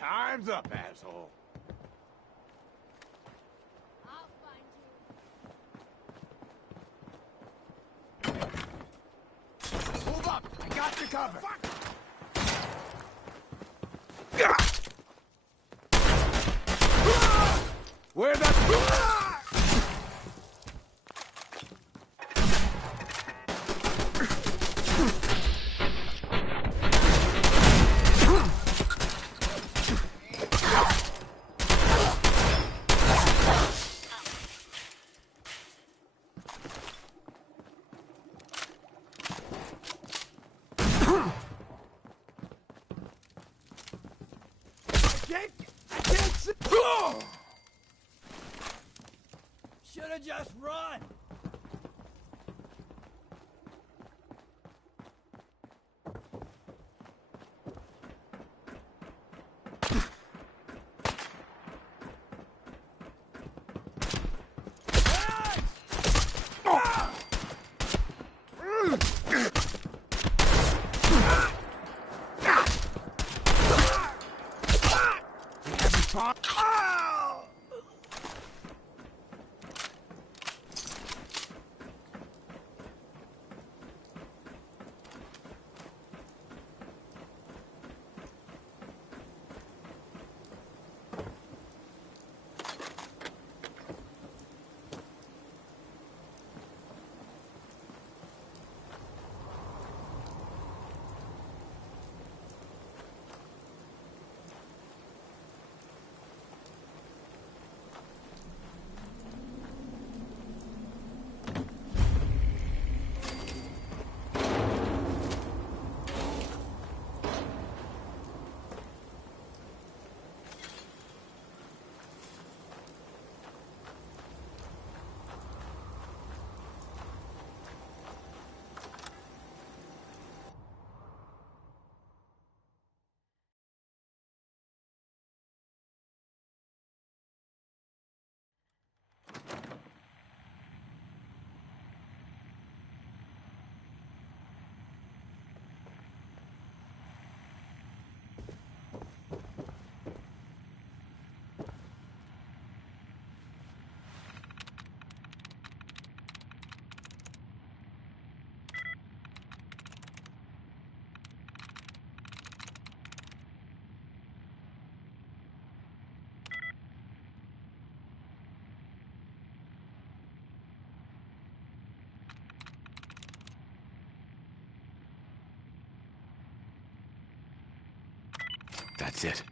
Time's up, asshole. I'll find you. Move up! I got you covered! Fuck! Where the... I can't see... Should've just run! That's it.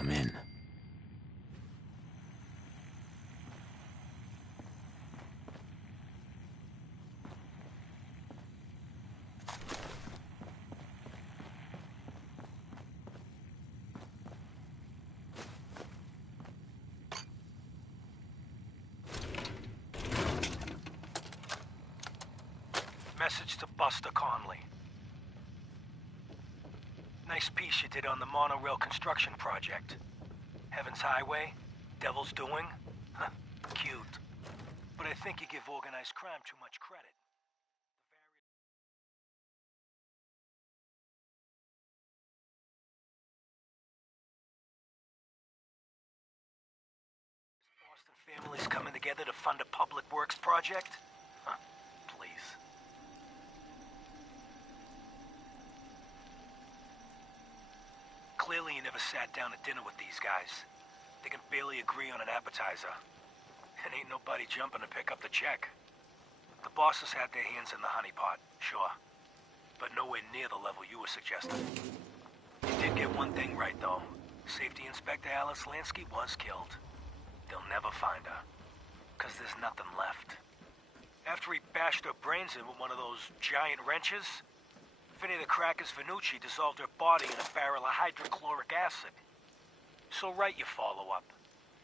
I'm in. Buster Conley. Nice piece you did on the monorail construction project. Heaven's Highway, Devil's Doing. Huh, cute. But I think you give organized crime too much credit. Boston families coming together to fund a public works project? Huh, please. Clearly you never sat down at dinner with these guys. They can barely agree on an appetizer. And ain't nobody jumping to pick up the check. The bosses had their hands in the honeypot, sure. But nowhere near the level you were suggesting. You did get one thing right, though. Safety Inspector Alice Lansky was killed. They'll never find her. 'Cause there's nothing left. After he bashed her brains in with one of those giant wrenches, Vinny the Crackers Vanucci dissolved her body in a barrel of hydrochloric acid. So write your follow-up.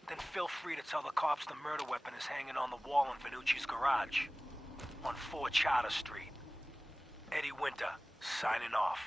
Then feel free to tell the cops the murder weapon is hanging on the wall in Vanucci's garage. On 4 Charter Street. Eddie Winter, signing off.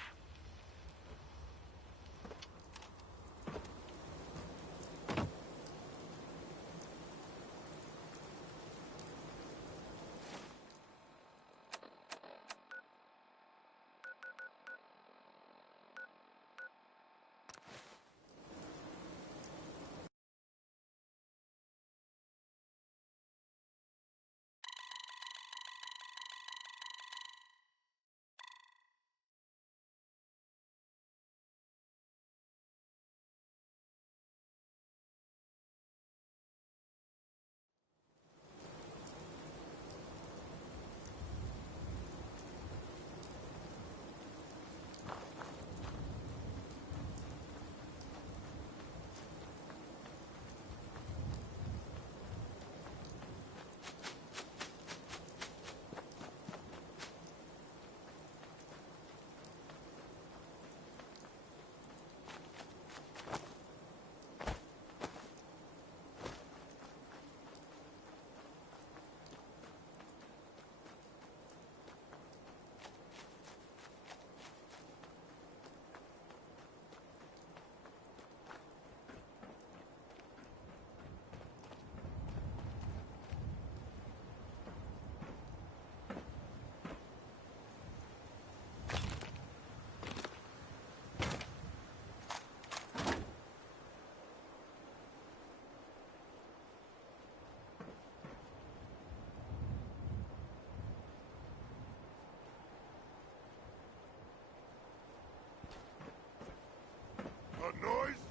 A noise?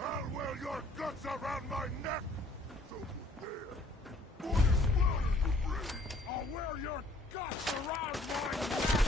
I'll wear your guts around my neck! So there. For the splatter debris, I'll wear your guts around my neck!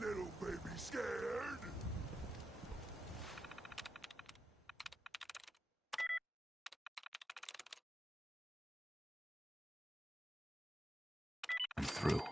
Little baby scared? I'm through.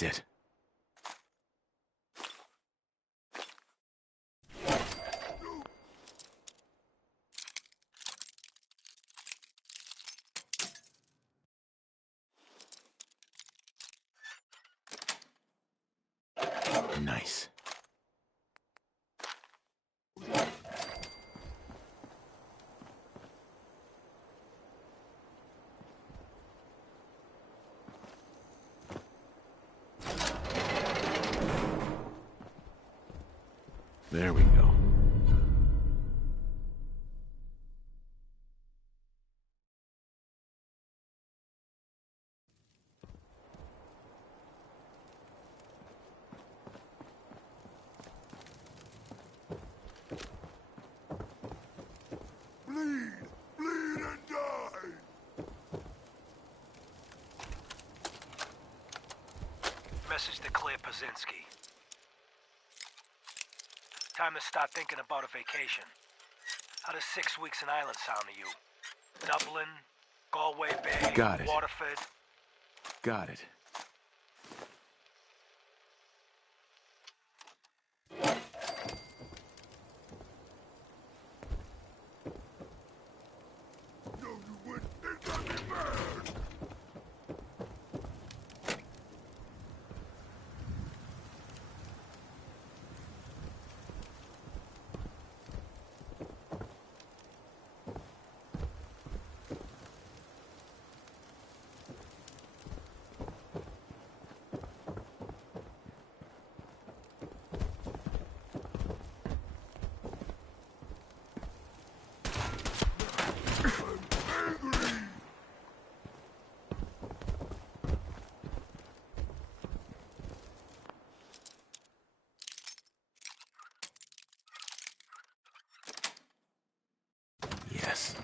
That's it. Nice. There we go. Bleed! Bleed and die! Message to Claire Pazinski. Time to start thinking about a vacation. How does 6 weeks in Ireland sound to you? Dublin, Galway Bay, Got it. Waterford. Got it. No, you wouldn't. It got me mad! Yes.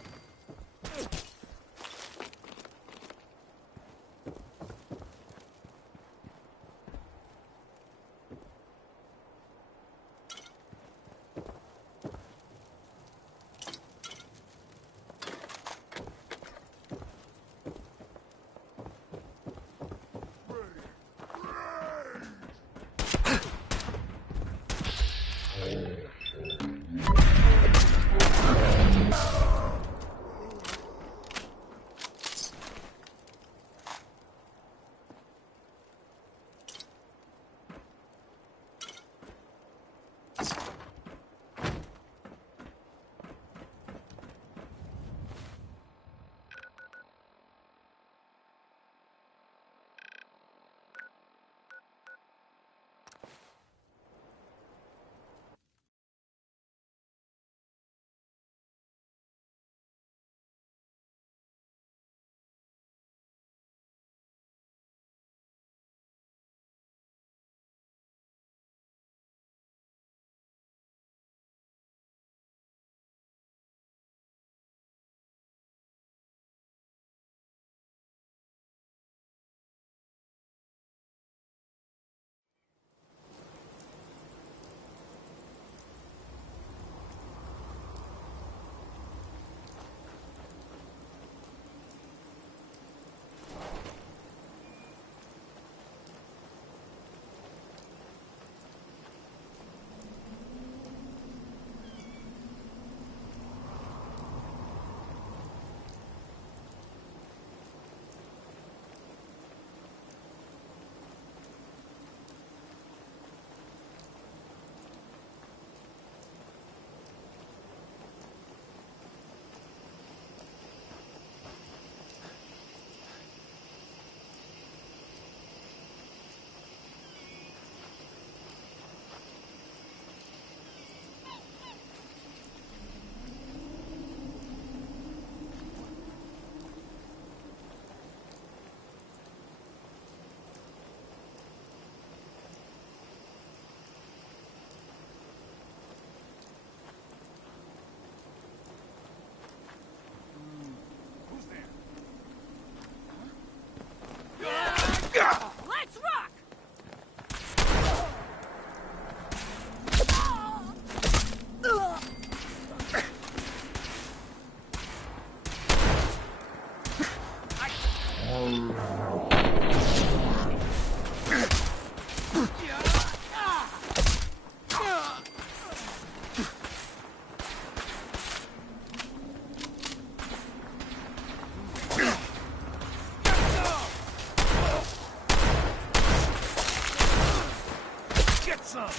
some!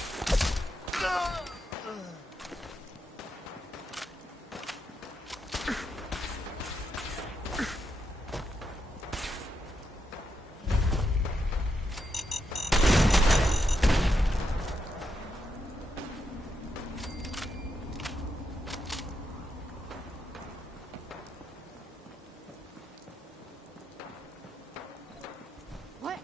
What?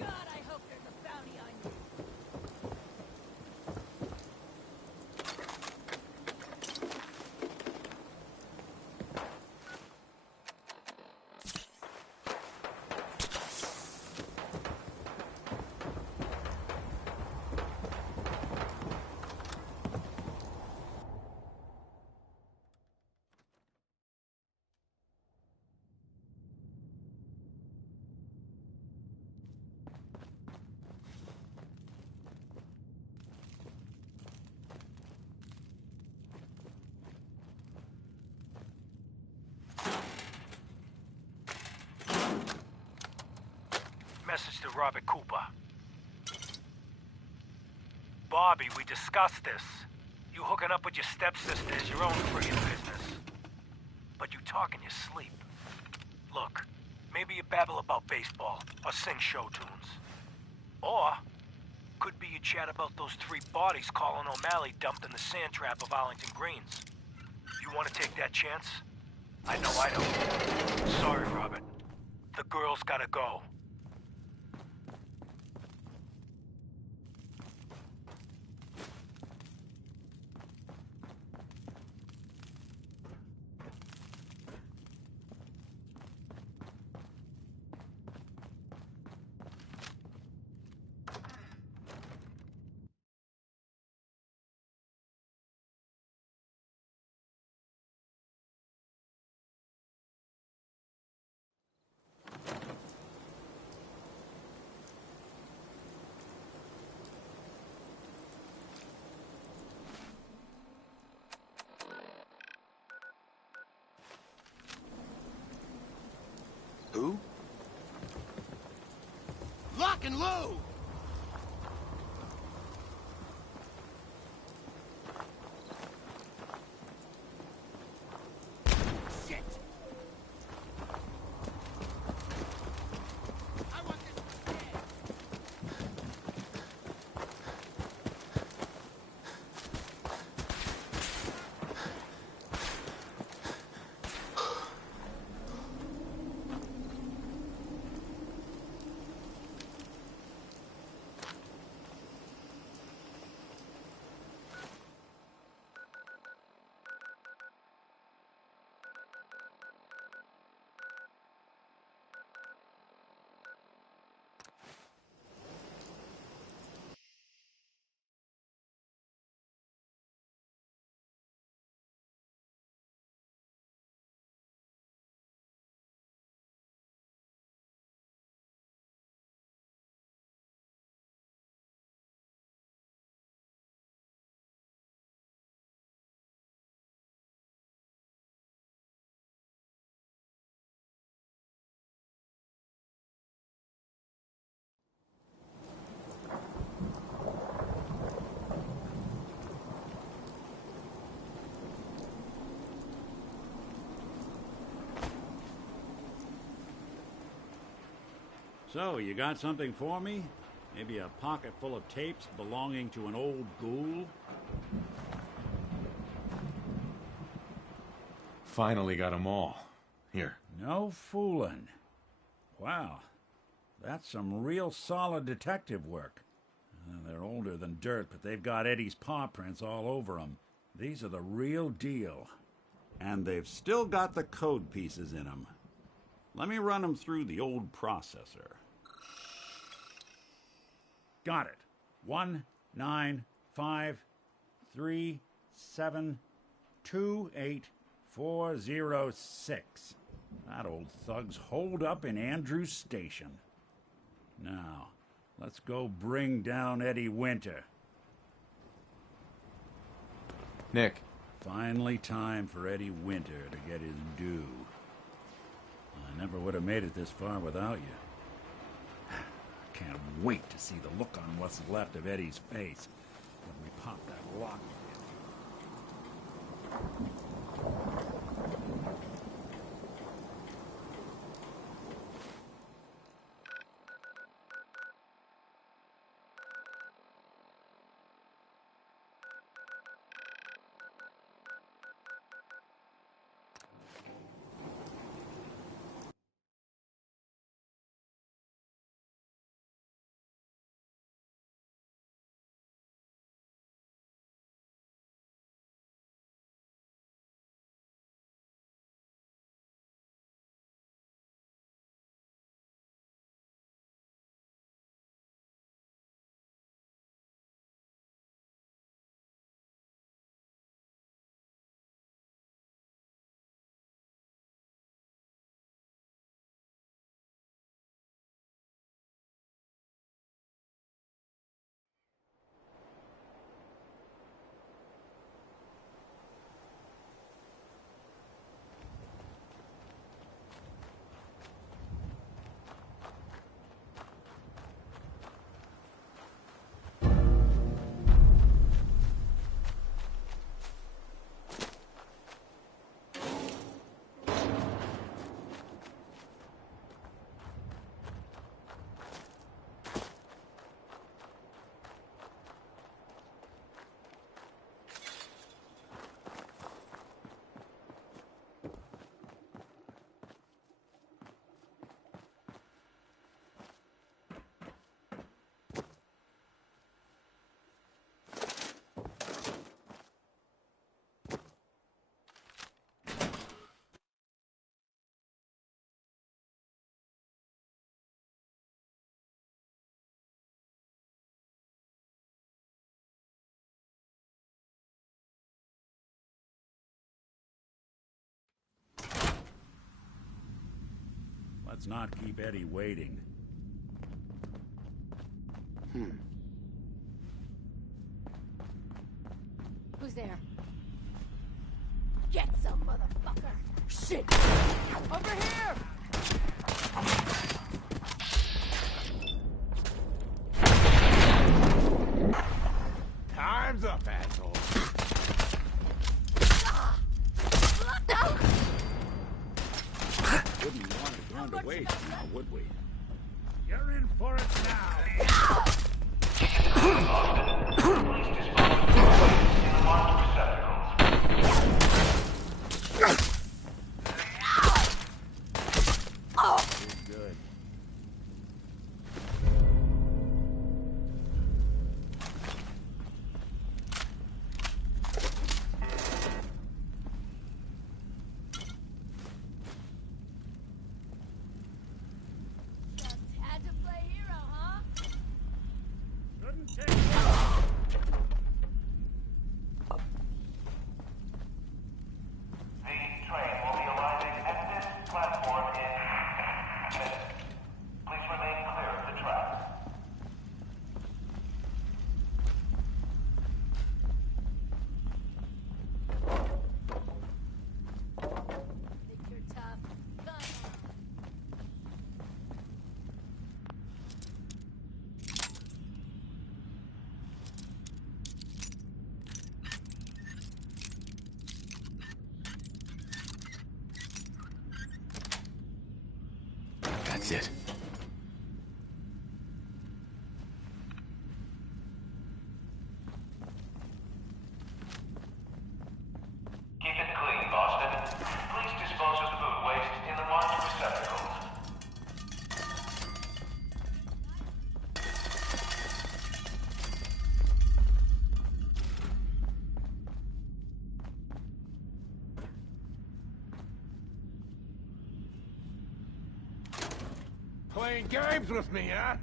God, I hope there's a bounty on you. Message to Robert Cooper. Bobby, we discussed this. You hooking up with your stepsister is your own friggin' business. But you talk in your sleep. Look, maybe you babble about baseball or sing show tunes. Or could be you chat about those 3 bodies Colin O'Malley dumped in the sand trap of Arlington Greens. You want to take that chance? I know I don't. Sorry, Robert. The girl's gotta go. Who? Lock and load! Shit! I want this dead! So, you got something for me? Maybe a pocket full of tapes belonging to an old ghoul? Finally got them all. Here. No fooling. Wow. That's some real solid detective work. They're older than dirt, but they've got Eddie's paw prints all over them. These are the real deal. And they've still got the code pieces in them. Let me run them through the old processor. Got it. 19553728406. That old thug's holed up in Andrews Station. Now, let's go bring down Eddie Winter. Nick, Finally time for Eddie Winter to get his due. I never would have made it this far without you. Can't wait to see the look on what's left of Eddie's face when we pop that lock. Let's not keep Eddie waiting. Who's there? Get some, motherfucker! Shit! Over here! Time's up, asshole. Wouldn't want it gone to waste now, would we? You're in for it now. Good. Just had to play hero, huh? Couldn't take long. The train will be arriving at this platform in minutes. Please remain clear of the track. Think you're tough. Gun on. that's it. Keep it clean, Boston. Please dispose of food waste in the marked receptacles. Playing games with me, huh?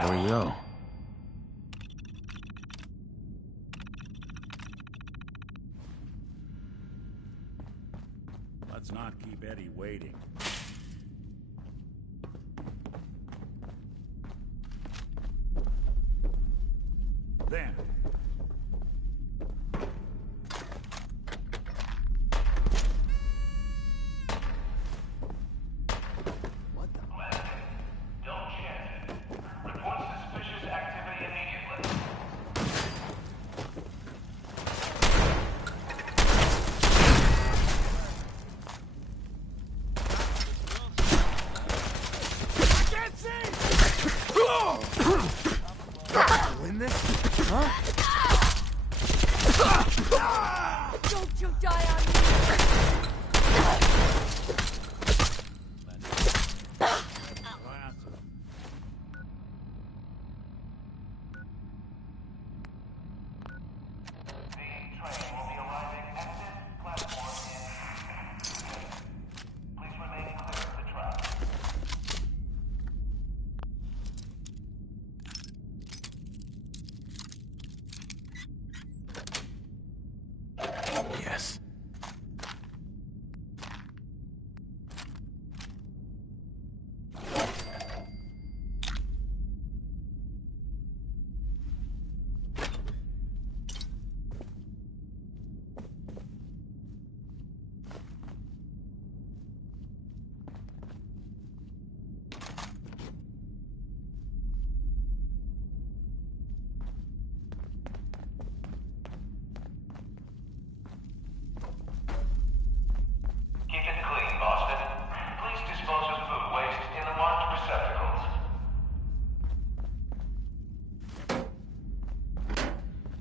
There we go. Let's not keep Eddie waiting. There. What the? Don't chance it. Report suspicious activity immediately. Win this? Huh? Don't you die on me! The train will be arriving at this platform in... Please remain clear of the track. Yes. Keep it clean, Boston. Please dispose of food waste in the marked receptacles.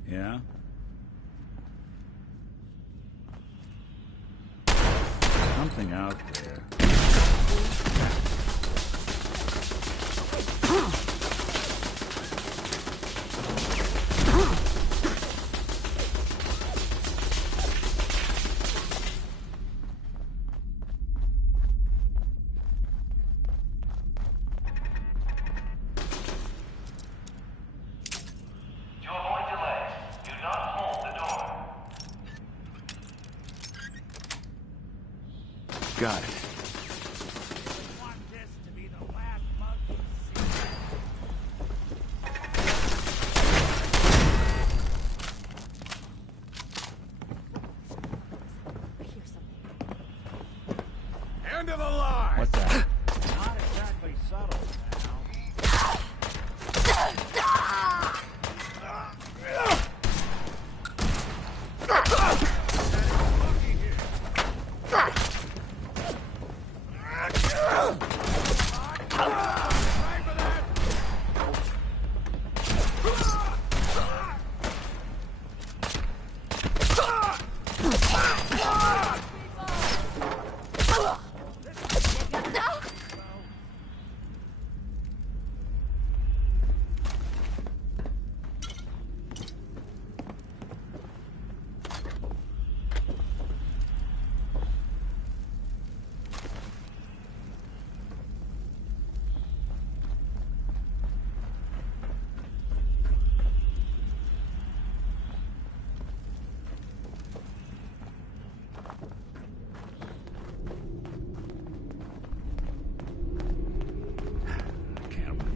Yeah? Something out there. To avoid delays, do not hold the door. Got it. Want this to be the last mug you see? I hear something. End of the line! What's that? Not exactly subtle,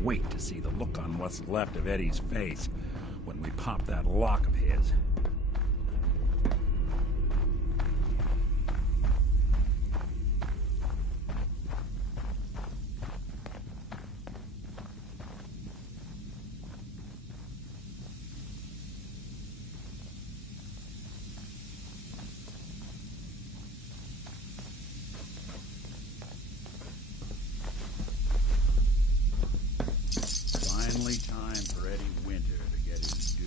Wait to see the look on what's left of Eddie's face when we pop that lock of his. Finally time for Eddie Winter to get his due.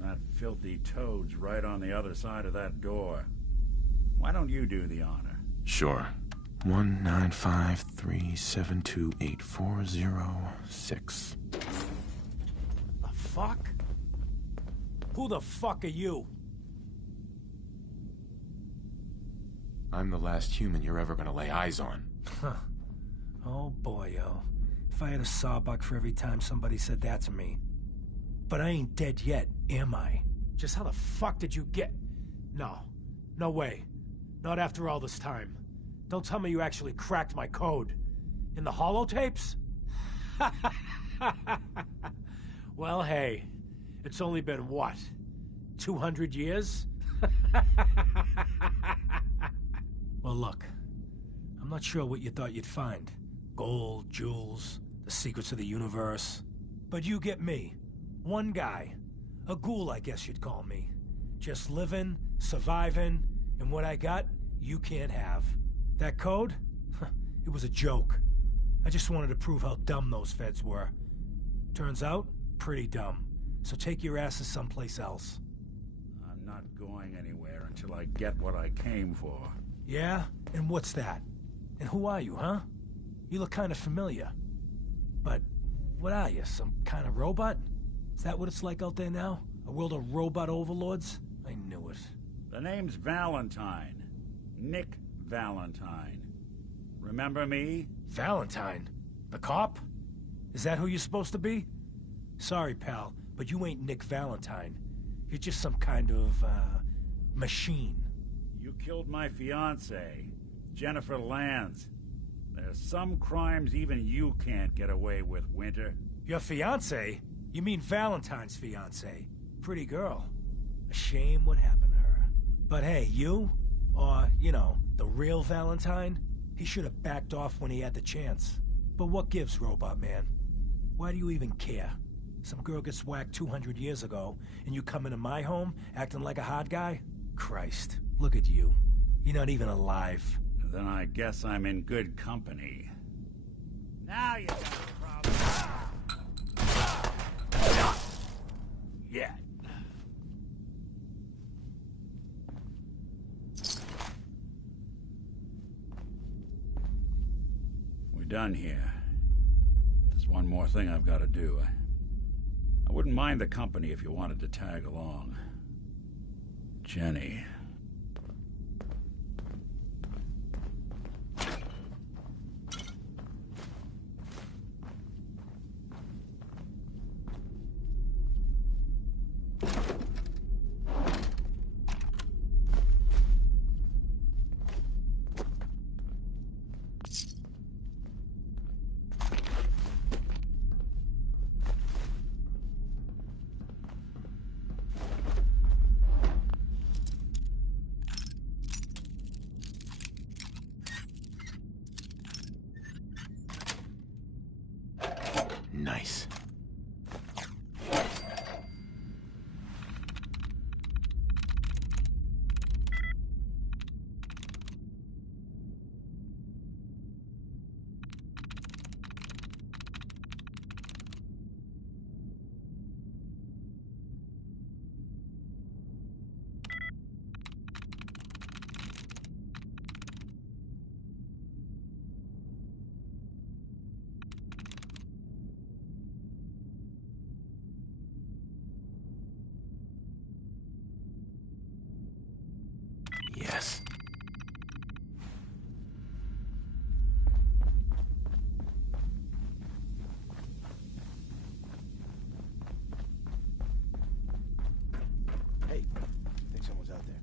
That filthy toad's right on the other side of that door. Why don't you do the honor? Sure. 19537284006. The fuck? Who the fuck are you? I'm the last human you're ever gonna lay eyes on. Huh. Oh boy, oh. If I had a sawbuck for every time somebody said that to me. But I ain't dead yet, am I? Just how the fuck did you get... No. No way. Not after all this time. Don't tell me you actually cracked my code. In the holotapes? Well, hey. It's only been, what? 200 years? Well, look. I'm not sure what you thought you'd find. Gold, jewels, the secrets of the universe. But you get me. One guy. A ghoul, I guess you'd call me. Just living, surviving, and what I got, you can't have. That code? It was a joke. I just wanted to prove how dumb those feds were. Turns out, pretty dumb. So take your asses someplace else. I'm not going anywhere until I get what I came for. Yeah? And what's that? And who are you, huh? You look kind of familiar. But what are you, some kind of robot? Is that what it's like out there now? A world of robot overlords? I knew it. The name's Valentine. Nick Valentine. Remember me? Valentine? The cop? Is that who you're supposed to be? Sorry, pal, but you ain't Nick Valentine. You're just some kind of, machine. You killed my fiancée, Jennifer Lands. There's some crimes even you can't get away with, Winter. Your fiancée? You mean Valentine's fiancée? Pretty girl. A shame what happened to her. But hey, you? Or, you know, the real Valentine? He should have backed off when he had the chance. But what gives, Robot Man? Why do you even care? Some girl gets whacked 200 years ago, and you come into my home acting like a hot guy? Christ, look at you. You're not even alive. Then I guess I'm in good company. Now you got a problem. Yeah. We're done here. There's one more thing I've got to do. I wouldn't mind the company if you wanted to tag along. Jenny. Nice. Yes. Hey, I think someone's out there.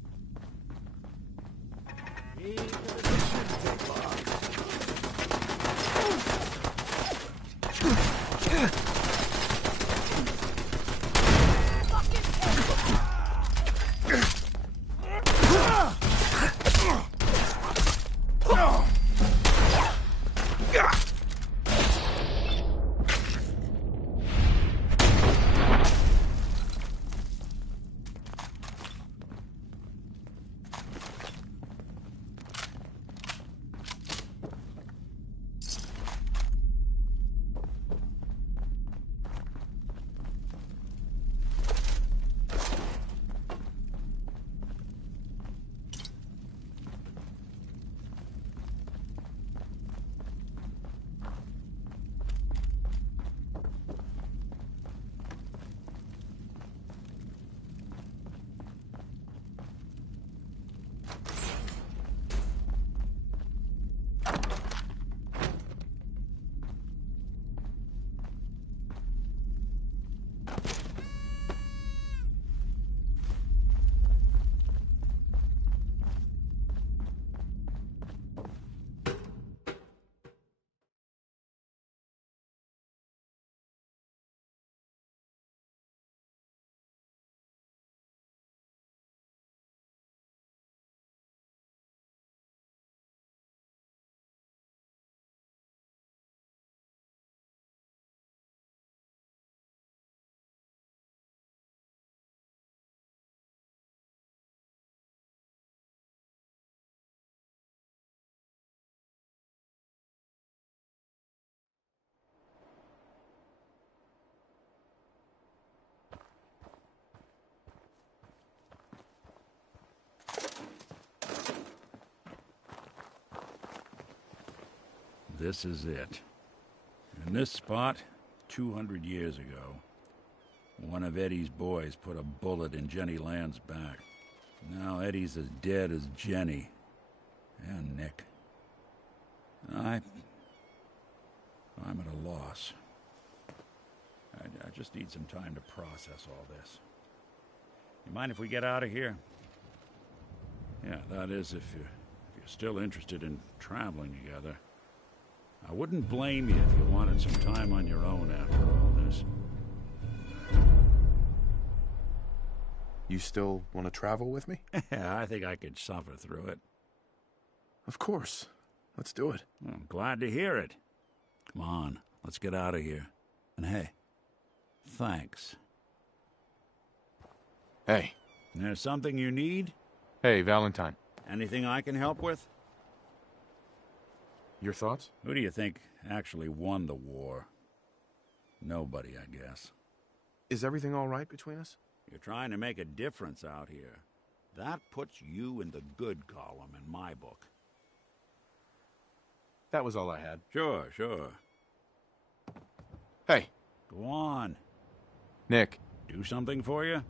this is it. In this spot, 200 years ago, one of Eddie's boys put a bullet in Jenny Land's back. Now Eddie's as dead as Jenny. And Nick. I'm at a loss. I just need some time to process all this. You mind if we get out of here? Yeah, that is if you're still interested in traveling together. I wouldn't blame you if you wanted some time on your own after all this. You still want to travel with me? Yeah, I think I could suffer through it. Of course. Let's do it. I'm glad to hear it. Come on, let's get out of here. And hey, thanks. Hey. There's something you need? Hey, Valentine. Anything I can help with? Your thoughts? Who do you think actually won the war? Nobody, I guess. Is everything all right between us? You're trying to make a difference out here. That puts you in the good column in my book. That was all I had. Sure. Hey. Go on. Nick. Do something for you?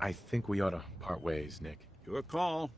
I think we ought to part ways, Nick. Your call.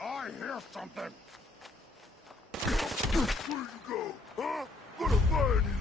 I hear something! Where you go, huh? Gonna find you!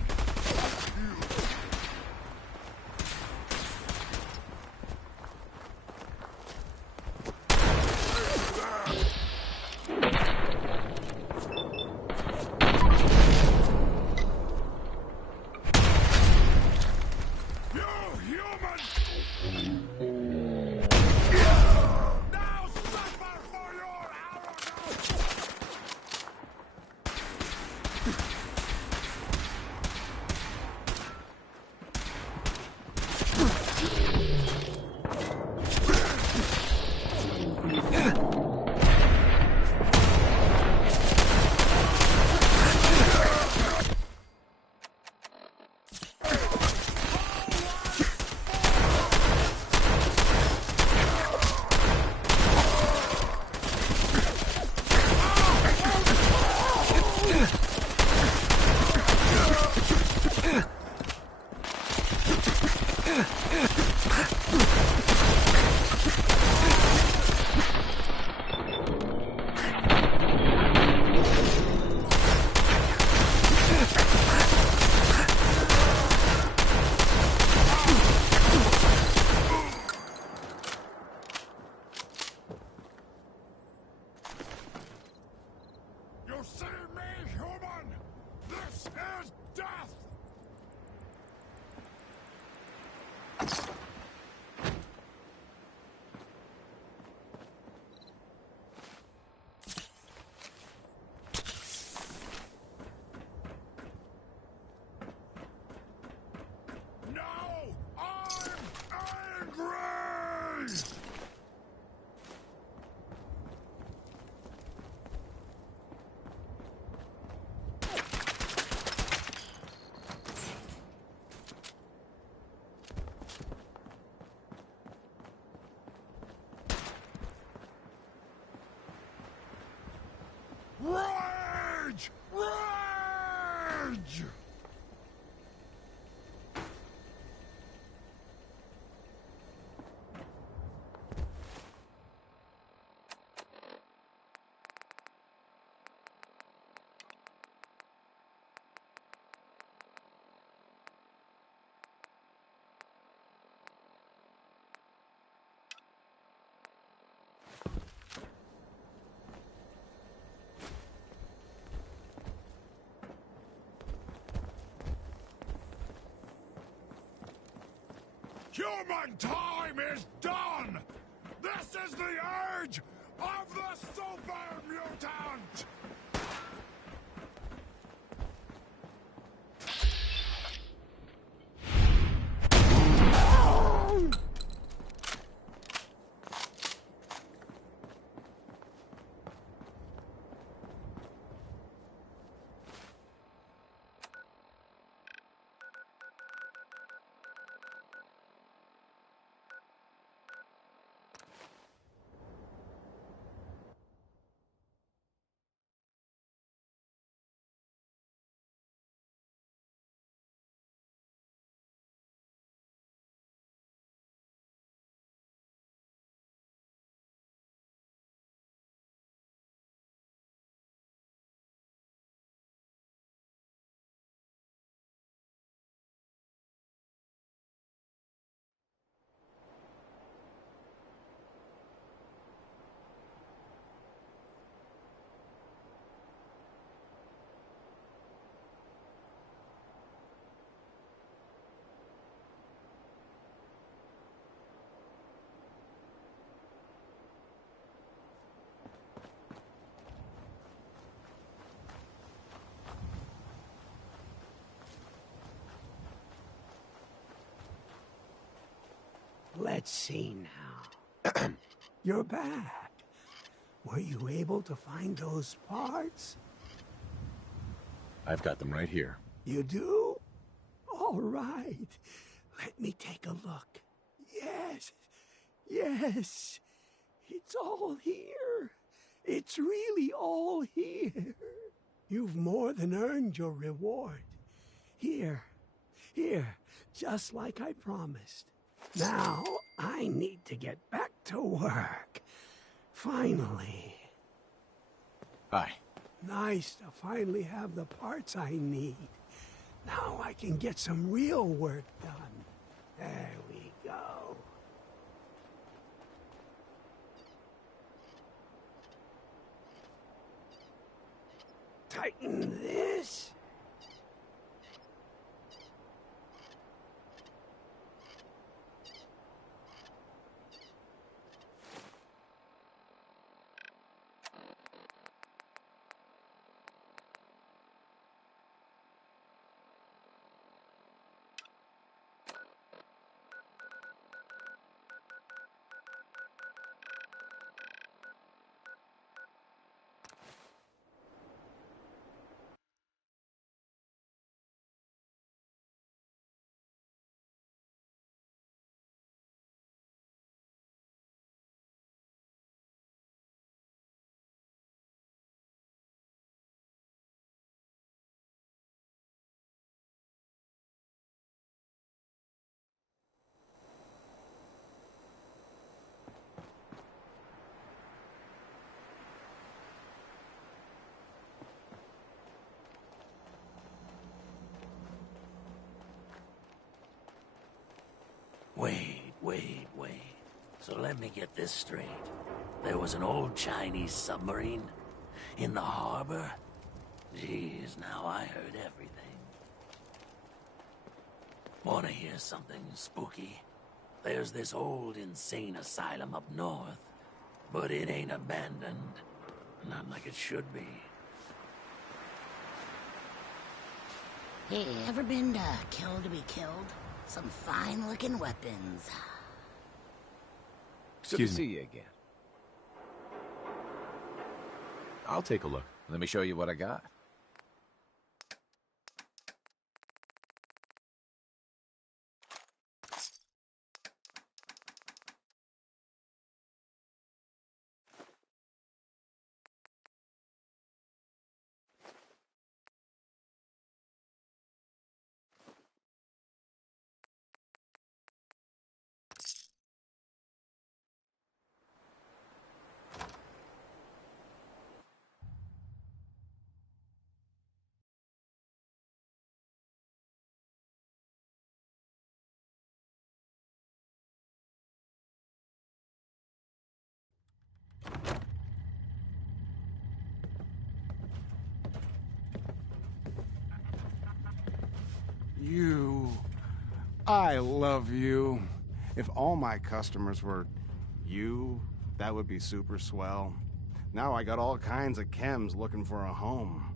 You see me, human? This is death! No! I'm angry! Rage! Rage! Human time is done! This is the urge of the super mutant! let's see now. You're back. Were you able to find those parts? I've got them right here. You do? All right. Let me take a look. Yes. Yes. It's all here. It's really all here. You've more than earned your reward. Here. Here. Just like I promised. Now, I need to get back to work. Finally. Hi. Nice to finally have the parts I need. Now I can get some real work done. There we go. Tighten this. Wait. So let me get this straight. There was an old Chinese submarine in the harbor? Jeez, now I heard everything. Wanna hear something spooky? There's this old insane asylum up north, but it ain't abandoned. Not like it should be. Hey, ever been to Kill to be Killed? Some fine-looking weapons. Good to see you again. I'll take a look. Let me show you what I got. You. I love you. If all my customers were you, that would be super swell. Now I got all kinds of chems looking for a home.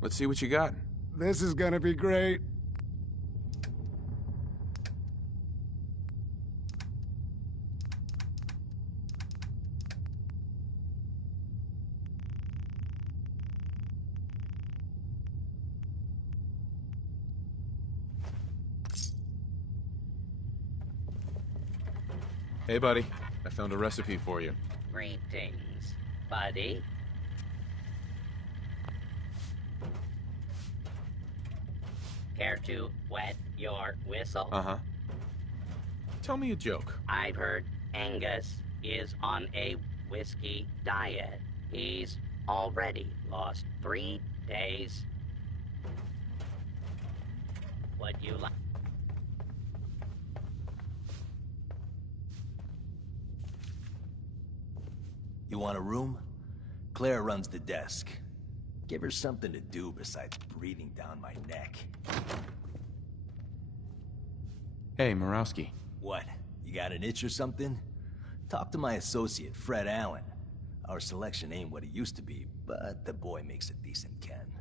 Let's see what you got. This is gonna be great. Hey, buddy. I found a recipe for you. Greetings, buddy. Care to wet your whistle? Uh-huh. Tell me a joke. I've heard Angus is on a whiskey diet. He's already lost 3 days. Would you like... You want a room? Claire runs the desk. Give her something to do besides breathing down my neck. Hey, Murawski. What? You got an itch or something? Talk to my associate, Fred Allen. Our selection ain't what it used to be, but the boy makes a decent Ken.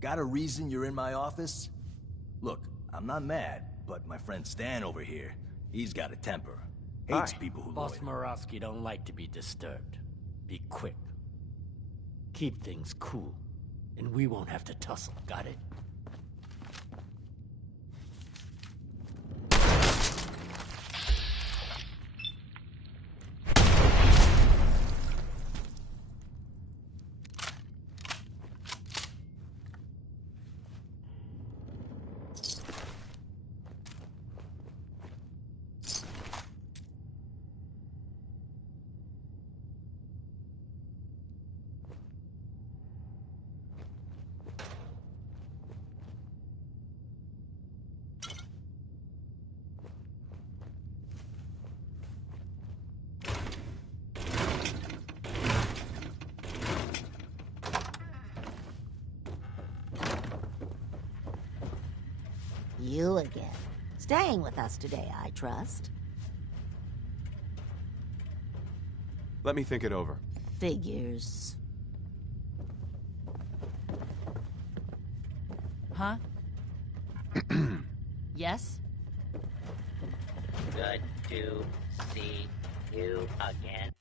Got a reason you're in my office? Look, I'm not mad, but my friend Stan over here, he's got a temper. Hates people who Boss loiter. Murawski don't like to be disturbed. Be quick. Keep things cool. And we won't have to tussle, got it? You again. Staying with us today, I trust. Let me think it over. Figures. Huh? Yes? Good to see you again.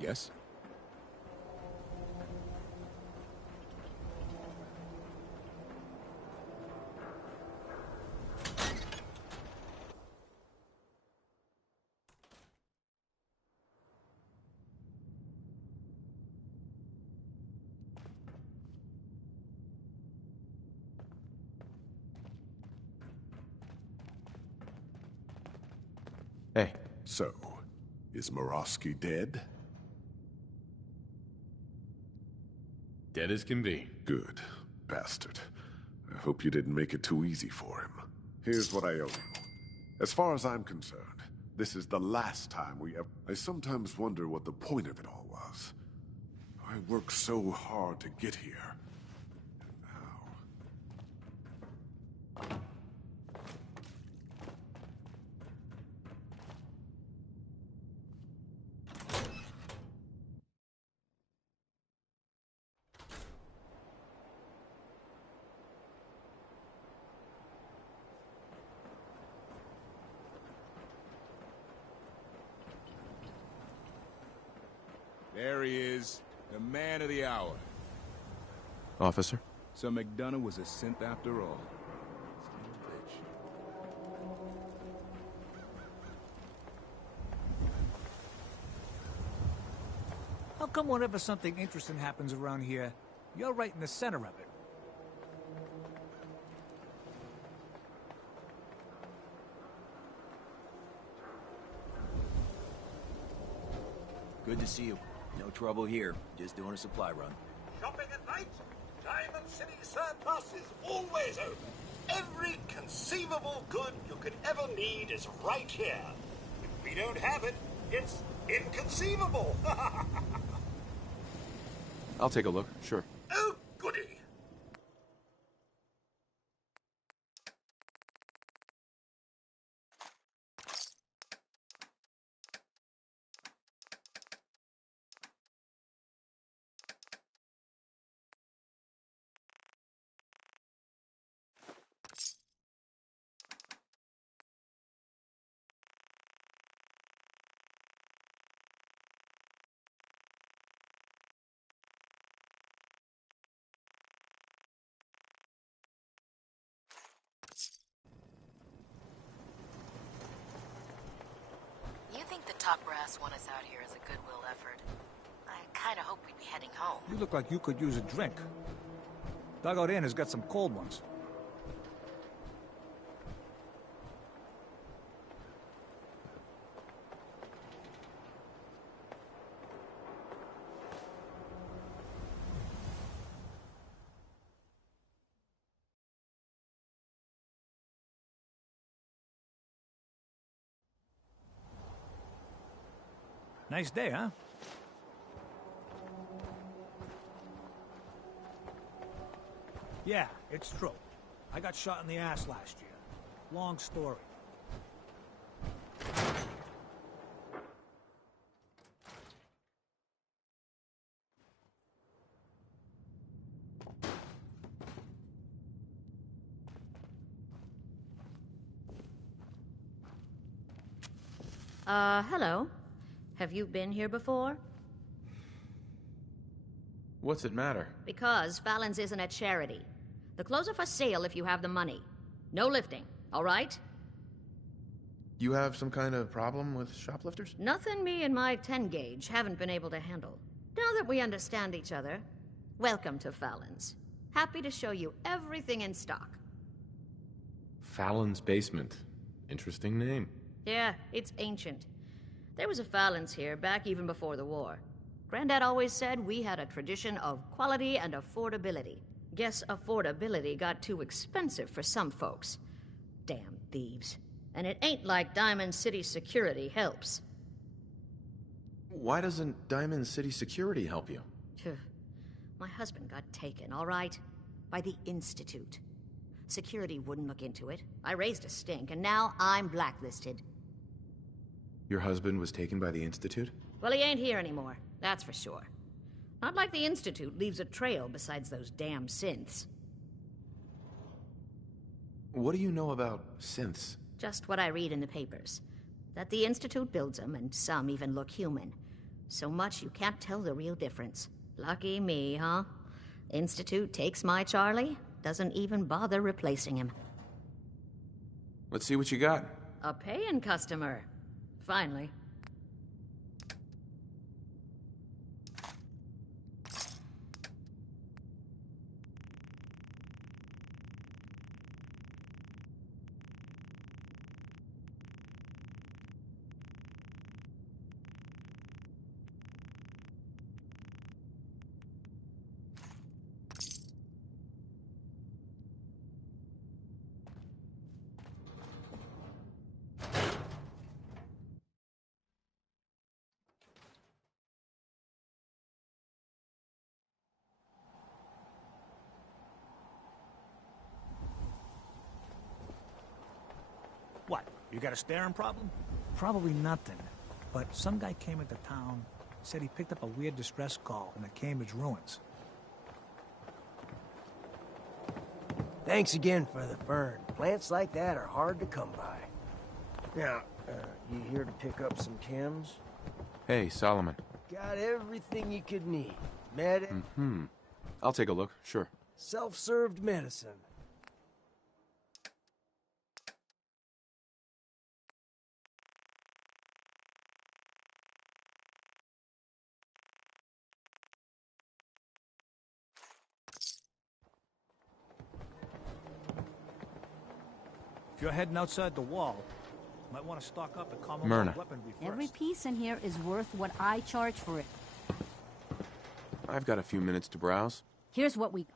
Yes? Hey. So, is Murawski dead? Dead as can be. Good. Bastard. I hope you didn't make it too easy for him. Here's what I owe you. As far as I'm concerned, this is the last time we ever... I sometimes wonder what the point of it all was. I worked so hard to get here. There he is, the man of the hour. Officer? So McDonough was a synth after all. How come whenever something interesting happens around here, you're right in the center of it? Good to see you. No trouble here. Just doing a supply run. Shopping at night? Diamond City Surplus is always open. Every conceivable good you could ever need is right here. If we don't have it, it's inconceivable. I'll take a look, sure. Oh, top brass want us out here as a goodwill effort. I kinda hope we'd be heading home. You look like you could use a drink. Dugout Inn has got some cold ones. Nice day, huh? Yeah, it's true. I got shot in the ass last year. Long story. Hello. Have you been here before? What's it matter? Because Fallon's isn't a charity. The clothes are for sale if you have the money. No lifting, all right? You have some kind of problem with shoplifters? Nothing me and my 10-gauge haven't been able to handle. Now that we understand each other, welcome to Fallon's. Happy to show you everything in stock. Fallon's Basement. Interesting name. Yeah, it's ancient. There was a Fallon's here back even before the war. Granddad always said we had a tradition of quality and affordability. Guess affordability got too expensive for some folks. Damn thieves. And it ain't like Diamond City Security helps. Why doesn't Diamond City Security help you? My husband got taken, all right? By the Institute. Security wouldn't look into it. I raised a stink, and now I'm blacklisted. Your husband was taken by the Institute? Well, he ain't here anymore, that's for sure. Not like the Institute leaves a trail besides those damn synths. What do you know about synths? Just what I read in the papers. That the Institute builds them, and some even look human. So much you can't tell the real difference. Lucky me, huh? Institute takes my Charlie, doesn't even bother replacing him. Let's see what you got. A paying customer. Finally. What, you got a staring problem? Probably nothing. But some guy came into town, said he picked up a weird distress call in the Cambridge ruins. Thanks again for the fern. Plants like that are hard to come by. Now, you here to pick up some chems? Hey, Solomon. Got everything you could need. Medic, I'll take a look, sure. self-served medicine. If you're heading outside the wall, you might want to stock up at Myrna. Commonwealth Weaponry first. Every piece in here is worth what I charge for it. I've got a few minutes to browse. Here's what we got.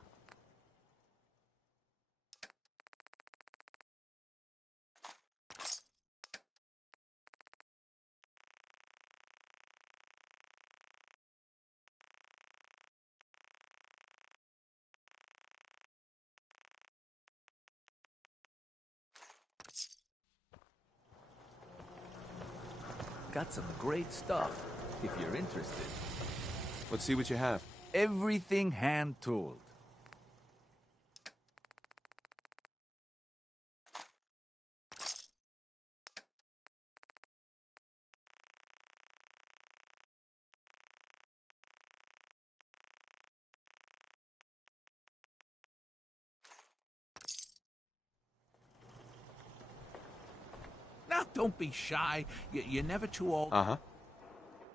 Got some great stuff, if you're interested. Let's see what you have. Everything hand-tooled. Now Don't be shy. You're never too old. Uh-huh.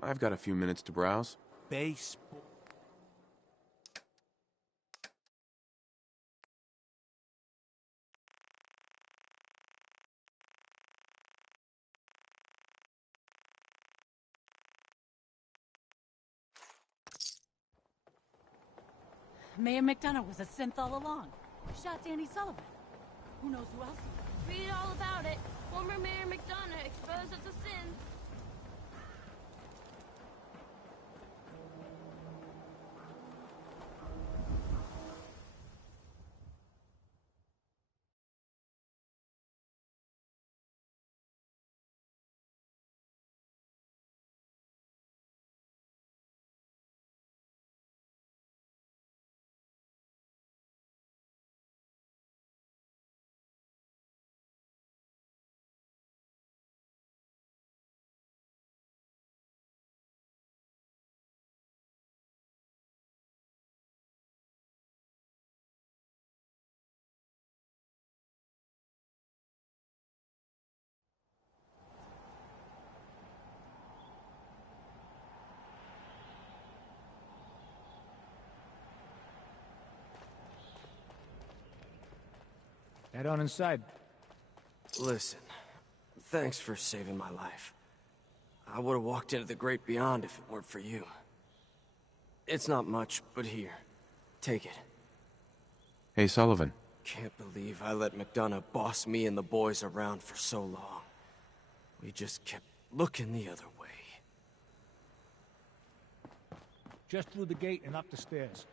I've got a few minutes to browse. Baseball. Mayor McDonough was a synth all along. Shot Danny Sullivan. Who knows who else? Read all about it. Former Mayor McDonough exposed as a sin. Head on inside. Listen, thanks for saving my life. I would have walked into the great beyond if it weren't for you. It's not much, but here, take it. Hey, Sullivan. Can't believe I let McDonough boss me and the boys around for so long. We just kept looking the other way. Just through the gate and up the stairs.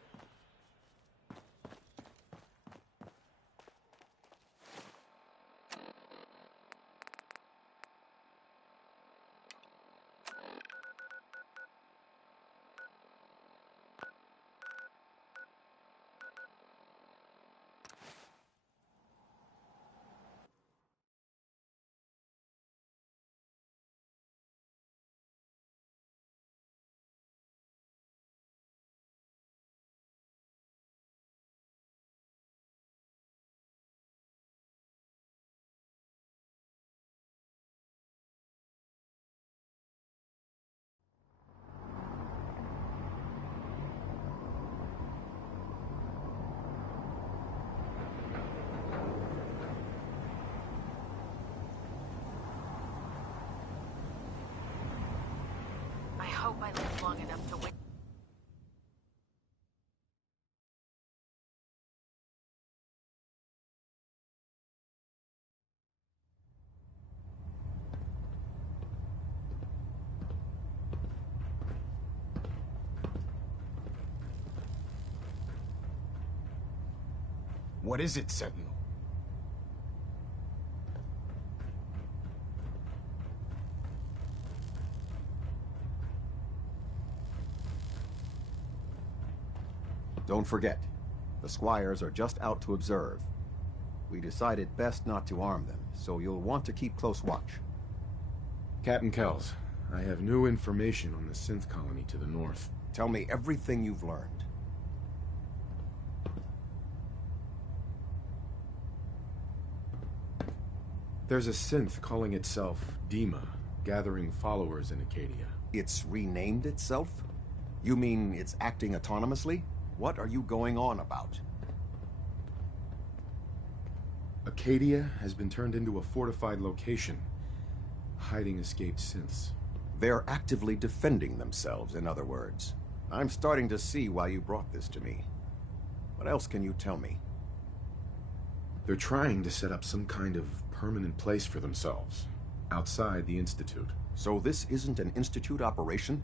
I hope I live long enough to wait. What is it, Sentinel? Don't forget, the Squires are just out to observe. We decided best not to arm them, so you'll want to keep close watch. Captain Kells, I have new information on the synth colony to the north. Tell me everything you've learned. There's a synth calling itself Dima, gathering followers in Acadia. It's renamed itself? You mean it's acting autonomously? What are you going on about? Acadia has been turned into a fortified location, hiding escaped synths. They're actively defending themselves, in other words. I'm starting to see why you brought this to me. What else can you tell me? They're trying to set up some kind of permanent place for themselves, outside the Institute. So this isn't an Institute operation?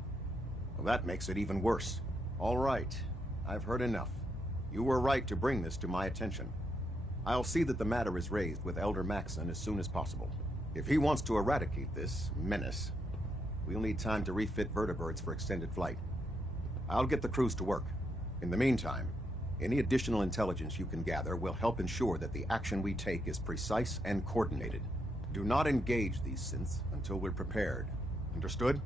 Well, that makes it even worse. All right, I've heard enough. You were right to bring this to my attention. I'll see that the matter is raised with Elder Maxson as soon as possible. If he wants to eradicate this menace, we'll need time to refit vertibirds for extended flight. I'll get the crews to work. In the meantime, any additional intelligence you can gather will help ensure that the action we take is precise and coordinated. Do not engage these synths until we're prepared. Understood?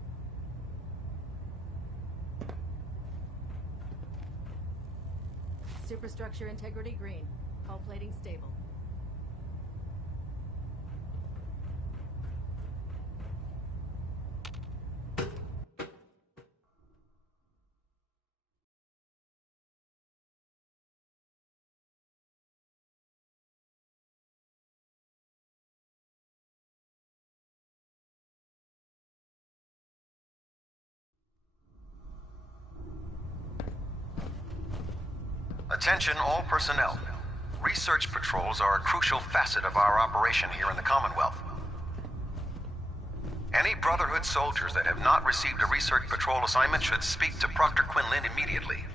Superstructure integrity green. Hull plating stable. Attention all personnel. Research patrols are a crucial facet of our operation here in the Commonwealth. Any Brotherhood soldiers that have not received a research patrol assignment should speak to Proctor Quinlan immediately.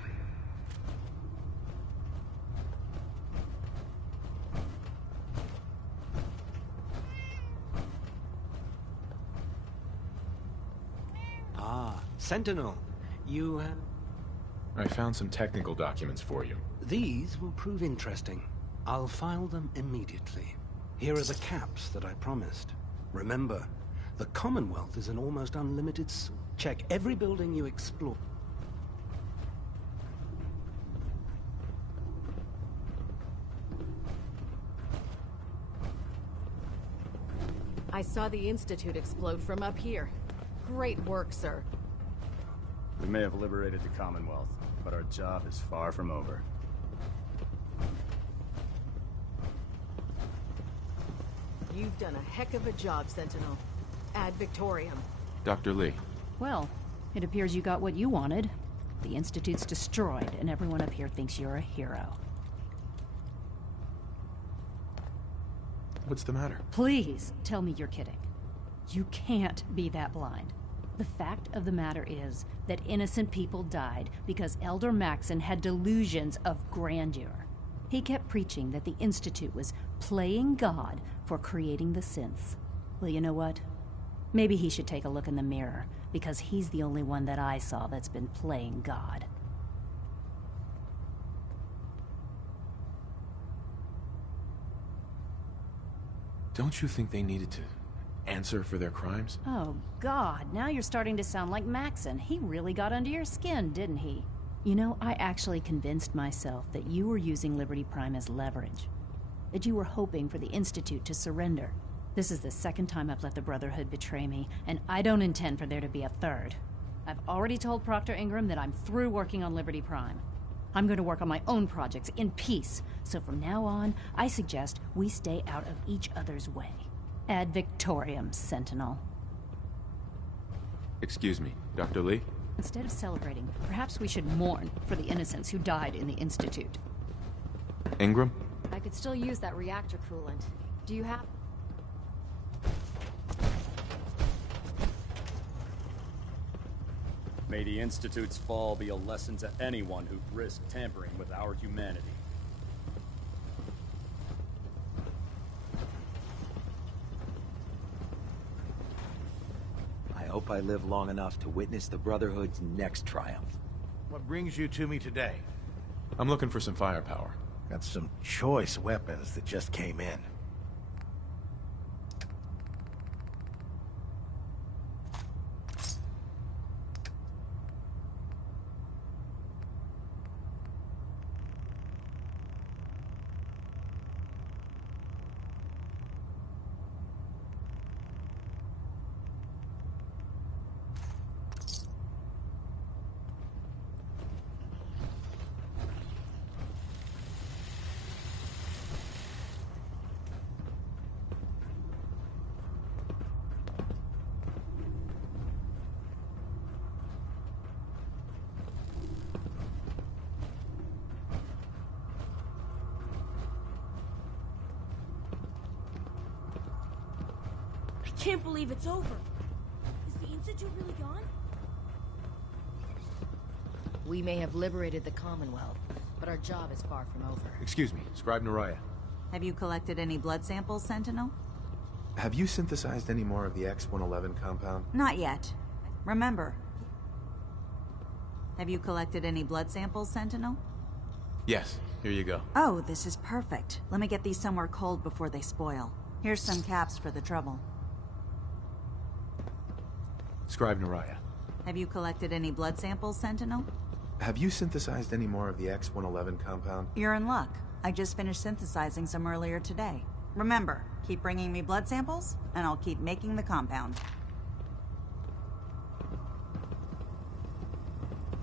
Ah, Sentinel. You, I found some technical documents for you. These will prove interesting. I'll file them immediately. Here are the caps that I promised. Remember, the Commonwealth is an almost unlimited check every building you explore. I saw the Institute explode from up here. Great work, sir. We may have liberated the Commonwealth, but our job is far from over. You've done a heck of a job, Sentinel. Ad Victoriam. Dr. Lee. Well, it appears you got what you wanted. The Institute's destroyed, and everyone up here thinks you're a hero. What's the matter? Please, tell me you're kidding. You can't be that blind. The fact of the matter is that innocent people died because Elder Maxon had delusions of grandeur. He kept preaching that the Institute was playing God for creating the synths. Well, you know what? Maybe he should take a look in the mirror, because he's the only one that I saw that's been playing God. Don't you think they needed to answer for their crimes? Oh, God, now you're starting to sound like Maxon. He really got under your skin, didn't he? You know, I actually convinced myself that you were using Liberty Prime as leverage. That you were hoping for the Institute to surrender. This is the second time I've let the Brotherhood betray me, and I don't intend for there to be a third. I've already told Proctor Ingram that I'm through working on Liberty Prime. I'm going to work on my own projects in peace, so from now on, I suggest we stay out of each other's way. Ad Victoriam, Sentinel. Excuse me, Dr. Lee? Instead of celebrating, perhaps we should mourn for the innocents who died in the Institute. Ingram? I could still use that reactor coolant. Do you have... May the Institute's fall be a lesson to anyone who'd risk tampering with our humanity. I hope I live long enough to witness the Brotherhood's next triumph. What brings you to me today? I'm looking for some firepower. Got some choice weapons that just came in. I can't believe it's over. Is the Institute really gone? We may have liberated the Commonwealth, but our job is far from over. Excuse me, Scribe Naraya. Have you collected any blood samples, Sentinel? Have you synthesized any more of the X-111 compound? Not yet. Remember. Have you collected any blood samples, Sentinel? Yes, here you go. Oh, this is perfect. Let me get these somewhere cold before they spoil. Here's some caps for the trouble. Scribe Naraya. Have you collected any blood samples, Sentinel? Have you synthesized any more of the X-111 compound? You're in luck. I just finished synthesizing some earlier today. Remember, keep bringing me blood samples, and I'll keep making the compound.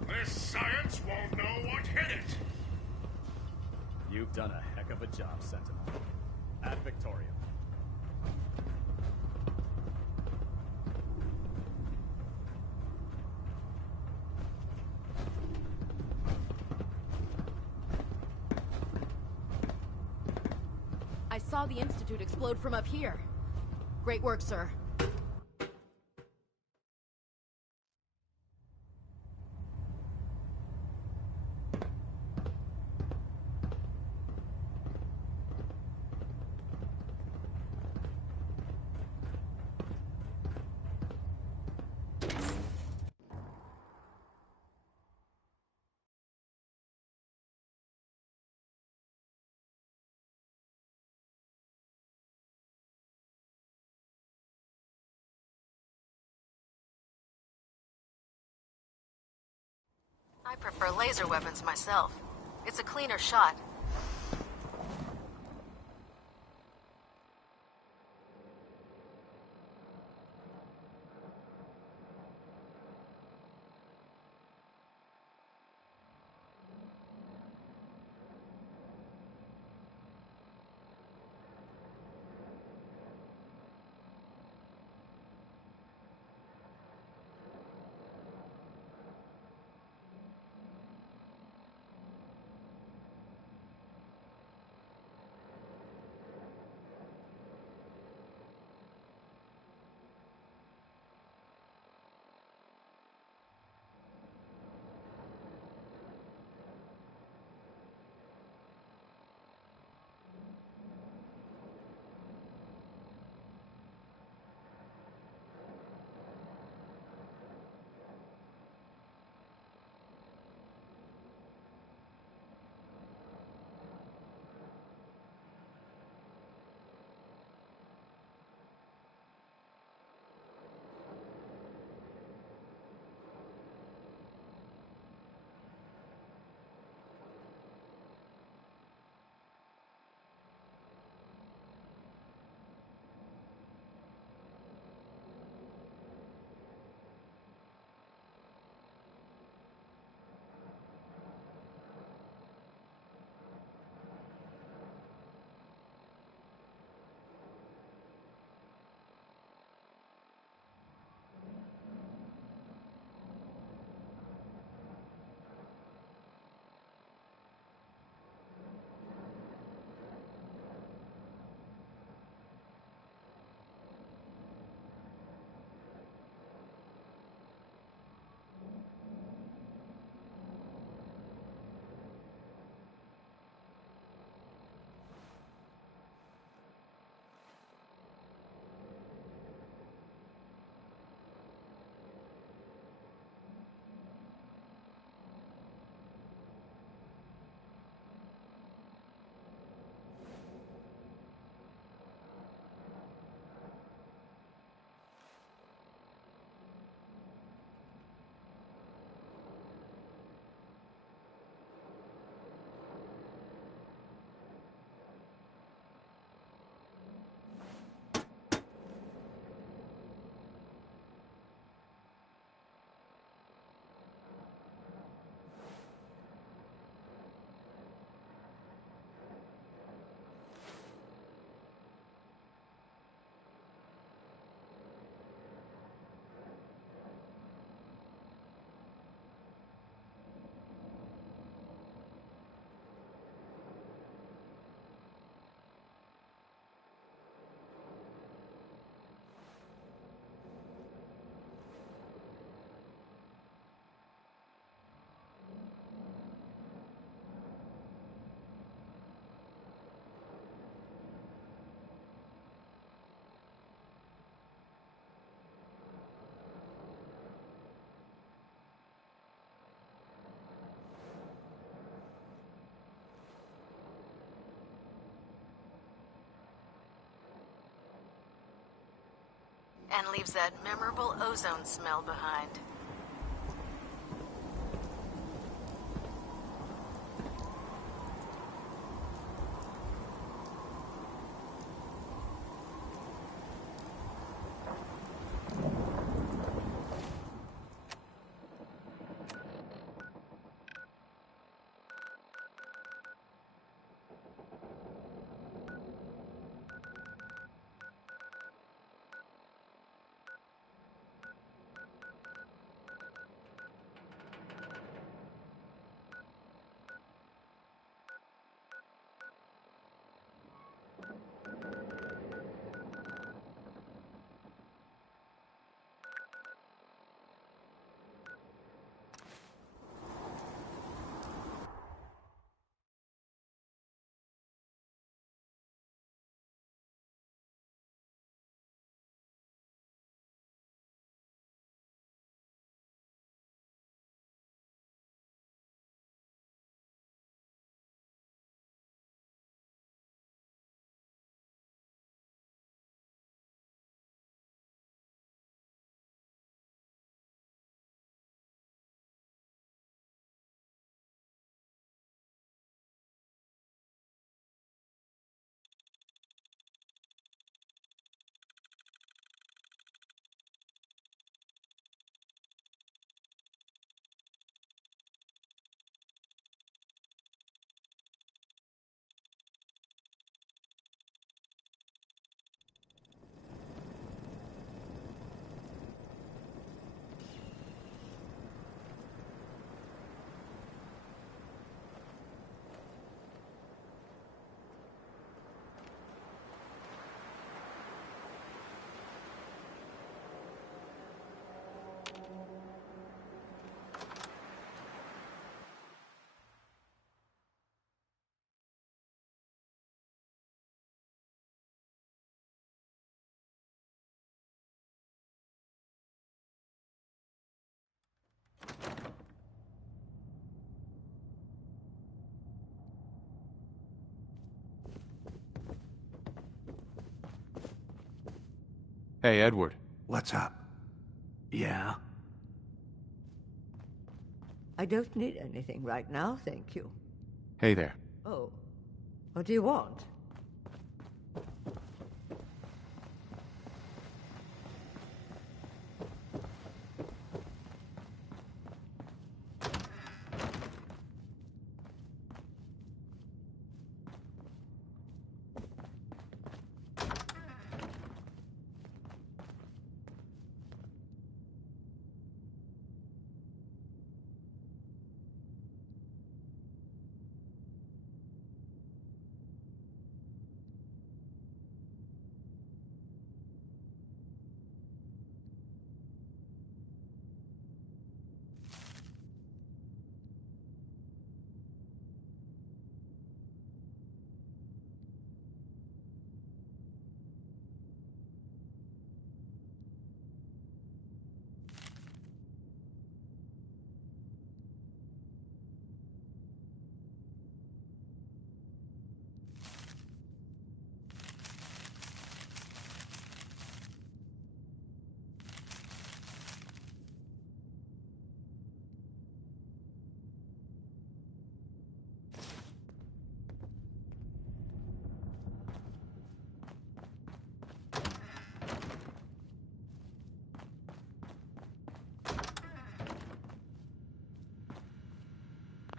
This science won't know what hit it! You've done a heck of a job, Sentinel. Ad Victoriam. saw the Institute explode from up here. Great work, sir. I prefer laser weapons myself. It's a cleaner shot. And leaves that memorable ozone smell behind. Hey, Edward. What's up? Yeah? I don't need anything right now, thank you. Hey there. Oh, what do you want?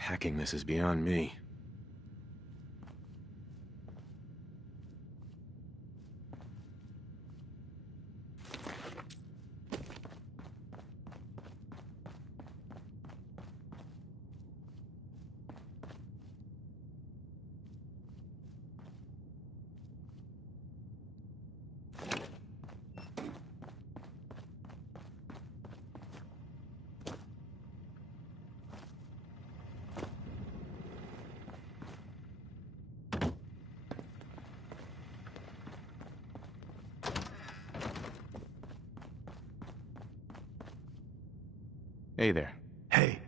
Hacking this is beyond me. Hey there. Hey.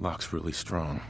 Lock's really strong.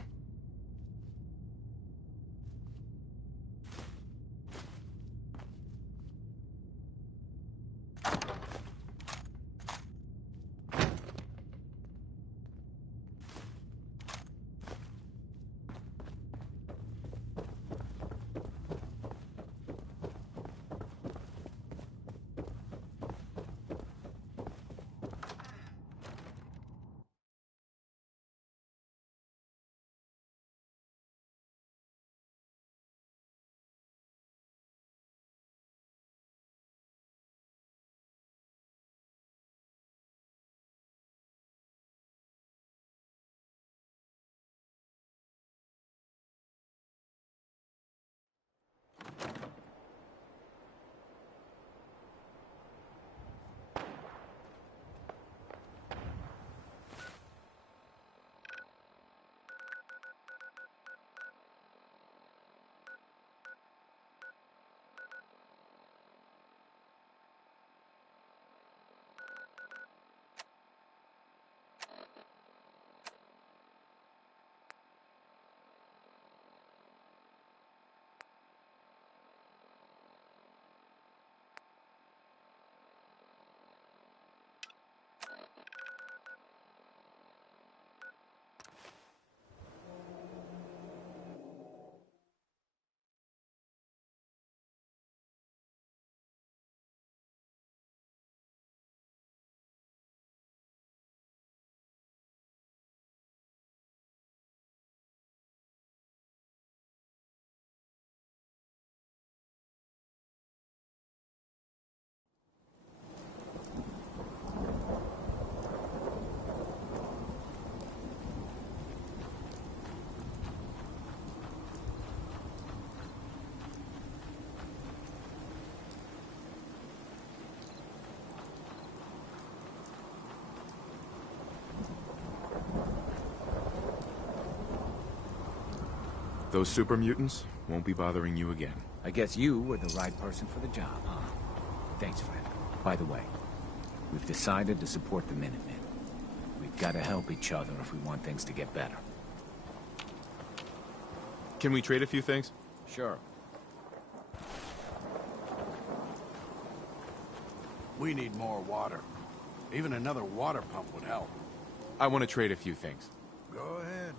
Those super mutants won't be bothering you again. I guess you were the right person for the job, huh? Thanks, Fred. By the way, we've decided to support the Minutemen. We've got to help each other if we want things to get better. Can we trade a few things? Sure. We need more water. Even another water pump would help. I want to trade a few things. Go ahead.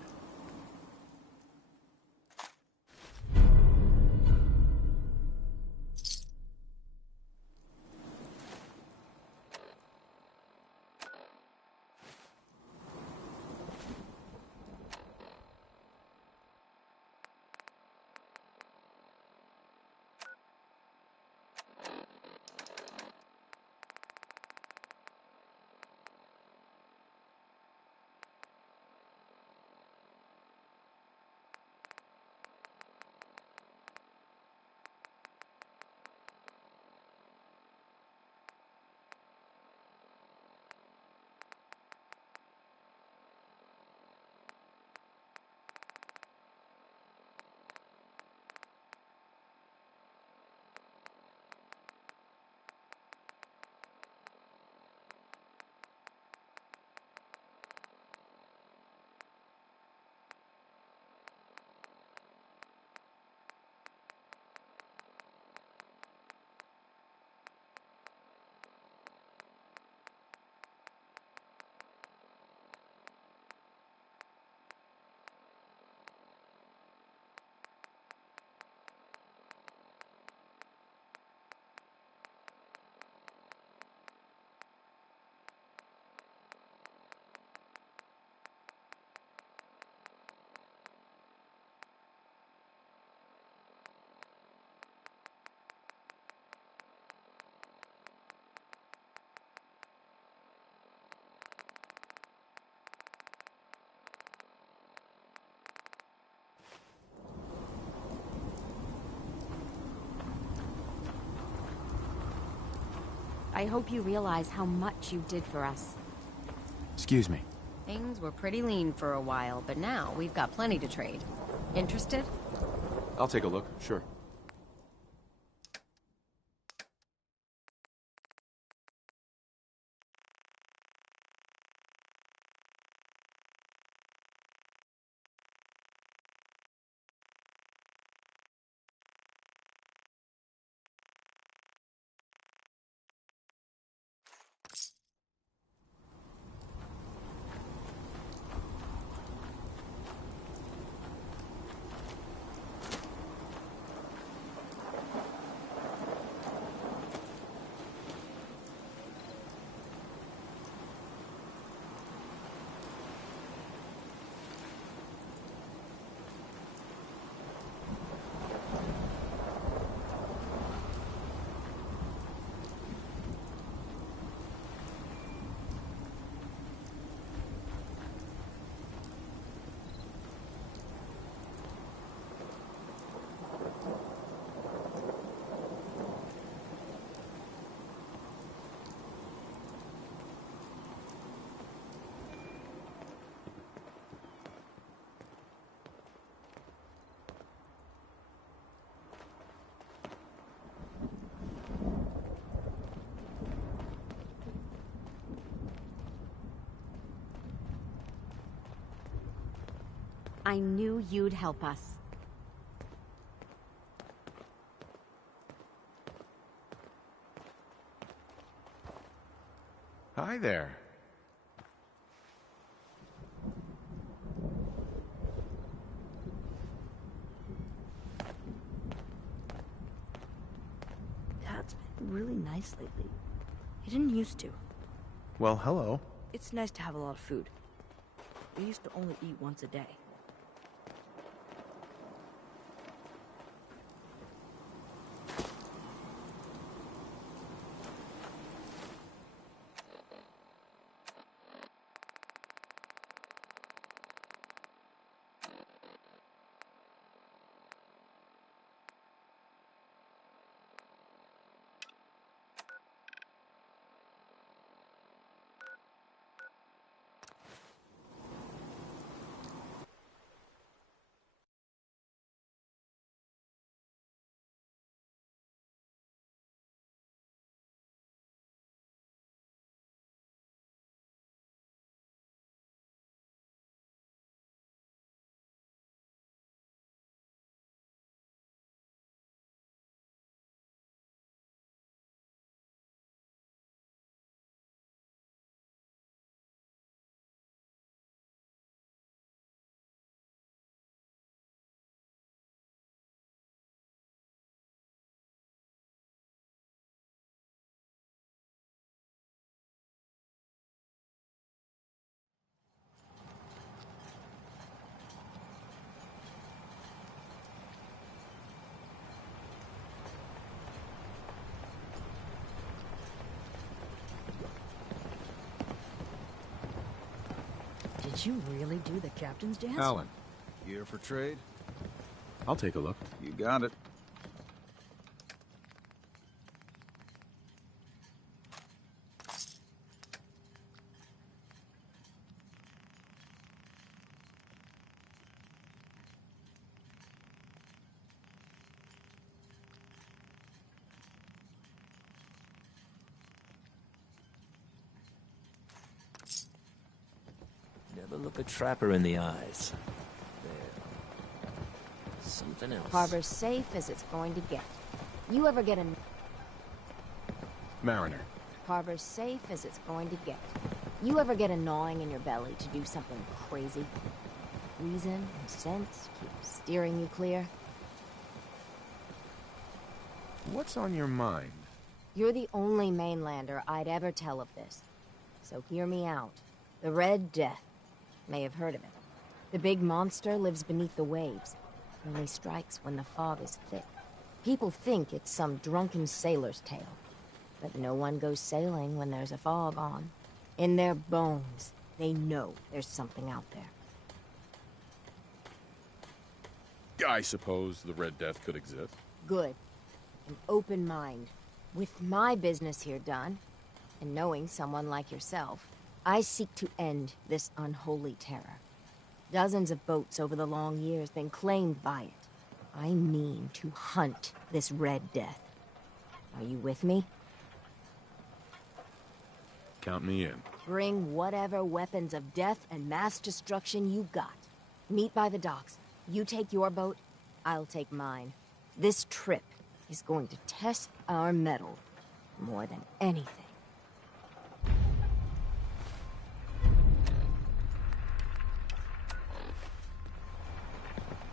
I hope you realize how much you did for us. Excuse me. Things were pretty lean for a while, but now we've got plenty to trade. Interested? I'll take a look, sure. I knew you'd help us. Hi there. Dad's been really nice lately. He didn't used to. Well, hello. It's nice to have a lot of food. We used to only eat once a day. Did you really do the captain's dance? Alan, you here for trade? I'll take a look. You got it. Never look a trapper in the eyes. There. Something else. Harbor's safe as it's going to get. You ever get a... Mariner. Harbor's safe as it's going to get. You ever get a gnawing in your belly to do something crazy? Reason and sense keep steering you clear. What's on your mind? You're the only mainlander I'd ever tell of this. So hear me out. The Red Death. May have heard of it. The big monster lives beneath the waves. Only strikes when the fog is thick. People think it's some drunken sailor's tale. But no one goes sailing when there's a fog on. In their bones, they know there's something out there. I suppose the Red Death could exist. Good. An open mind. With my business here done, and knowing someone like yourself, I seek to end this unholy terror. Dozens of boats over the long years been claimed by it. I mean to hunt this Red Death. Are you with me? Count me in. Bring whatever weapons of death and mass destruction you got. Meet by the docks. You take your boat, I'll take mine. This trip is going to test our mettle more than anything.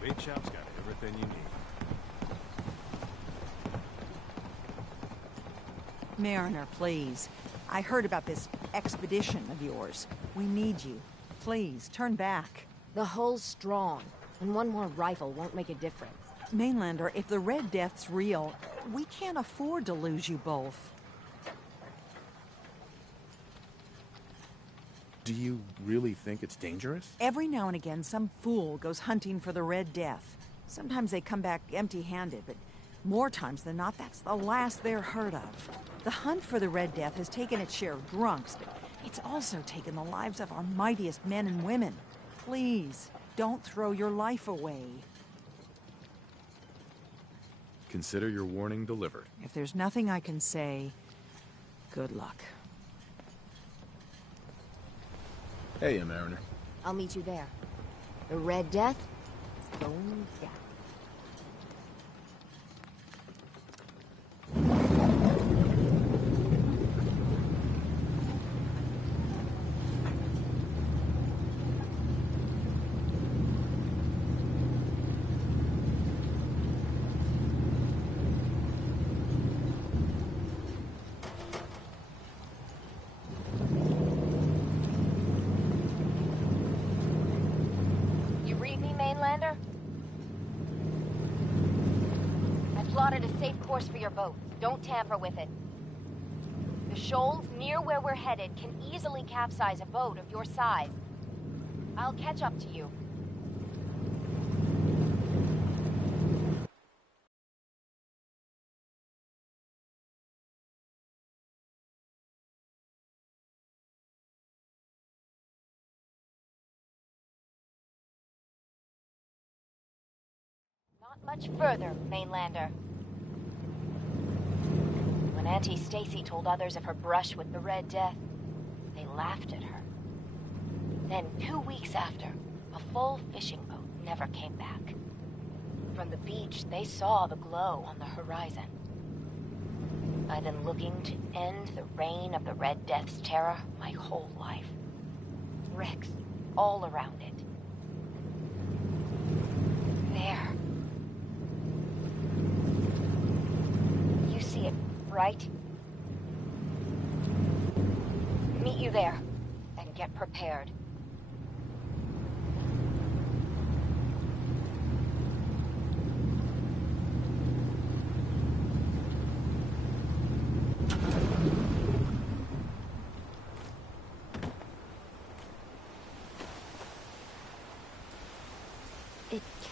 Big Chop's got everything you need. Mariner, please. I heard about this expedition of yours. We need you. Please, turn back. The hull's strong, and one more rifle won't make a difference. Mainlander, if the Red Death's real, we can't afford to lose you both. Do you really think it's dangerous? Every now and again, some fool goes hunting for the Red Death. Sometimes they come back empty-handed, but more times than not, that's the last they're heard of. The hunt for the Red Death has taken its share of drunks, but it's also taken the lives of our mightiest men and women. Please, don't throw your life away. Consider your warning delivered. If there's nothing I can say, good luck. Hey, Mariner. I'll meet you there. The Red Death is going down. Plotted a safe course for your boat. Don't tamper with it. The shoals near where we're headed can easily capsize a boat of your size. I'll catch up to you. Not much further, Mainlander. When Auntie Stacy told others of her brush with the Red Death, they laughed at her. Then 2 weeks after, a full fishing boat never came back. From the beach, they saw the glow on the horizon. I've been looking to end the reign of the Red Death's terror my whole life. Wrecks all around it. There. You see it, right? Meet you there, and get prepared.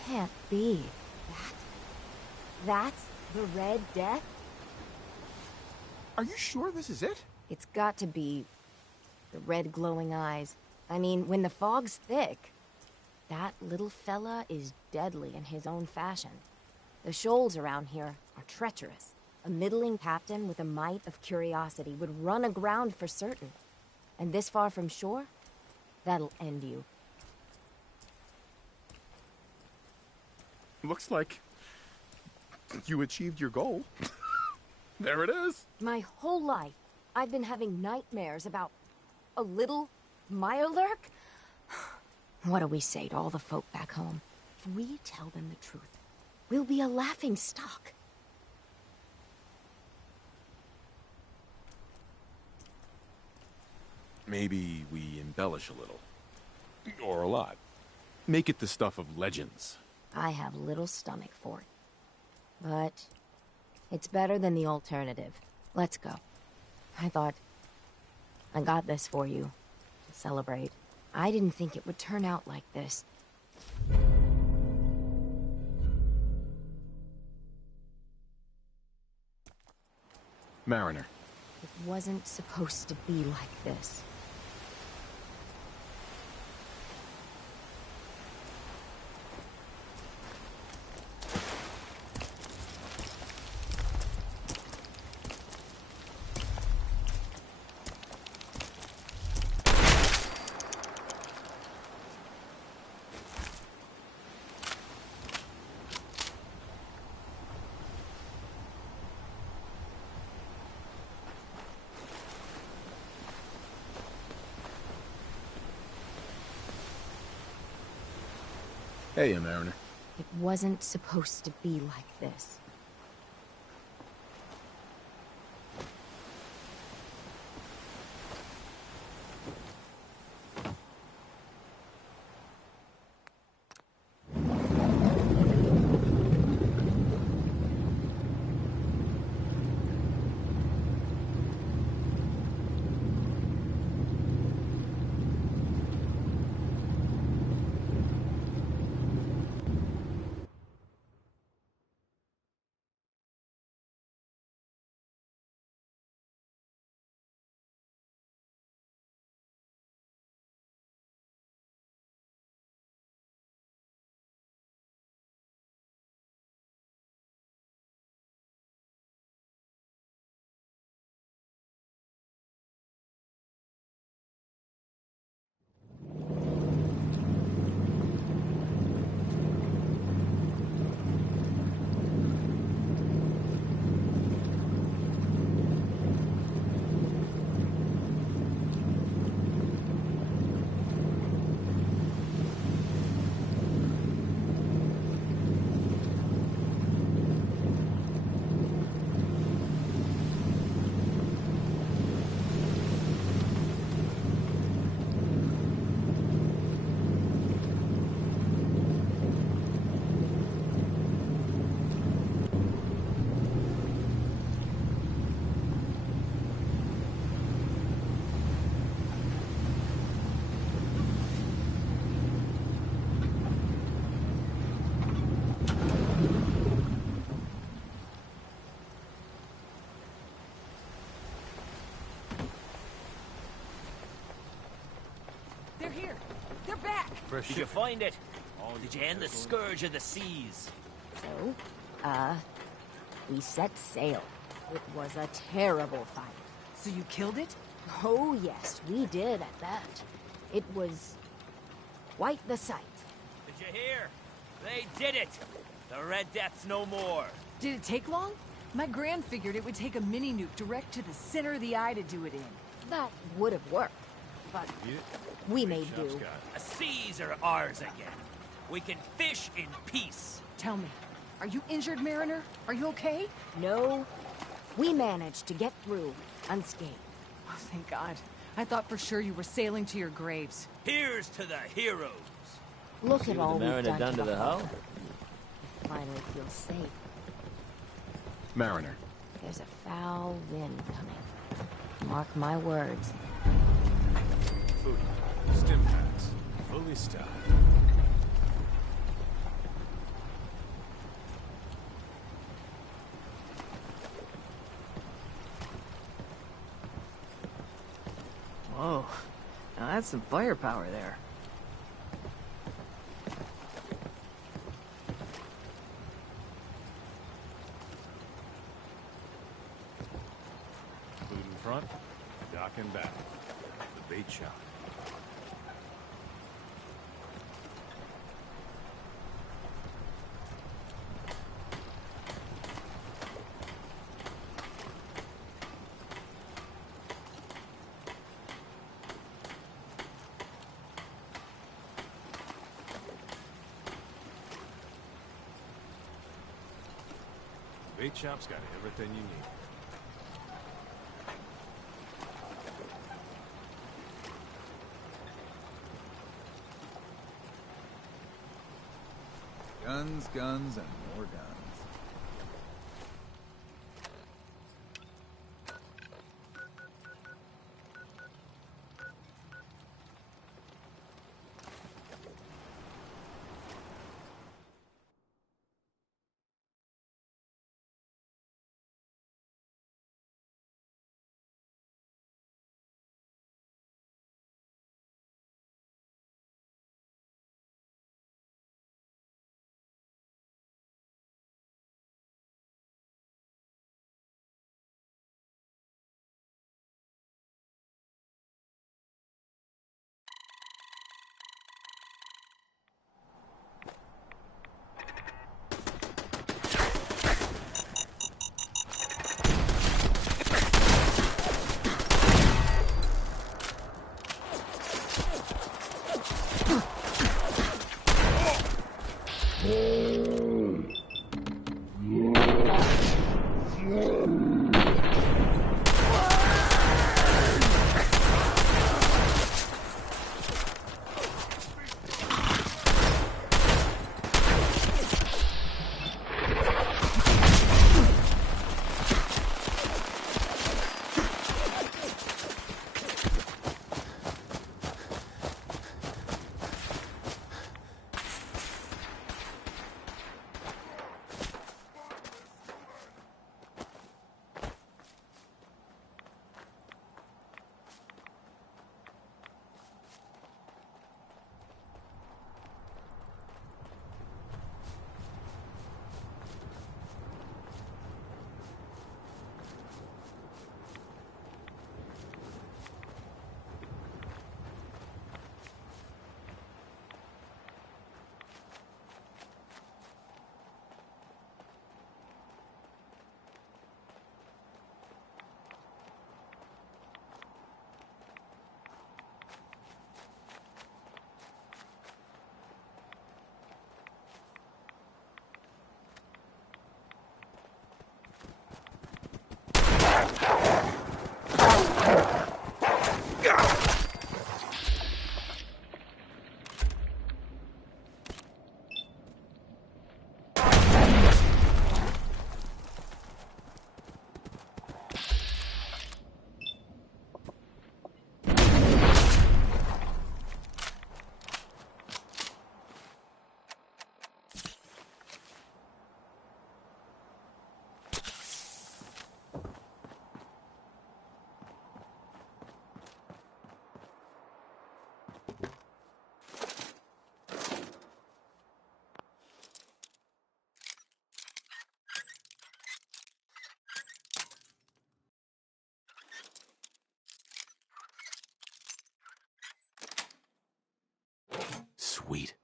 can't be. That's the Red Death? Are you sure this is it? It's got to be the red glowing eyes. I mean, when the fog's thick, that little fella is deadly in his own fashion. The shoals around here are treacherous. A middling captain with a mite of curiosity would run aground for certain. And this far from shore, that'll end you. Looks like you achieved your goal. There it is. My whole life, I've been having nightmares about a little Mirelurk. What do we say to all the folk back home? If we tell them the truth, we'll be a laughing stock. Maybe we embellish a little. Or a lot. Make it the stuff of legends. I have little stomach for it. But it's better than the alternative. Let's go. I thought I got this for you to celebrate. I didn't think it would turn out like this. Mariner. It wasn't supposed to be like this. Hey, Mariner. It wasn't supposed to be like this. Did you find it? Oh, did you end the scourge of the seas? So, we set sail. It was a terrible fight. So you killed it? Oh, yes, we did at that. It was quite the sight. Did you hear? They did it! The Red Death's no more. Did it take long? My Gran figured it would take a mini-nuke direct to the center of the eye to do it in. That would have worked, but we made do. The seas are ours again. We can fish in peace. Tell me, are you injured, Mariner? Are you okay? No. We managed to get through, unscathed. Oh, thank God. I thought for sure you were sailing to your graves. Here's to the heroes. Look at all we've done to the hull. It finally feels safe. Mariner. There's a foul wind coming. Mark my words. Food. Stim packs. Fully stocked. That's some firepower there. Food in front, dock in back. The bait shop. The bait shop's got everything you need. Guns, guns, and more guns. Sweet.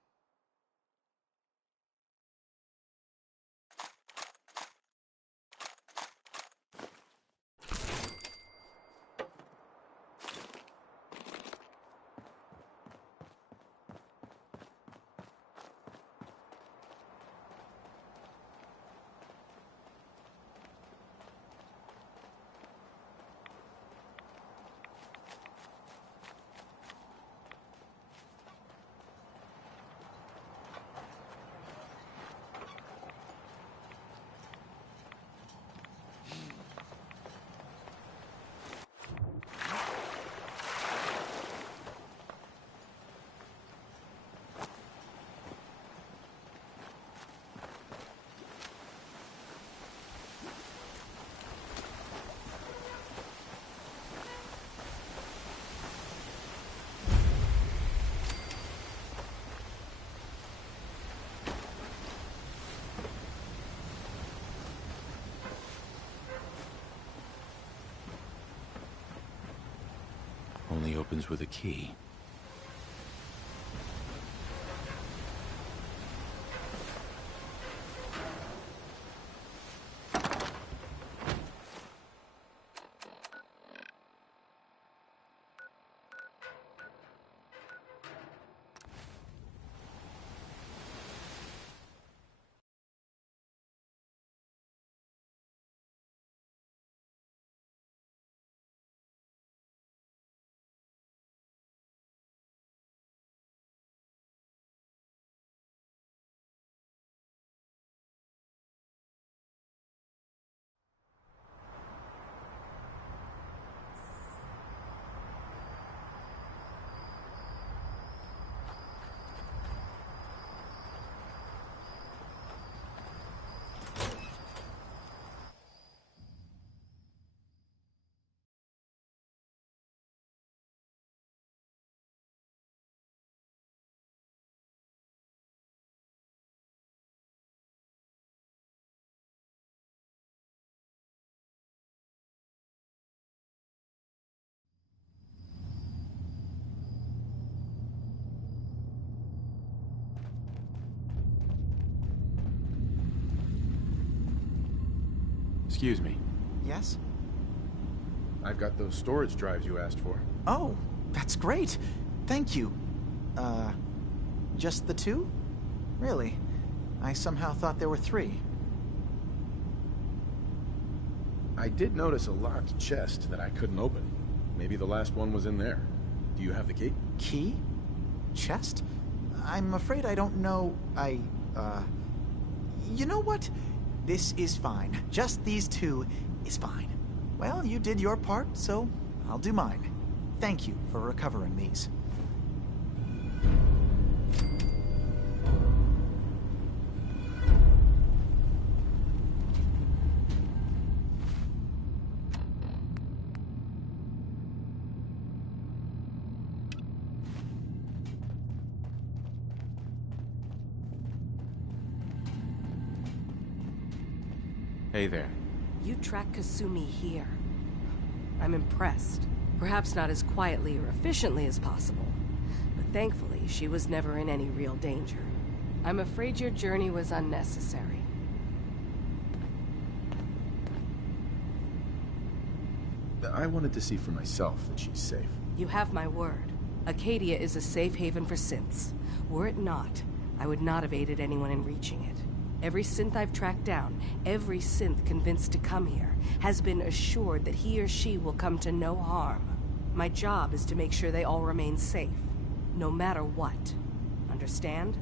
opens with a key. Excuse me. Yes? I've got those storage drives you asked for. Oh, that's great. Thank you. Just the 2? Really? I somehow thought there were 3. I did notice a locked chest that I couldn't open. Maybe the last one was in there. Do you have the key? Key? Chest? I'm afraid I don't know. You know what? This is fine. Just these 2 is fine. Well, you did your part, so I'll do mine. Thank you for recovering these. Hey there. You tracked Kasumi here. I'm impressed. Perhaps not as quietly or efficiently as possible, but thankfully she was never in any real danger. I'm afraid your journey was unnecessary. I wanted to see for myself that she's safe. You have my word. Acadia is a safe haven for synths. Were it not, I would not have aided anyone in reaching it. Every synth I've tracked down, every synth convinced to come here, has been assured that he or she will come to no harm. My job is to make sure they all remain safe, no matter what. Understand?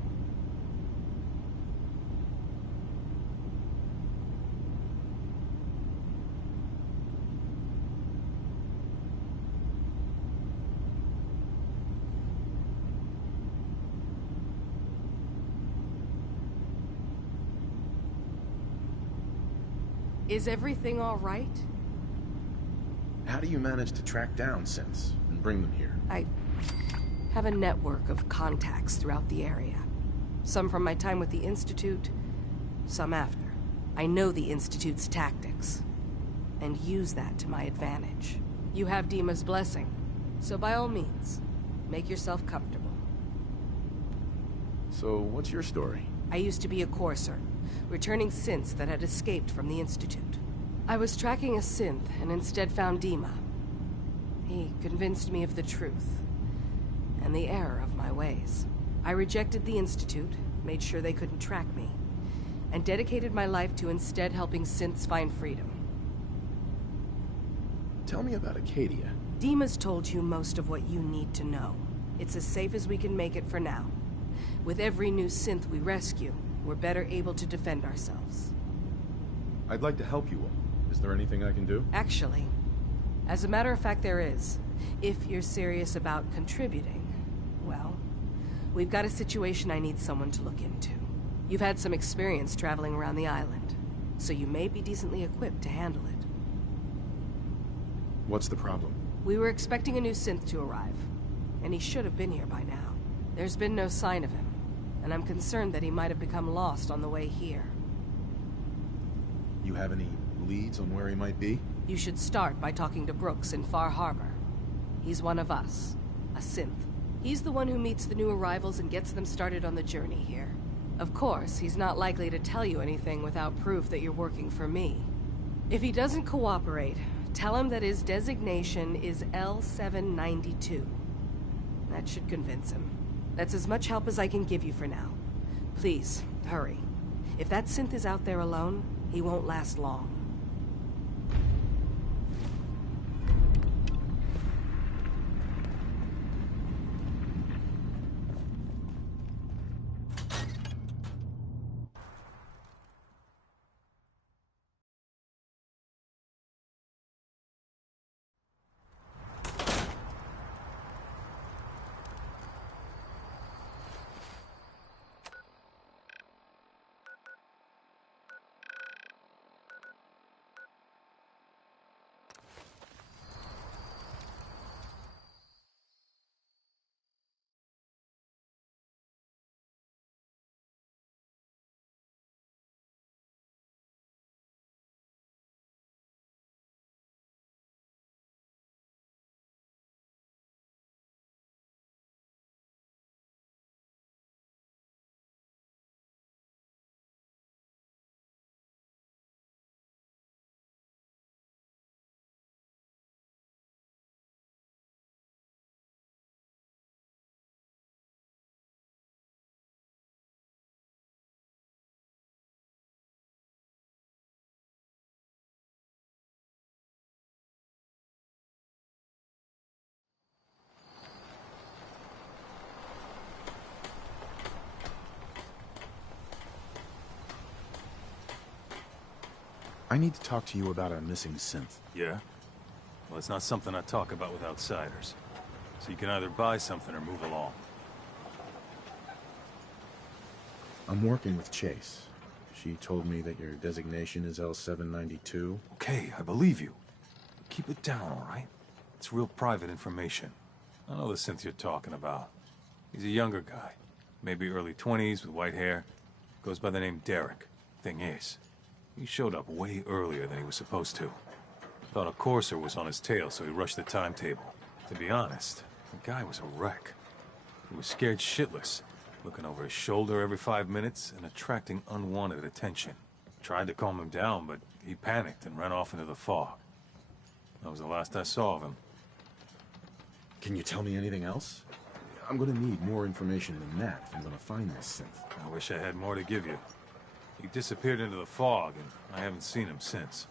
Is everything all right? How do you manage to track down synths and bring them here? I have a network of contacts throughout the area. Some from my time with the Institute, some after. I know the Institute's tactics, and use that to my advantage. You have Dima's blessing, so by all means, make yourself comfortable. So, what's your story? I used to be a courser, returning synths that had escaped from the Institute. I was tracking a synth and instead found Dima. He convinced me of the truth and the error of my ways. I rejected the Institute, made sure they couldn't track me, and dedicated my life to instead helping synths find freedom. Tell me about Acadia. Dima's told you most of what you need to know. It's as safe as we can make it for now. With every new synth we rescue, we're better able to defend ourselves. I'd like to help you all. Is there anything I can do? Actually, as a matter of fact, there is. If you're serious about contributing, well, we've got a situation I need someone to look into. You've had some experience traveling around the island, so you may be decently equipped to handle it. What's the problem? We were expecting a new synth to arrive, and he should have been here by now. There's been no sign of him, and I'm concerned that he might have become lost on the way here. You have any leads on where he might be? You should start by talking to Brooks in Far Harbor. He's one of us. A synth. He's the one who meets the new arrivals and gets them started on the journey here. Of course, he's not likely to tell you anything without proof that you're working for me. If he doesn't cooperate, tell him that his designation is L792. That should convince him. That's as much help as I can give you for now. Please, hurry. If that synth is out there alone, he won't last long. I need to talk to you about our missing synth. Yeah? Well, it's not something I talk about with outsiders. So you can either buy something or move along. I'm working with Chase. She told me that your designation is L792. Okay, I believe you. Keep it down, all right? It's real private information. I know the synth you're talking about. He's a younger guy. Maybe early 20s with white hair. Goes by the name Derek. Thing is, he showed up way earlier than he was supposed to. Thought a courser was on his tail, so he rushed the timetable. To be honest, the guy was a wreck. He was scared shitless, looking over his shoulder every 5 minutes and attracting unwanted attention. Tried to calm him down, but he panicked and ran off into the fog. That was the last I saw of him. Can you tell me anything else? I'm gonna need more information than that if I'm gonna find this synth. I wish I had more to give you. He disappeared into the fog, and I haven't seen him since.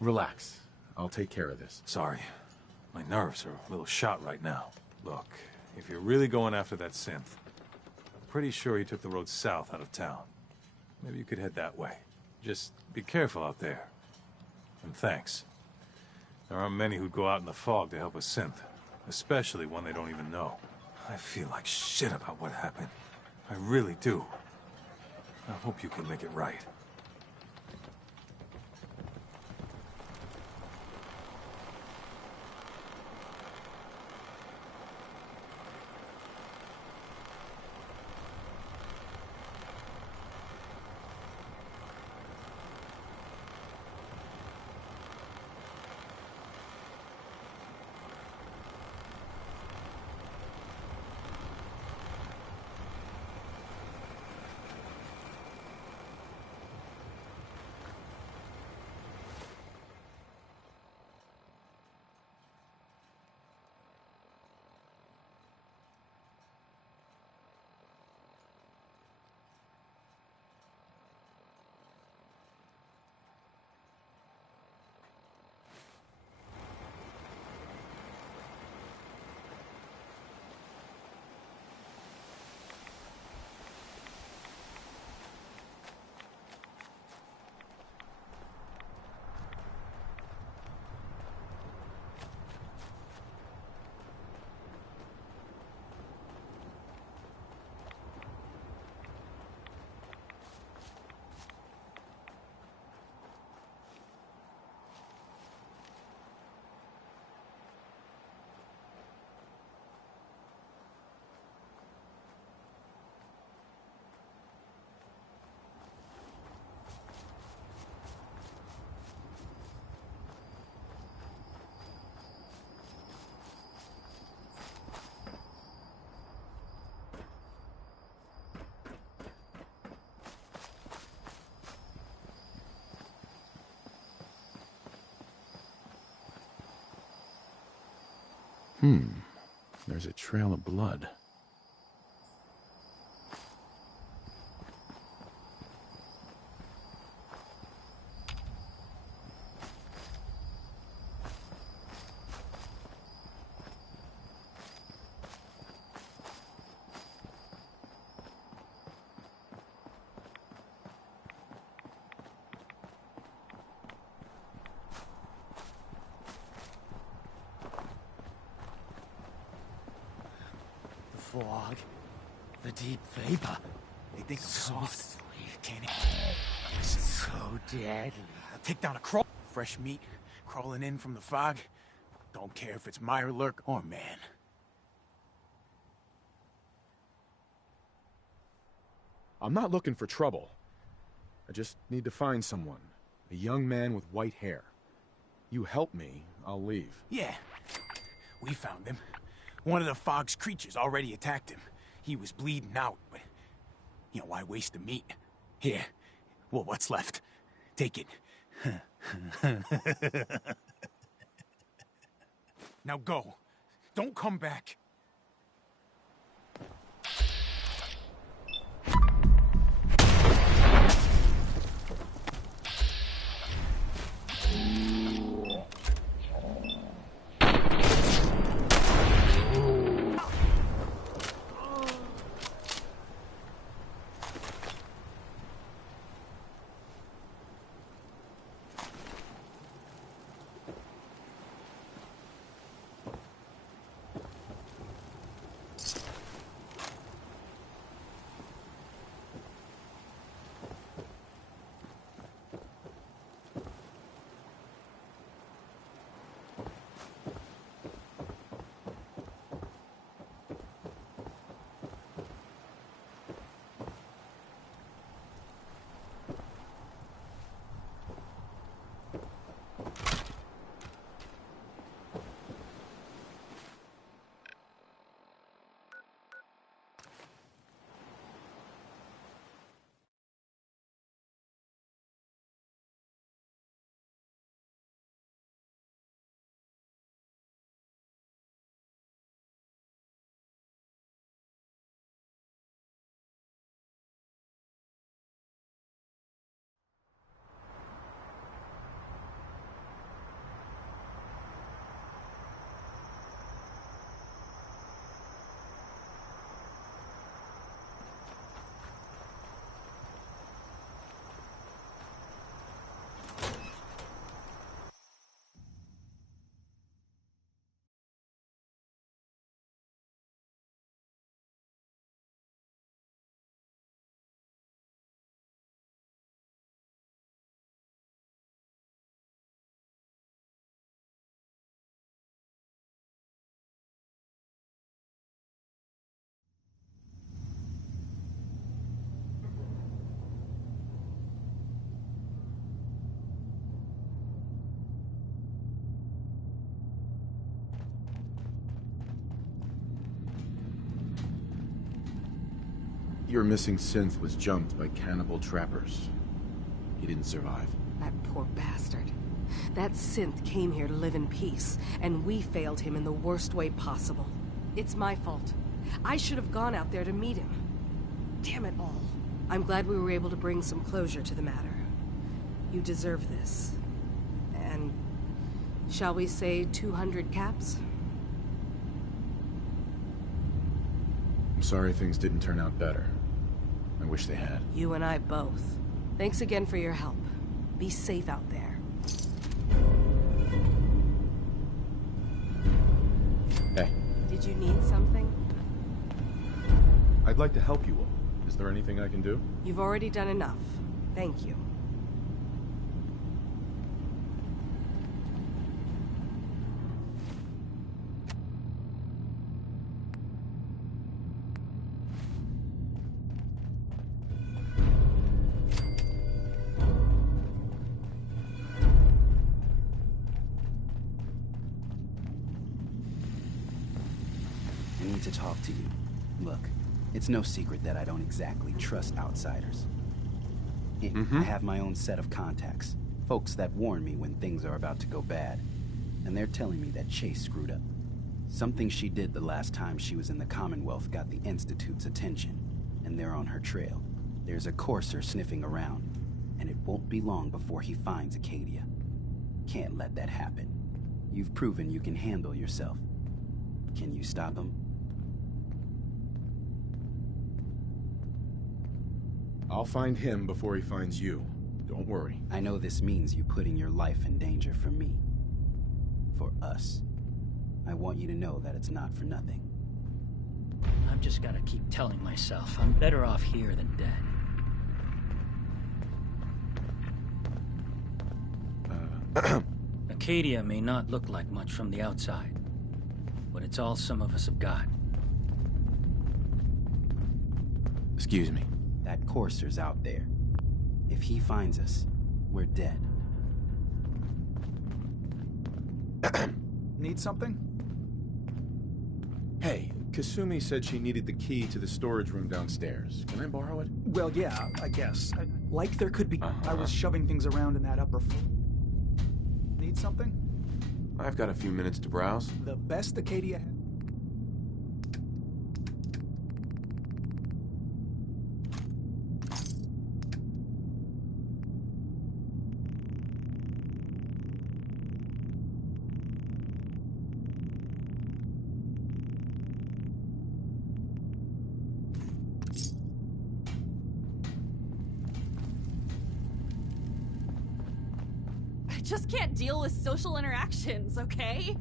Relax. I'll take care of this. Sorry. My nerves are a little shot right now. Look, if you're really going after that synth, I'm pretty sure he took the road south out of town. Maybe you could head that way. Just be careful out there. And thanks. There aren't many who'd go out in the fog to help a synth, especially one they don't even know. I feel like shit about what happened. I really do. I hope you can make it right. There's a trail of blood. Fog. The deep vapor. They think I'm so sweet, can it? So deadly. I'll take down a crawl. Fresh meat crawling in from the fog. Don't care if it's Mirelurk or man. I'm not looking for trouble. I just need to find someone. A young man with white hair. You help me, I'll leave. Yeah. We found him. One of the fog's creatures already attacked him. He was bleeding out, but... You know, why waste the meat? Here. Well, what's left? Take it. Now go. Don't come back. Your missing synth was jumped by cannibal trappers. He didn't survive. That poor bastard. That synth came here to live in peace, and we failed him in the worst way possible. It's my fault. I should have gone out there to meet him. Damn it all. I'm glad we were able to bring some closure to the matter. You deserve this. And... shall we say 200 caps? I'm sorry things didn't turn out better. I wish they had. You and I both. Thanks again for your help. Be safe out there. Hey. Did you need something? I'd like to help you all. Is there anything I can do? You've already done enough. Thank you. I need to talk to you. Look, it's no secret that I don't exactly trust outsiders. I have my own set of contacts, folks that warn me when things are about to go bad, and they're telling me that Chase screwed up. Something she did the last time she was in the Commonwealth got the Institute's attention, and they're on her trail. There's a courser sniffing around, and it won't be long before he finds Acadia. Can't let that happen. You've proven you can handle yourself. Can you stop him? I'll find him before he finds you. Don't worry. I know this means you putting your life in danger for me. For us. I want you to know that it's not for nothing. I've just gotta keep telling myself I'm better off here than dead. Acadia may not look like much from the outside, but it's all some of us have got. Excuse me. That courser's out there. If he finds us, we're dead. Need something? Hey, Kasumi said she needed the key to the storage room downstairs. Can I borrow it? Well, yeah, I guess. Like there could be... I was shoving things around in that upper floor. Need something? I've got a few minutes to browse. The best Acadia... Just can't deal with social interactions, okay?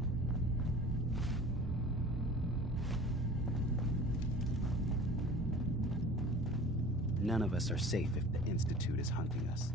None of us are safe if the Institute is hunting us.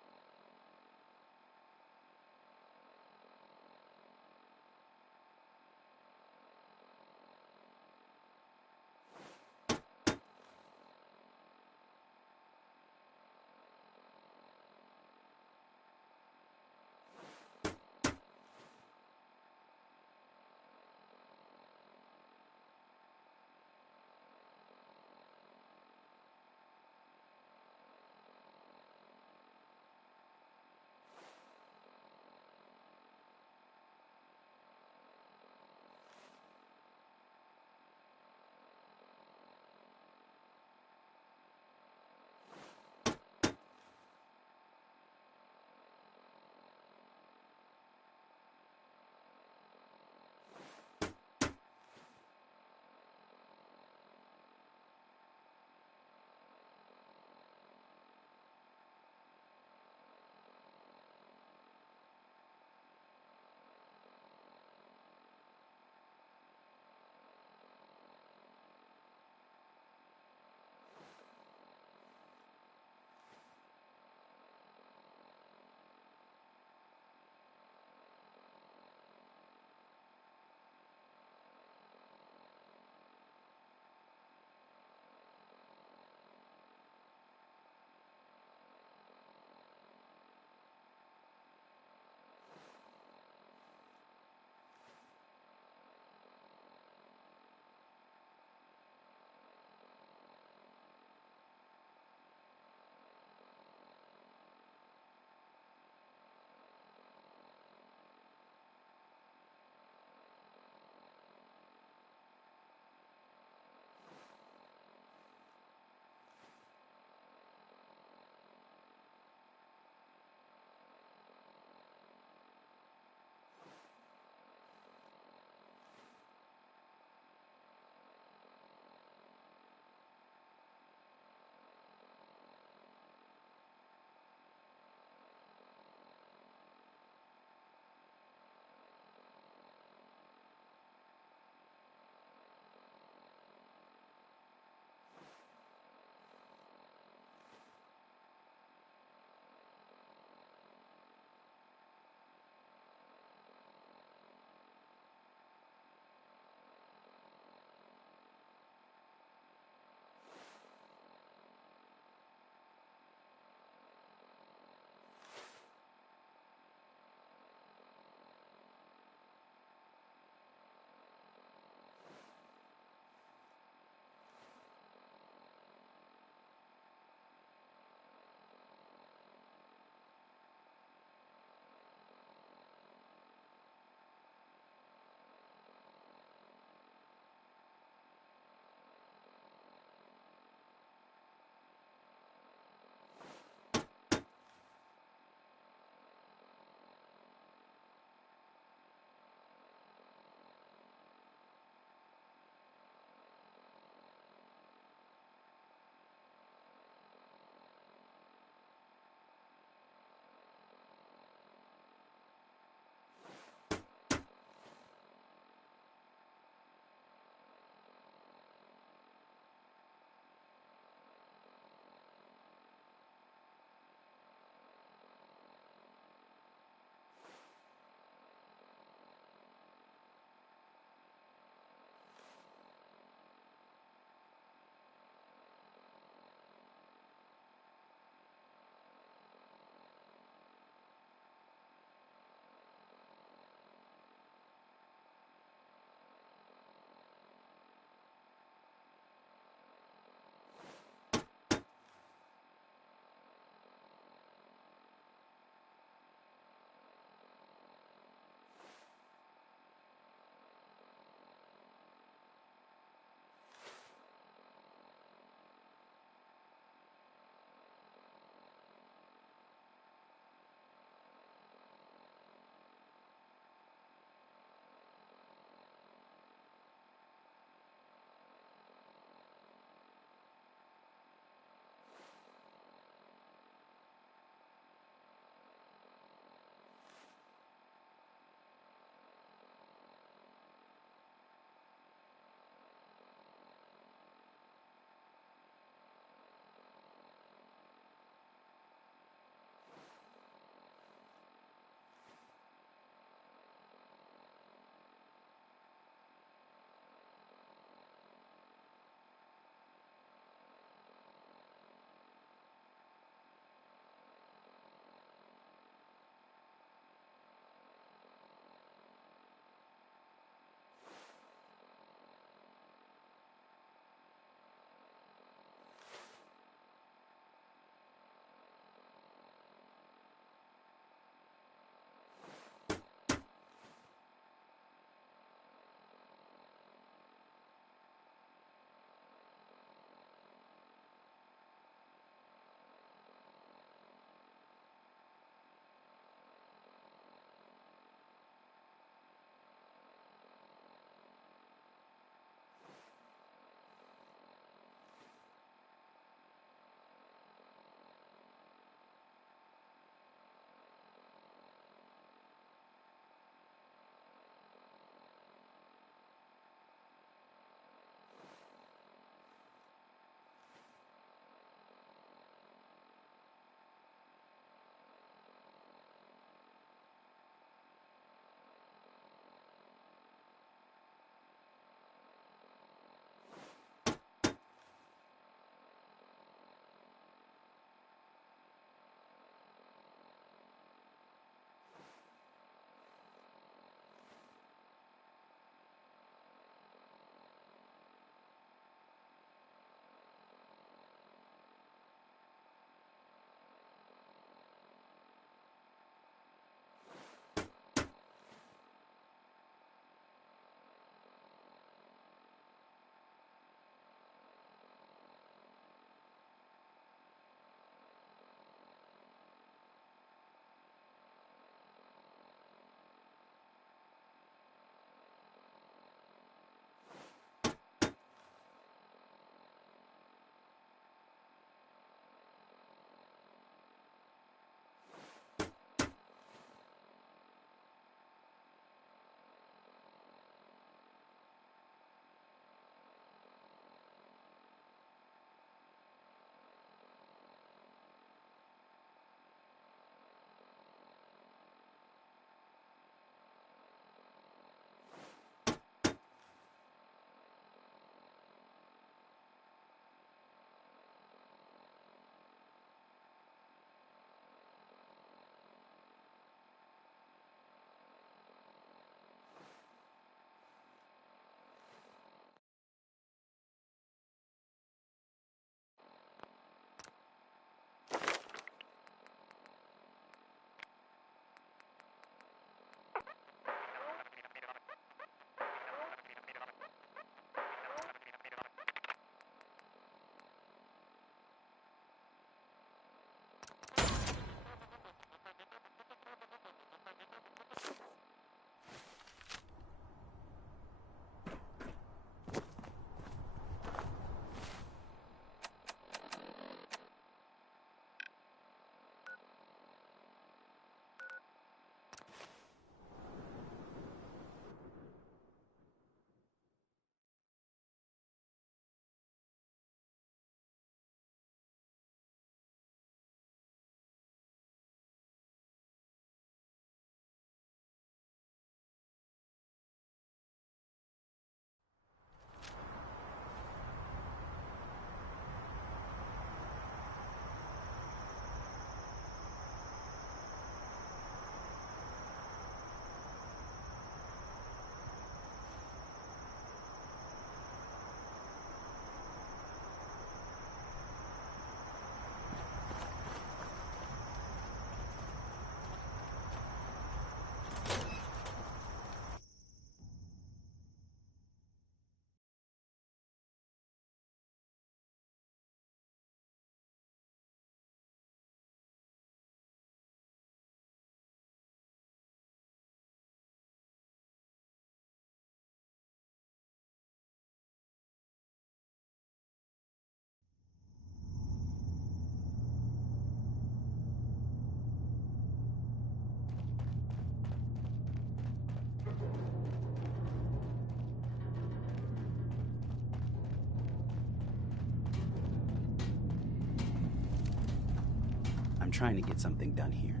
I'm trying to get something done here.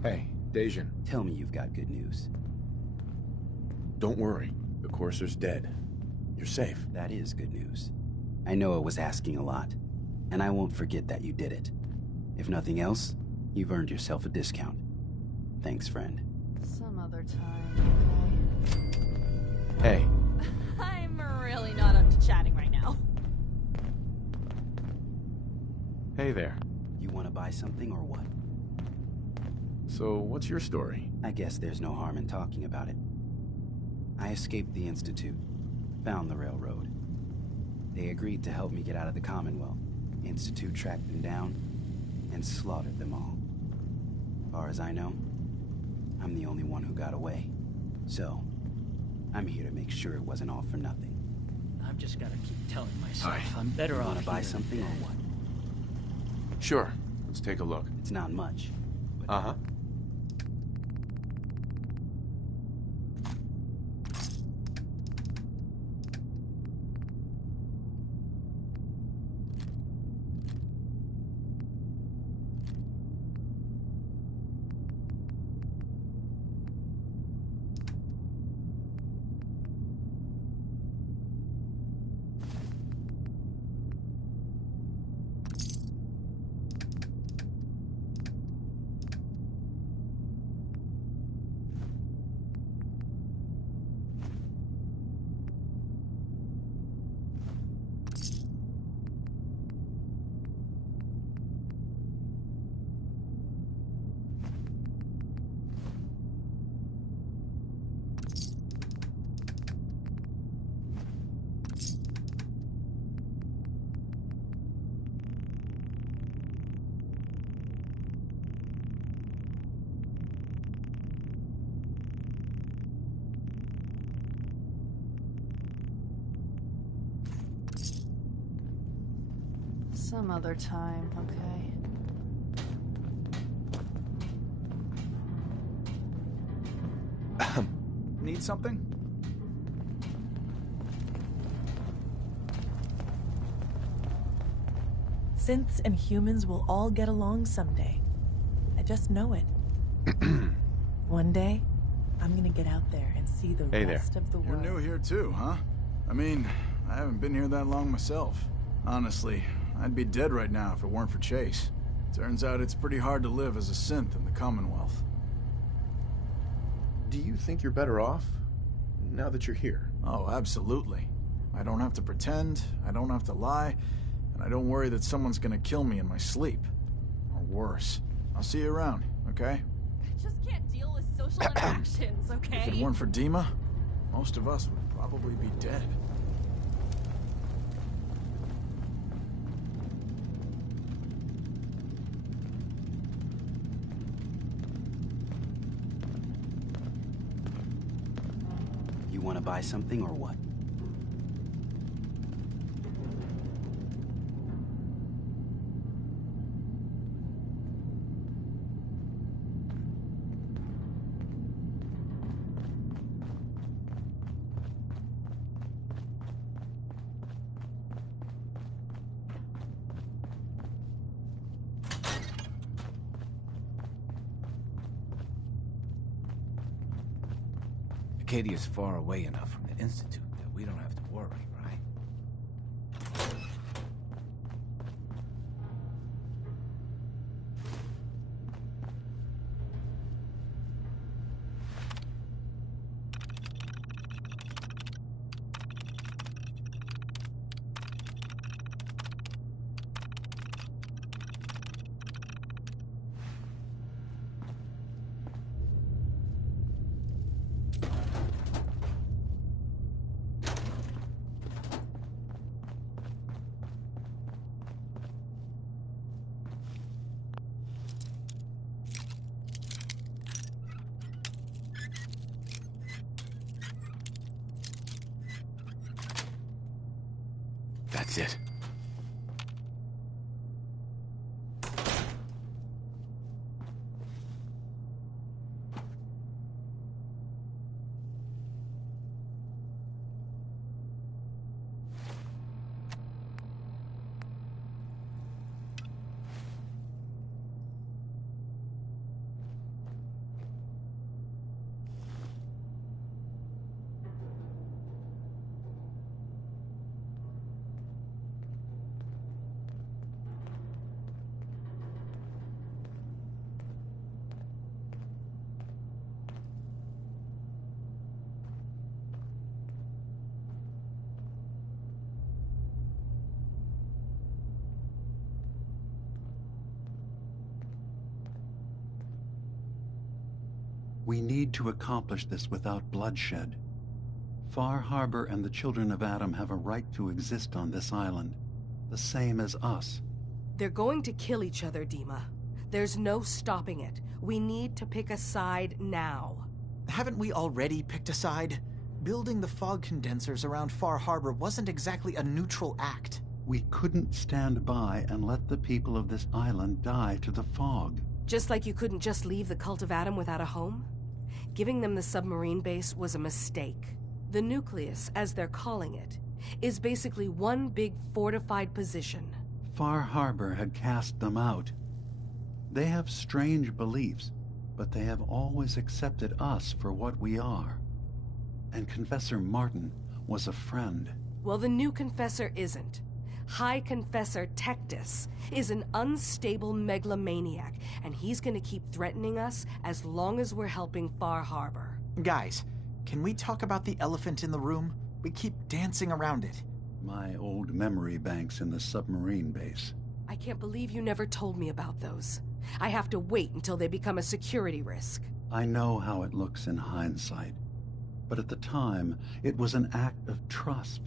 Hey, Dejan. Tell me you've got good news. Don't worry. The Courser's dead. You're safe. That is good news. I know it was asking a lot, and I won't forget that you did it. If nothing else, you've earned yourself a discount. Thanks, friend. Some other time, okay? Hey. I'm really not up to chatting right now. Hey there. You want to buy something or what? So, what's your story? I guess there's no harm in talking about it. I escaped the Institute, found the railroad. They agreed to help me get out of the Commonwealth. Institute tracked them down and slaughtered them all. As far as I know, I'm the only one who got away. So, I'm here to make sure it wasn't all for nothing. I've just gotta keep telling myself I'm better off Want to buy here. something or what? Sure. Let's take a look. It's not much. Uh-huh. Some other time, okay? Need something? Synths and humans will all get along someday. I just know it. One day, I'm gonna get out there and see the rest of the world. You're new here too, huh? I mean, I haven't been here that long myself. Honestly, I'd be dead right now if it weren't for Chase. Turns out it's pretty hard to live as a synth in the Commonwealth. Do you think you're better off now that you're here? Oh, absolutely. I don't have to pretend, I don't have to lie, and I don't worry that someone's gonna kill me in my sleep. Or worse. I'll see you around, okay? I just can't deal with social interactions, okay? If it weren't for Dima, most of us would probably be dead. You want to buy something or what? Acadia's far away enough from the Institute that we don't have to worry, right? That's it. We need to accomplish this without bloodshed. Far Harbor and the Children of Adam have a right to exist on this island, the same as us. They're going to kill each other, Dima. There's no stopping it. We need to pick a side now. Haven't we already picked a side? Building the fog condensers around Far Harbor wasn't exactly a neutral act. We couldn't stand by and let the people of this island die to the fog. Just like you couldn't just leave the Cult of Adam without a home? Giving them the submarine base was a mistake. The nucleus, as they're calling it, is basically one big fortified position. Far Harbor had cast them out. They have strange beliefs, but they have always accepted us for what we are. And Confessor Martin was a friend. Well, the new Confessor isn't. High Confessor Tectus is an unstable megalomaniac, and he's gonna keep threatening us as long as we're helping Far Harbor. Guys, can we talk about the elephant in the room? We keep dancing around it. My old memory banks in the submarine base. I can't believe you never told me about those. I have to wait until they become a security risk. I know how it looks in hindsight, but at the time, it was an act of trust.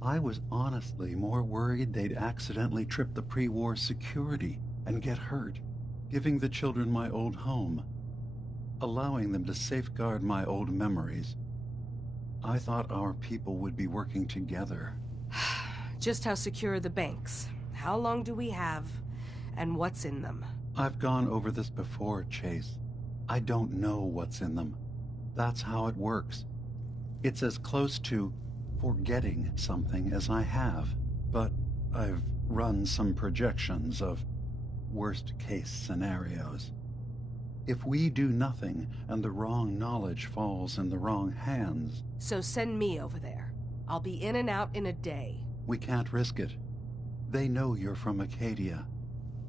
I was honestly more worried they'd accidentally trip the pre-war security and get hurt, giving the children my old home, allowing them to safeguard my old memories. I thought our people would be working together. Just how secure are the banks? How long do we have? And what's in them? I've gone over this before, Chase. I don't know what's in them. That's how it works. It's as close to forgetting something as I have. But I've run some projections of worst-case scenarios. If we do nothing and the wrong knowledge falls in the wrong hands... So send me over there. I'll be in and out in a day. We can't risk it. They know you're from Acadia.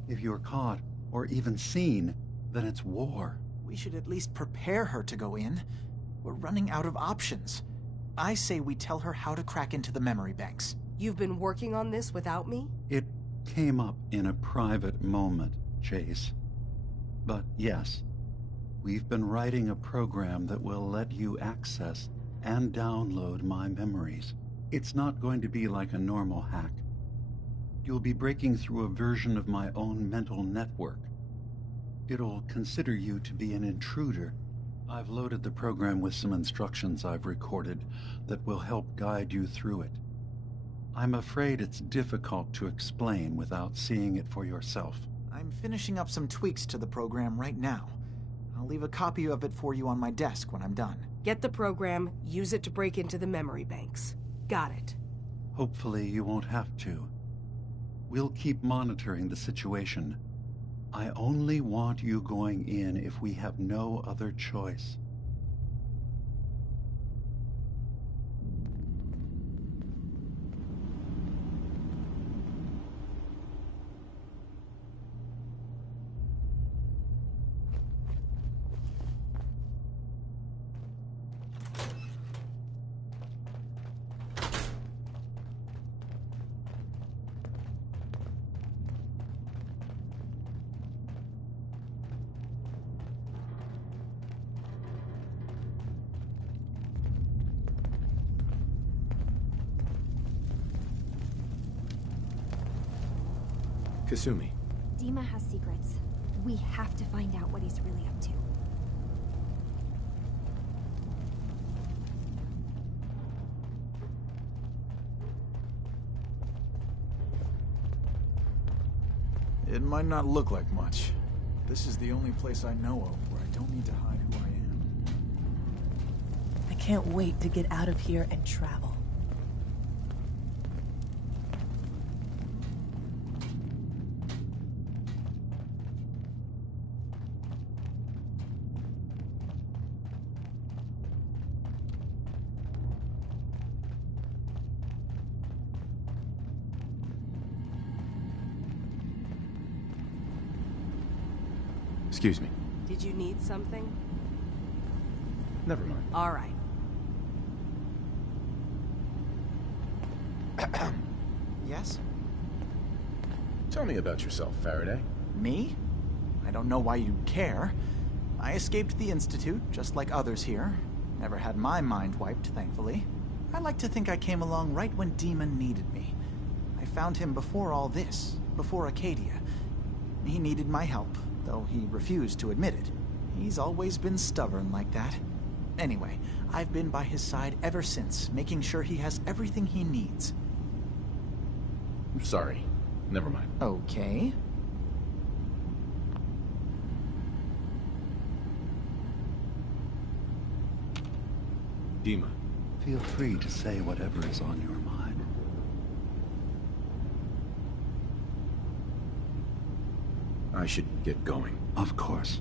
If you're caught, or even seen, then it's war. We should at least prepare her to go in. We're running out of options. I say we tell her how to crack into the memory banks. You've been working on this without me? It came up in a private moment, Chase. But yes, we've been writing a program that will let you access and download my memories. It's not going to be like a normal hack. You'll be breaking through a version of my own mental network. It'll consider you to be an intruder. I've loaded the program with some instructions I've recorded that will help guide you through it. I'm afraid it's difficult to explain without seeing it for yourself. I'm finishing up some tweaks to the program right now. I'll leave a copy of it for you on my desk when I'm done. Get the program, use it to break into the memory banks. Got it. Hopefully you won't have to. We'll keep monitoring the situation. I only want you going in if we have no other choice. Kasumi. Dima has secrets. We have to find out what he's really up to. It might not look like much. This is the only place I know of where I don't need to hide who I am. I can't wait to get out of here and travel. Excuse me. Did you need something? Never mind. All right. Yes? Tell me about yourself, Faraday. Me? I don't know why you care. I escaped the Institute, just like others here. Never had my mind wiped, thankfully. I like to think I came along right when Demon needed me. I found him before all this, before Acadia. He needed my help, though he refused to admit it. He's always been stubborn like that. Anyway, I've been by his side ever since, making sure he has everything he needs. I'm sorry. Never mind. Okay. Dima. Feel free to say whatever is on your mind. I should get going. Of course.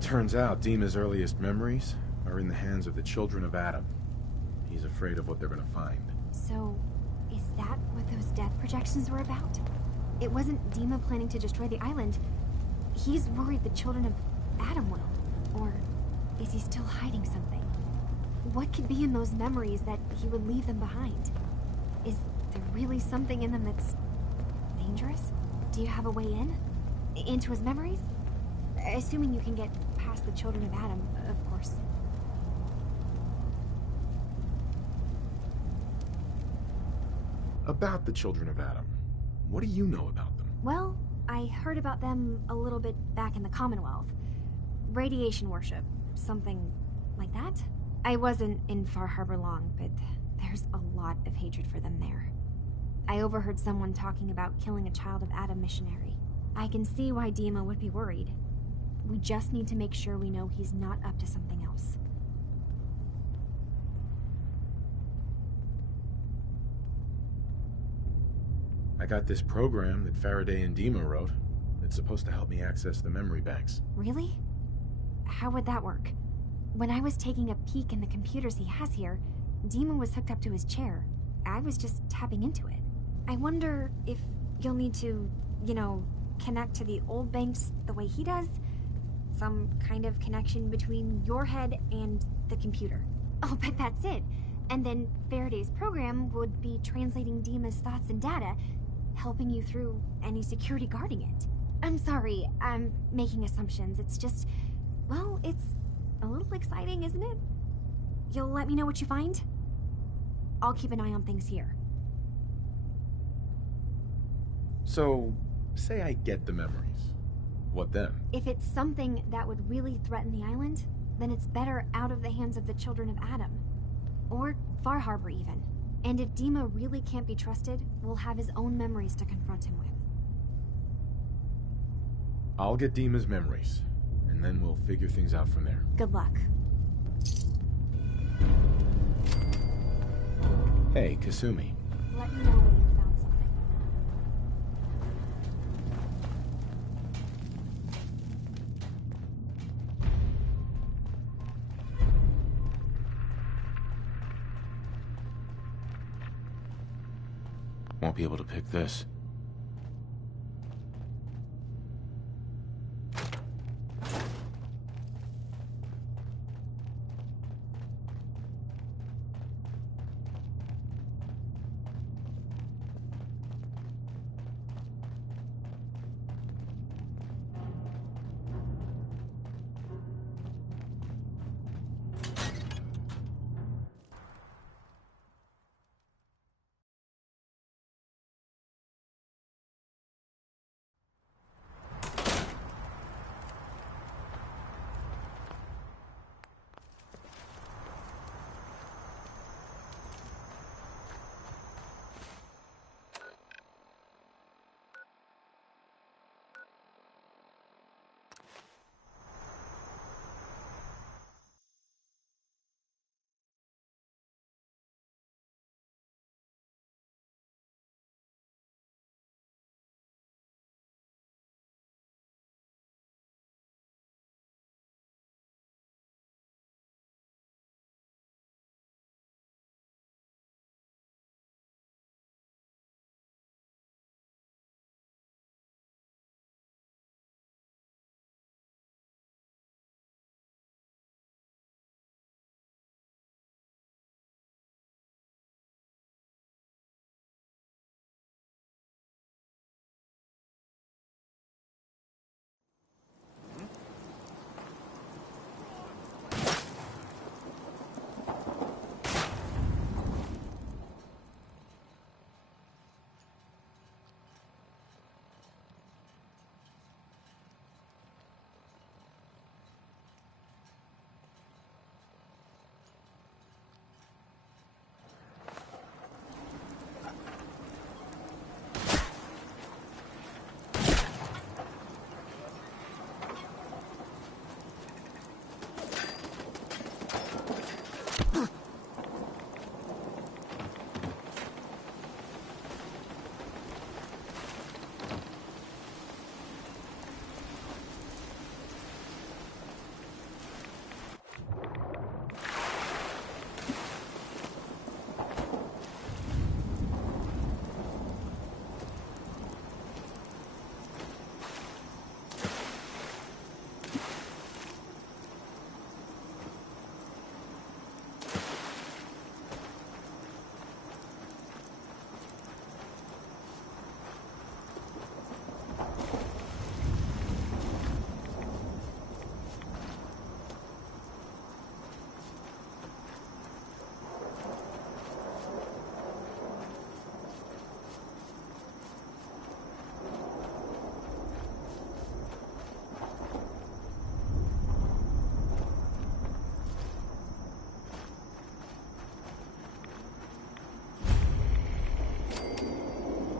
Turns out Dima's earliest memories are in the hands of the children of Adam. He's afraid of what they're gonna find. So, is that what those death projections were about? It wasn't Dima planning to destroy the island. He's worried the children of Adam will. Or is he still hiding something? What could be in those memories that he would leave them behind? Is there really something in them that's dangerous? Do you have a way in? Into his memories? Assuming you can get past the children of Adam, of course. About the children of Adam, what do you know about them? Well, I heard about them a little bit back in the Commonwealth. Radiation worship, something like that. I wasn't in Far Harbor long, but there's a lot of hatred for them there. I overheard someone talking about killing a child of Adam missionary. I can see why Dima would be worried. We just need to make sure we know he's not up to something else. I got this program that Faraday and Dima wrote. It's supposed to help me access the memory banks. Really? How would that work? When I was taking a peek in the computers he has here, Dima was hooked up to his chair. I was just tapping into it. I wonder if you'll need to, connect to the old banks the way he does? Some kind of connection between your head and the computer. Oh, but that's it. And then Faraday's program would be translating Dima's thoughts and data, helping you through any security guarding it. I'm sorry, I'm making assumptions. It's just, well, it's a little exciting, isn't it? You'll let me know what you find? I'll keep an eye on things here. So, say I get the memories. What then? If it's something that would really threaten the island, then it's better out of the hands of the children of Adam. Or Far Harbor, even. And if Dima really can't be trusted, we'll have his own memories to confront him with. I'll get Dima's memories, and then we'll figure things out from there. Good luck. Hey, Kasumi. Let me know when you found something. Won't be able to pick this.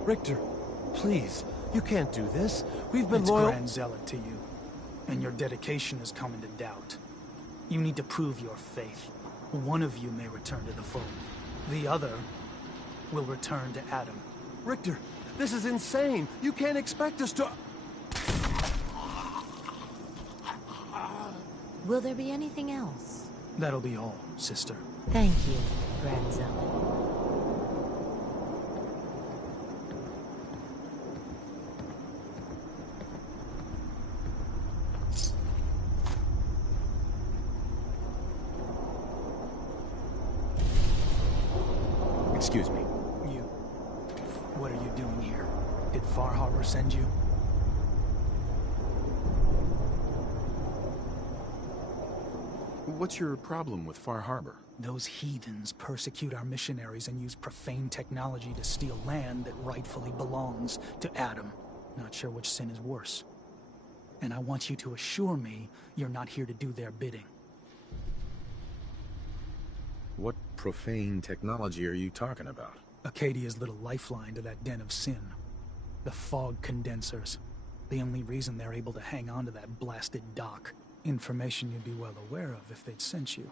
Richter, please, you can't do this. We've been It's loyal— Grand Zealot to you, and your dedication is coming to doubt. You need to prove your faith. One of you may return to the fold. The other will return to Adam. Richter, this is insane. You can't expect us to— Will there be anything else? That'll be all, sister. Thank you, Grand Zealot. Excuse me. What are you doing here? Did Far Harbor send you? What's your problem with Far Harbor? Those heathens persecute our missionaries and use profane technology to steal land that rightfully belongs to Adam. Not sure which sin is worse. And I want you to assure me you're not here to do their bidding. What profane technology are you talking about? Acadia's little lifeline to that den of sin. The fog condensers. The only reason they're able to hang on to that blasted dock. Information you'd be well aware of if they'd sent you.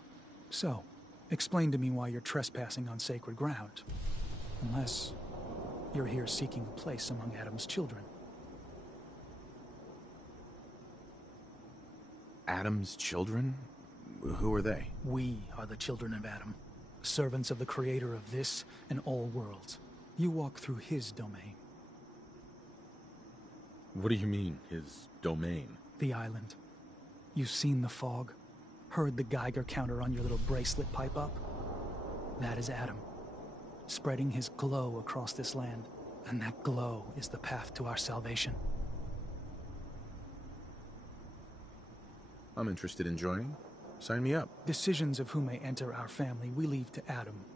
So, explain to me why you're trespassing on sacred ground. Unless you're here seeking a place among Adam's children. Adam's children? Who are they? We are the children of Adam. Servants of the creator of this and all worlds. You walk through his domain. What do you mean, his domain? The island. You've seen the fog, heard the Geiger counter on your little bracelet pipe up? That is Adam, spreading his glow across this land, and that glow is the path to our salvation. I'm interested in joining. Sign me up. Decisions of who may enter our family we leave to Adam.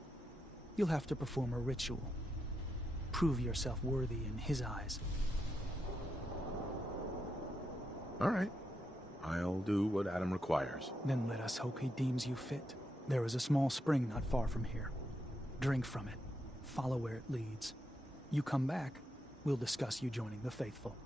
You'll have to perform a ritual. Prove yourself worthy in his eyes. All right. I'll do what Adam requires. Then let us hope he deems you fit. There is a small spring not far from here. Drink from it. Follow where it leads. You come back, we'll discuss you joining the faithful.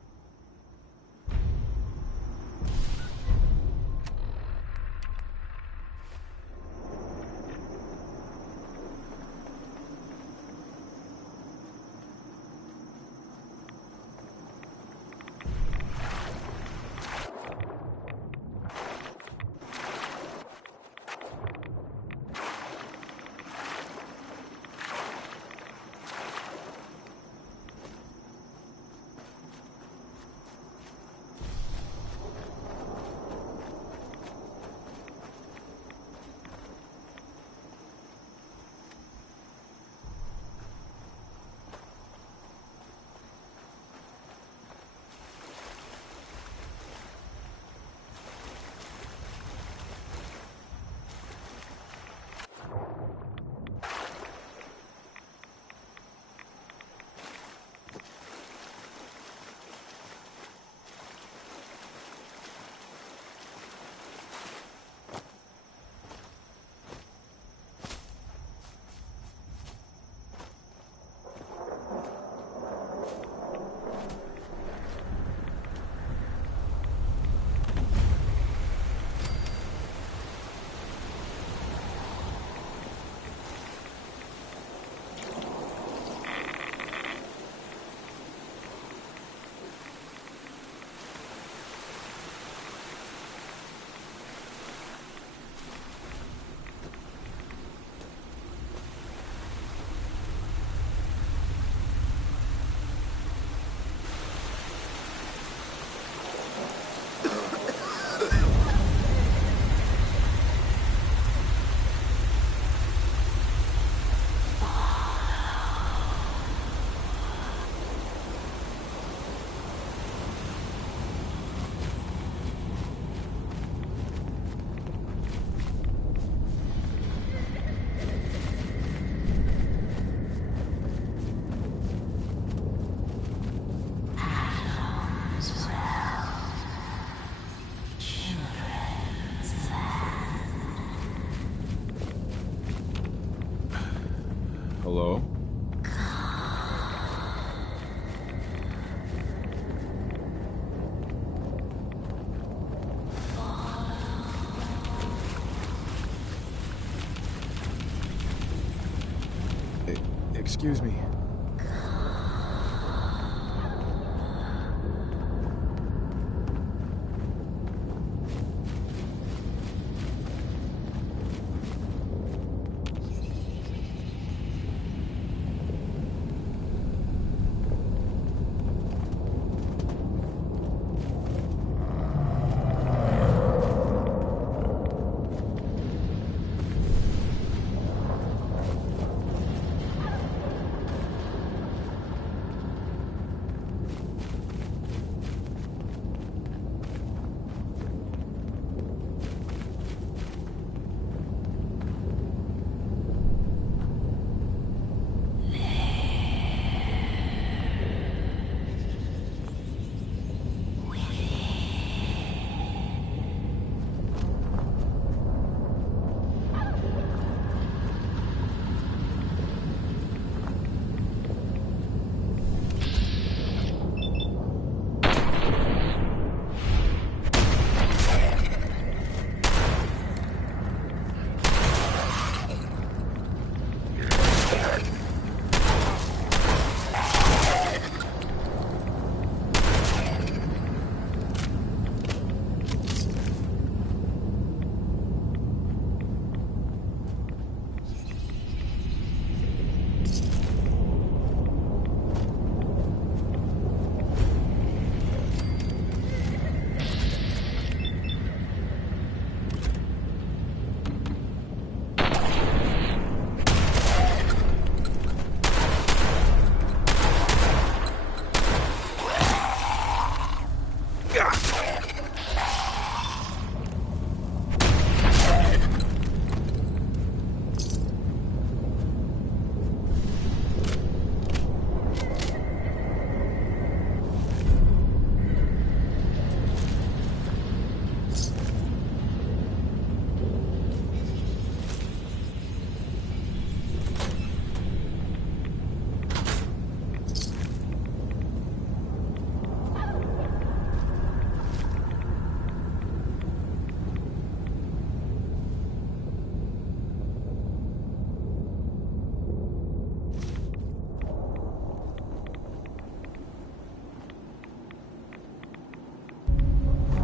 Excuse me.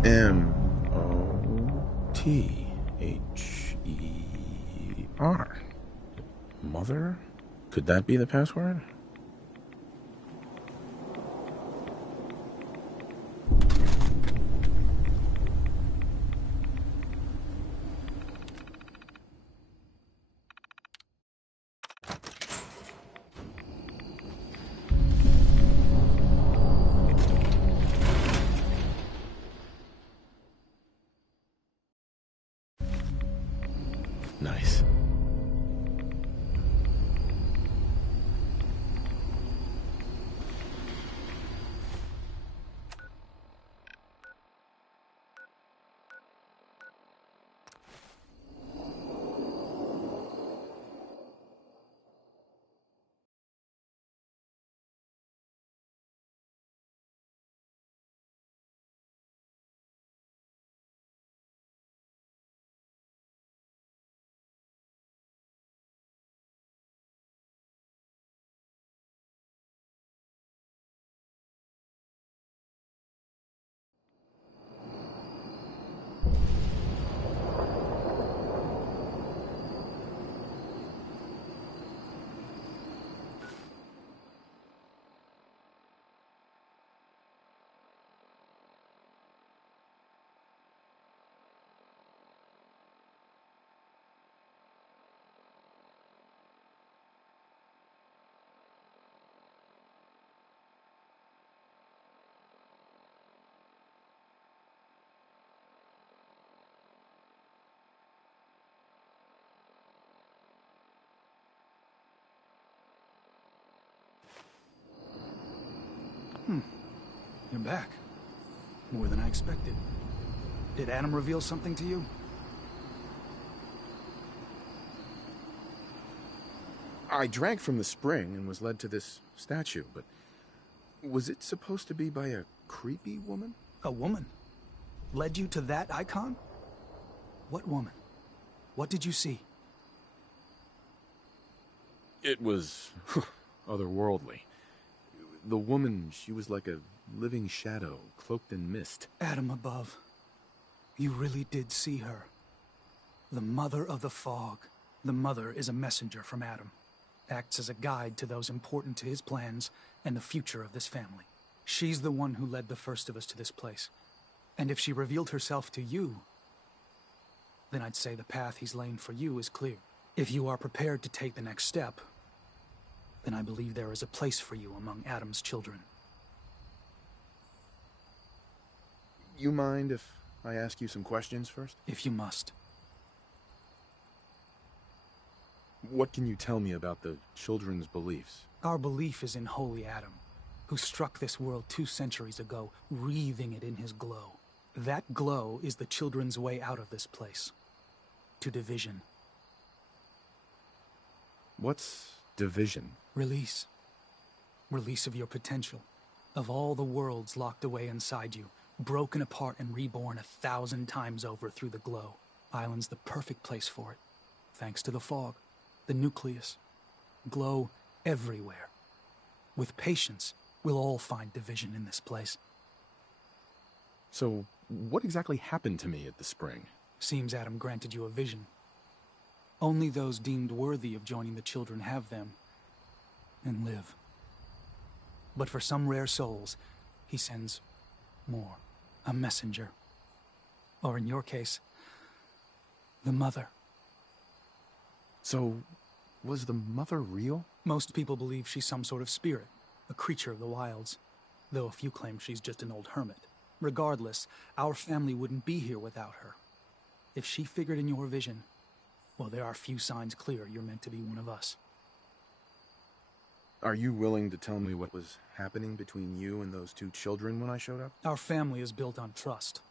M-O-T-H-E-R. Mother? Could that be the password? Nice. You're back. More than I expected. Did Adam reveal something to you? I drank from the spring and was led to this statue, but was it supposed to be by a creepy woman? A woman? Led you to that icon? What woman? What did you see? It was otherworldly. The woman, she was like a living shadow, cloaked in mist. Adam above. You really did see her. The Mother of the Fog. The Mother is a messenger from Adam. Acts as a guide to those important to his plans and the future of this family. She's the one who led the first of us to this place. And if she revealed herself to you, then I'd say the path he's laying for you is clear. If you are prepared to take the next step, then I believe there is a place for you among Adam's children. You mind if I ask you some questions first? If you must. What can you tell me about the children's beliefs? Our belief is in Holy Adam, who struck this world 2 centuries ago, wreathing it in his glow. That glow is the children's way out of this place. To division. What's division? Release. Release of your potential. Of all the worlds locked away inside you, broken apart and reborn 1,000 times over through the glow. Island's the perfect place for it. Thanks to the fog, the nucleus. Glow everywhere. With patience, we'll all find division in this place. So, what exactly happened to me at the spring? Seems Adam granted you a vision. Only those deemed worthy of joining the children have them, and live. But for some rare souls, he sends more. A messenger. Or in your case, the Mother. So, was the Mother real? Most people believe she's some sort of spirit, a creature of the wilds, though a few claim she's just an old hermit. Regardless, our family wouldn't be here without her. If she figured in your vision, well, there are few signs clear you're meant to be one of us. Are you willing to tell me what was happening between you and those 2 children when I showed up? Our family is built on trust.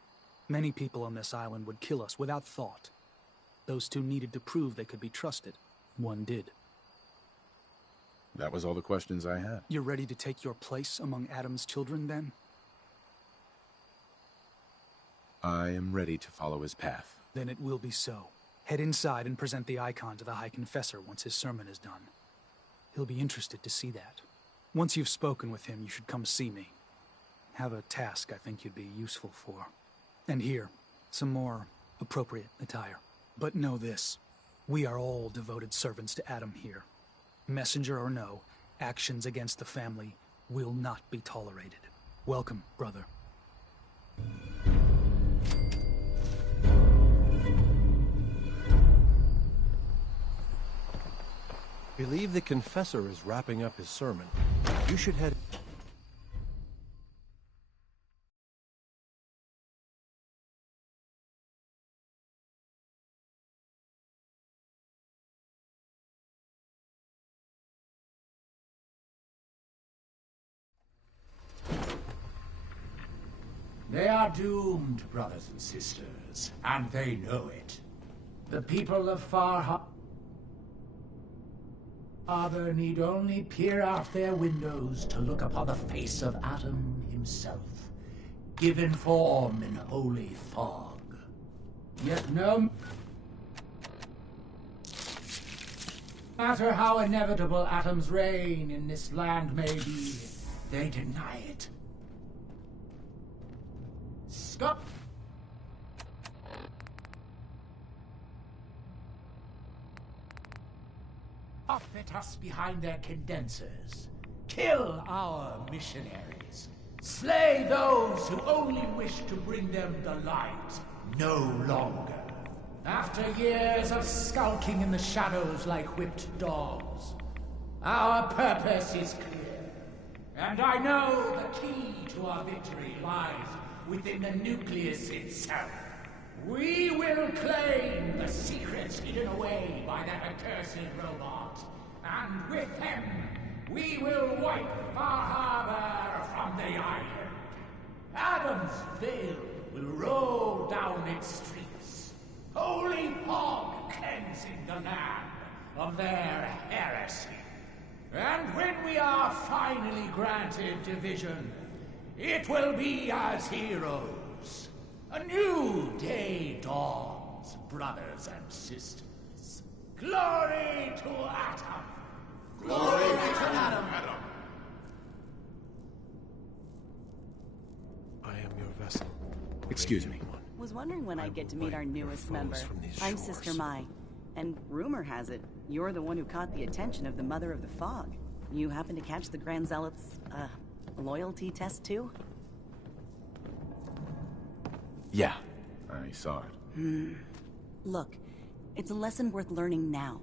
Many people on this island would kill us without thought. Those 2 needed to prove they could be trusted. One did. That was all the questions I had. You're ready to take your place among Adam's children, then? I am ready to follow his path. Then it will be so. Head inside and present the icon to the High Confessor once his sermon is done. He'll be interested to see that. Once you've spoken with him, you should come see me. Have a task I think you'd be useful for. And here, some more appropriate attire. But know this, we are all devoted servants to Adam here. Messenger or no, actions against the family will not be tolerated. Welcome, brother. Believe the confessor is wrapping up his sermon. You should head... They are doomed, brothers and sisters, and they know it. The people of Far Harbor need only peer out their windows to look upon the face of Adam himself, given form in holy fog. Yet no matter how inevitable Adam's reign in this land may be, they deny it. Scott! Outfit us behind their condensers. Kill our missionaries. Slay those who only wish to bring them the light no longer. After years of skulking in the shadows like whipped dogs, our purpose is clear. And I know the key to our victory lies within the nucleus itself. We will claim the secrets hidden away by that accursed robot, and with them, we will wipe Far Harbor from the island. Adam's veil will roll down its streets, holy fog cleansing the land of their heresy. And when we are finally granted division, it will be as heroes. A new day dawns, brothers and sisters. Glory to Adam! I am your vessel. Excuse me. Was wondering when I'd get to meet our newest member. I'm Sister Mai, and rumor has it, you're the one who caught the attention of the Mother of the Fog. You happen to catch the Grand Zealot's, loyalty test too? Yeah, I saw it. Look, it's a lesson worth learning now.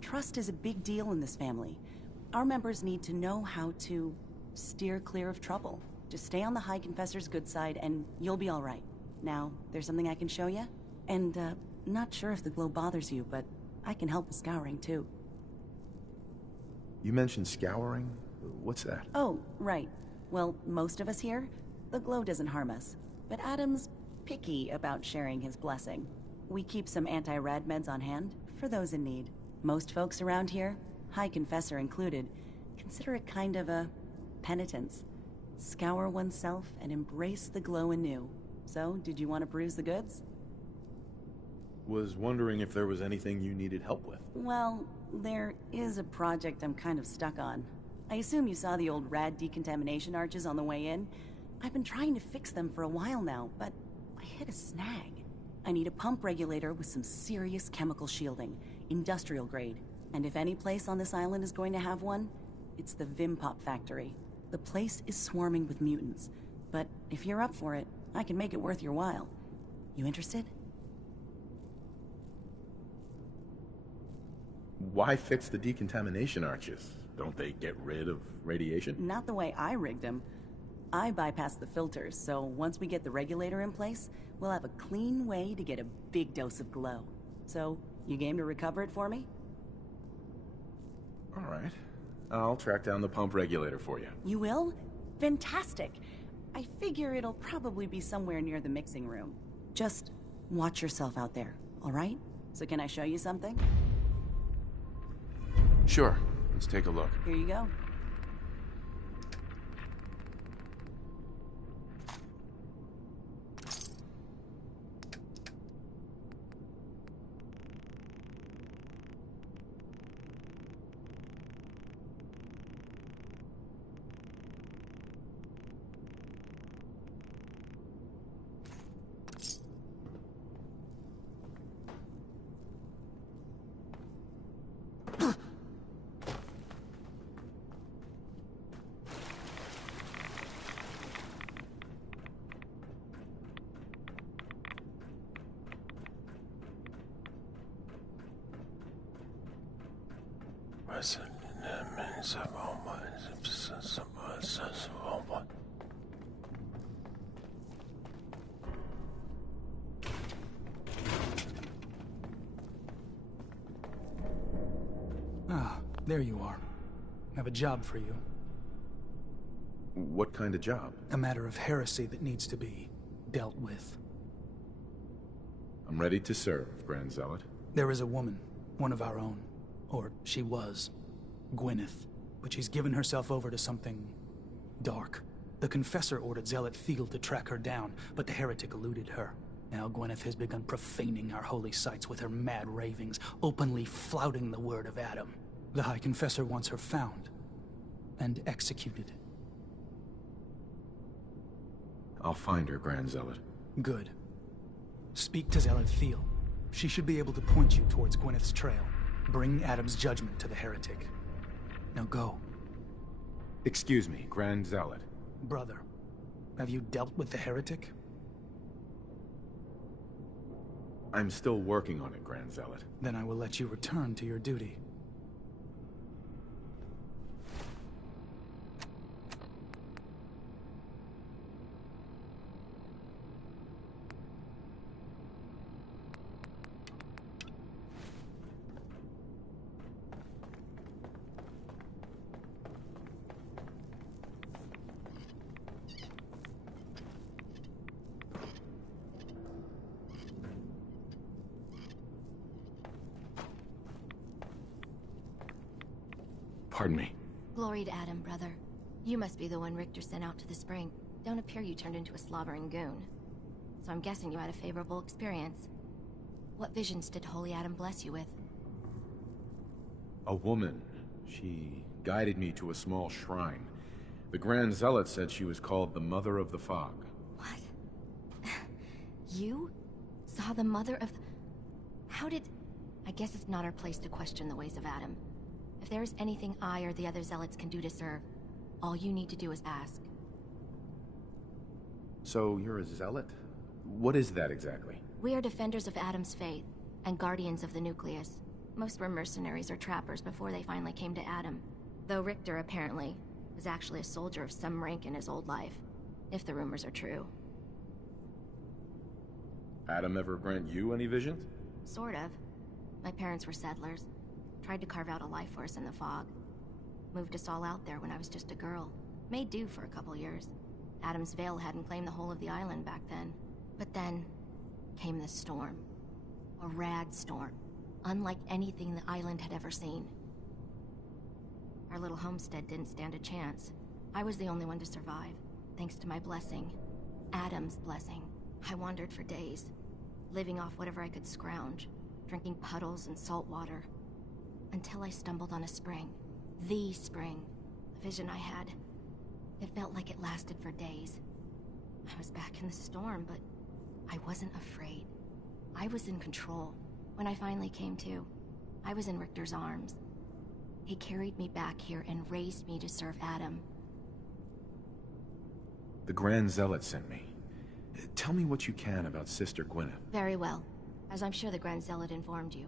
Trust is a big deal in this family. Our members need to know how to steer clear of trouble. Just stay on the High Confessor's good side and you'll be all right. Now, there's something I can show you? And, not sure if the glow bothers you, but I can help with scouring too. You mentioned scouring? What's that? Oh, right. Well, most of us here, the glow doesn't harm us. But Adam's picky about sharing his blessing. We keep some anti-rad meds on hand for those in need. Most folks around here, High Confessor included, consider it kind of a penitence. Scour oneself and embrace the glow anew. So, did you want to peruse the goods? Was wondering if there was anything you needed help with. Well, there is a project I'm kind of stuck on. I assume you saw the old rad decontamination arches on the way in. I've been trying to fix them for a while now, but I hit a snag. I need a pump regulator with some serious chemical shielding, industrial grade. And if any place on this island is going to have one, it's the Vimpop factory. The place is swarming with mutants, but if you're up for it, I can make it worth your while. You interested? Why fix the decontamination arches? Don't they get rid of radiation? Not the way I rigged them. I bypassed the filters, so once we get the regulator in place, we'll have a clean way to get a big dose of glow. So, you game to recover it for me? All right. I'll track down the pump regulator for you. You will? Fantastic. I figure it'll probably be somewhere near the mixing room. Just watch yourself out there, all right? So can I show you something? Sure. Let's take a look. Here you go. Ah, there you are. I have a job for you. What kind of job? A matter of heresy that needs to be dealt with. I'm ready to serve, Grand Zealot. There is a woman, one of our own. Or she was. Gwyneth. But she's given herself over to something dark. The Confessor ordered Zealot Field to track her down, but the heretic eluded her. Now Gwyneth has begun profaning our holy sites with her mad ravings, openly flouting the word of Adam. The High Confessor wants her found and executed. I'll find her, Grand Zealot. Good. Speak to Zealot Field. She should be able to point you towards Gwyneth's trail. Bring Adam's judgment to the heretic. Now go. Excuse me, Grand Zealot. Brother, have you dealt with the heretic? I'm still working on it, Grand Zealot. Then I will let you return to your duty. Pardon me. Glory to Adam, brother. You must be the one Richter sent out to the spring. Don't appear you turned into a slobbering goon. So I'm guessing you had a favorable experience. What visions did Holy Adam bless you with? A woman She guided me to a small shrine. The Grand Zealot said she was called the Mother of the Fog. You? Saw the Mother of the... How did... I guess it's not our place to question the ways of Adam. If there is anything I or the other Zealots can do to serve, all you need to do is ask. So you're a Zealot? What is that exactly? We are defenders of Adam's faith, and guardians of the nucleus. Most were mercenaries or trappers before they finally came to Adam. Though Richter, apparently, was actually a soldier of some rank in his old life. If the rumors are true. Adam ever grant you any visions? Sort of. My parents were settlers. Tried to carve out a life for us in the fog. Moved us all out there when I was just a girl. Made do for a couple years. Adam's Veil hadn't claimed the whole of the island back then. But then came the storm. A rad storm. Unlike anything the island had ever seen. Our little homestead didn't stand a chance. I was the only one to survive, thanks to my blessing. Adam's blessing. I wandered for days, living off whatever I could scrounge, drinking puddles and salt water, until I stumbled on a spring. The spring. A vision I had. It felt like it lasted for days. I was back in the storm, but I wasn't afraid. I was in control. When I finally came to, I was in Richter's arms. He carried me back here and raised me to serve Adam. The Grand Zealot sent me. Tell me what you can about Sister Gwyneth. Very well, as I'm sure the Grand Zealot informed you.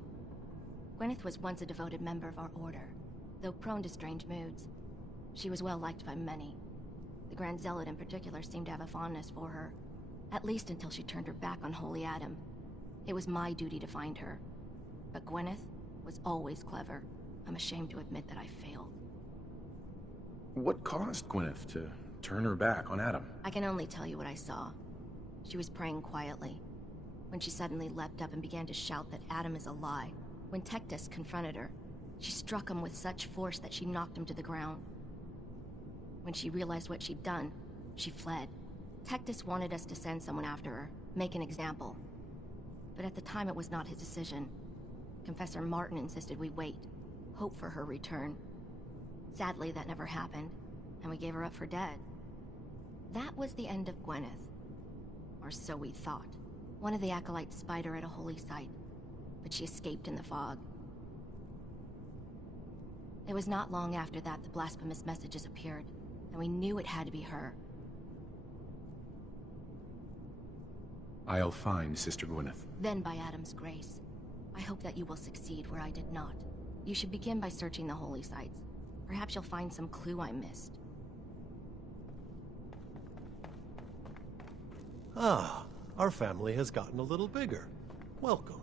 Gwyneth was once a devoted member of our order, though prone to strange moods. She was well liked by many. The Grand Zealot in particular seemed to have a fondness for her, at least until she turned her back on Holy Adam. It was my duty to find her. But Gwyneth was always clever. I'm ashamed to admit that I failed. What caused Gwyneth to turn her back on Adam? I can only tell you what I saw. She was praying quietly, when she suddenly leapt up and began to shout that Adam is a lie. When Tectus confronted her, she struck him with such force that she knocked him to the ground. When she realized what she'd done, she fled. Tectus wanted us to send someone after her, make an example. But at the time it was not his decision. Confessor Martin insisted we wait, hope for her return. Sadly, that never happened, and we gave her up for dead. That was the end of Gwyneth. Or so we thought. One of the acolytes spied her at a holy site, but she escaped in the fog. It was not long after that the blasphemous messages appeared, and we knew it had to be her. I'll find Sister Gwyneth. Then by Adam's grace. I hope that you will succeed where I did not. You should begin by searching the holy sites. Perhaps you'll find some clue I missed. Ah, our family has gotten a little bigger. Welcome.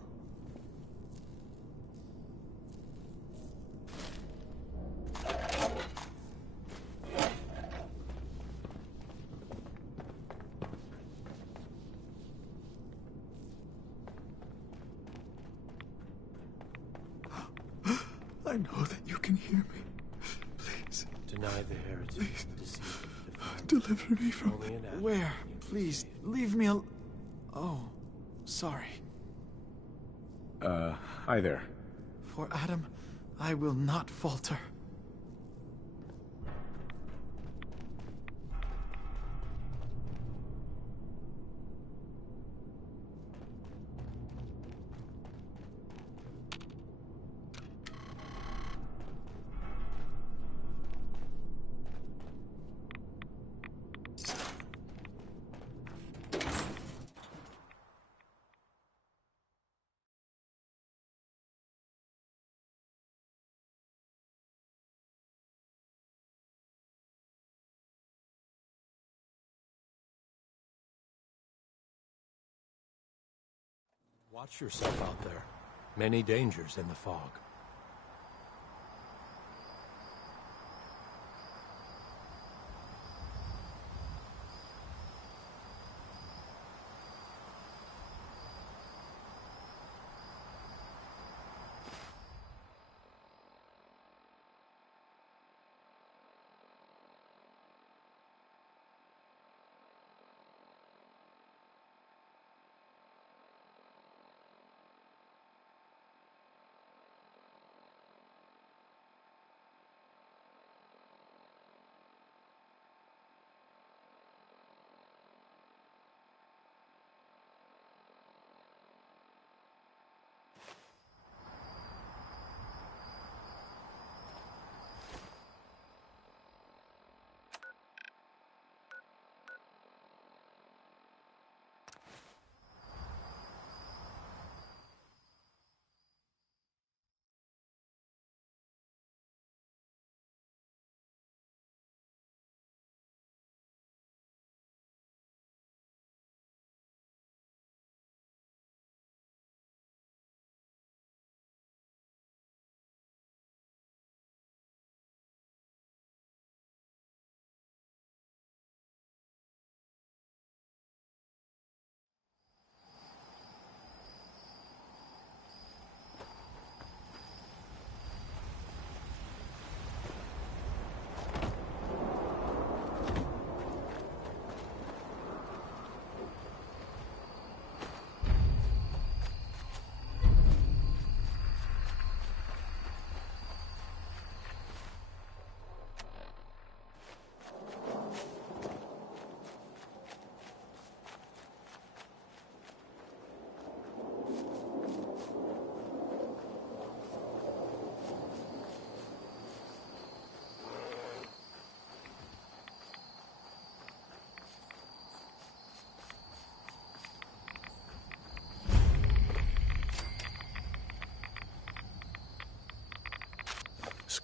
I know that you can hear me. Please. Deny the heritage. Please. Deceive the divine. Deliver me from Only it. an act Where? can you Please, leave me al- Oh, sorry. Hi there. For Adam, I will not falter. Watch yourself out there. Many dangers in the fog.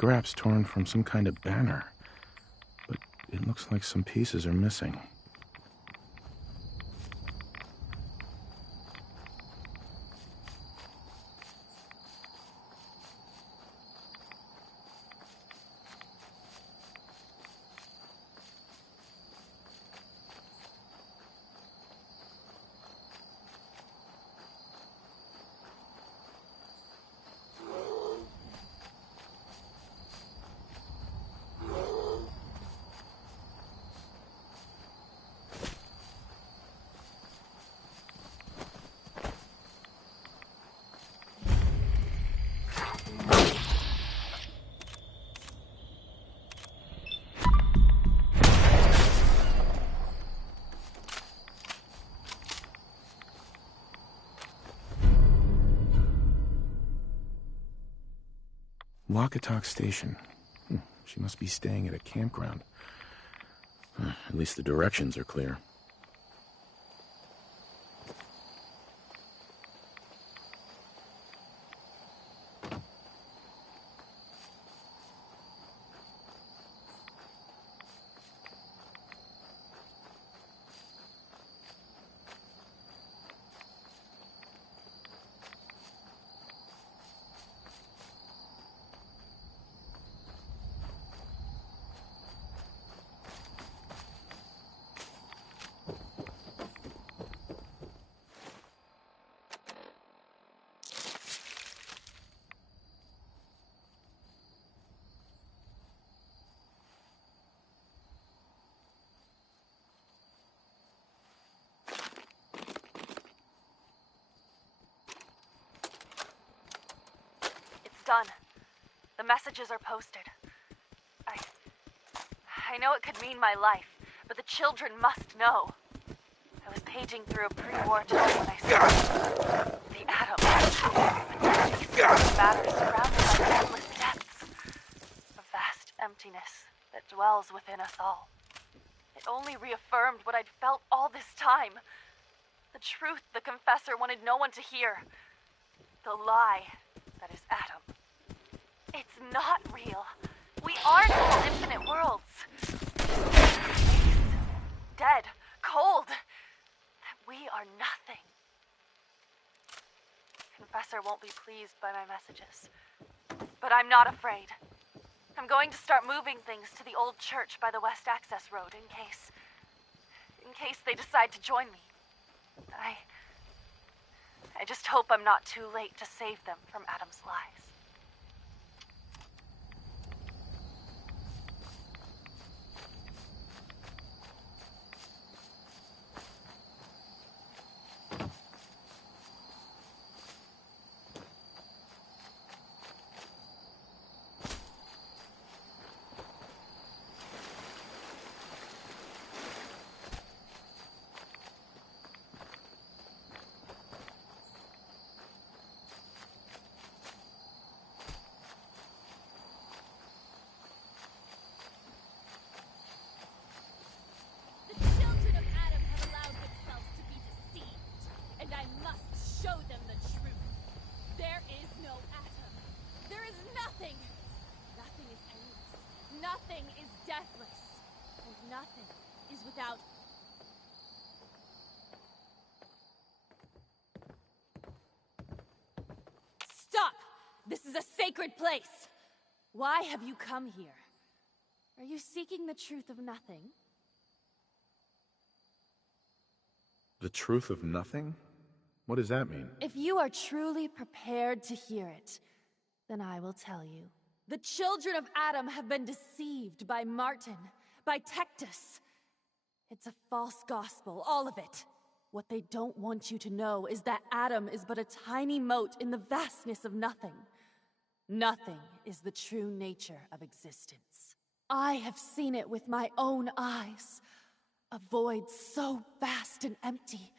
scraps torn from some kind of banner. But it looks like some pieces are missing. Lakatok Station. She must be staying at a campground. At least the directions are clear. Done. The messages are posted. I know it could mean my life, but the children must know. I was paging through a pre-war time when I saw the Atom. A matter surrounded by endless depths. A vast emptiness that dwells within us all. It only reaffirmed what I'd felt all this time. The truth the Confessor wanted no one to hear. The lie that is Atom. It's not real. We aren't all infinite worlds. Space. Dead. Cold. We are nothing. Confessor won't be pleased by my messages. But I'm not afraid. I'm going to start moving things to the old church by the West Access Road in case they decide to join me. I just hope I'm not too late to save them from Adam's lies. Nothing is deathless, and nothing is without... Stop! This is a sacred place! Why have you come here? Are you seeking the truth of nothing? The truth of nothing? What does that mean? If you are truly prepared to hear it, then I will tell you. The children of Adam have been deceived by Martin, by Tectus. It's a false gospel, all of it. What they don't want you to know is that Adam is but a tiny mote in the vastness of nothing. Nothing is the true nature of existence. I have seen it with my own eyes. A void so vast and empty,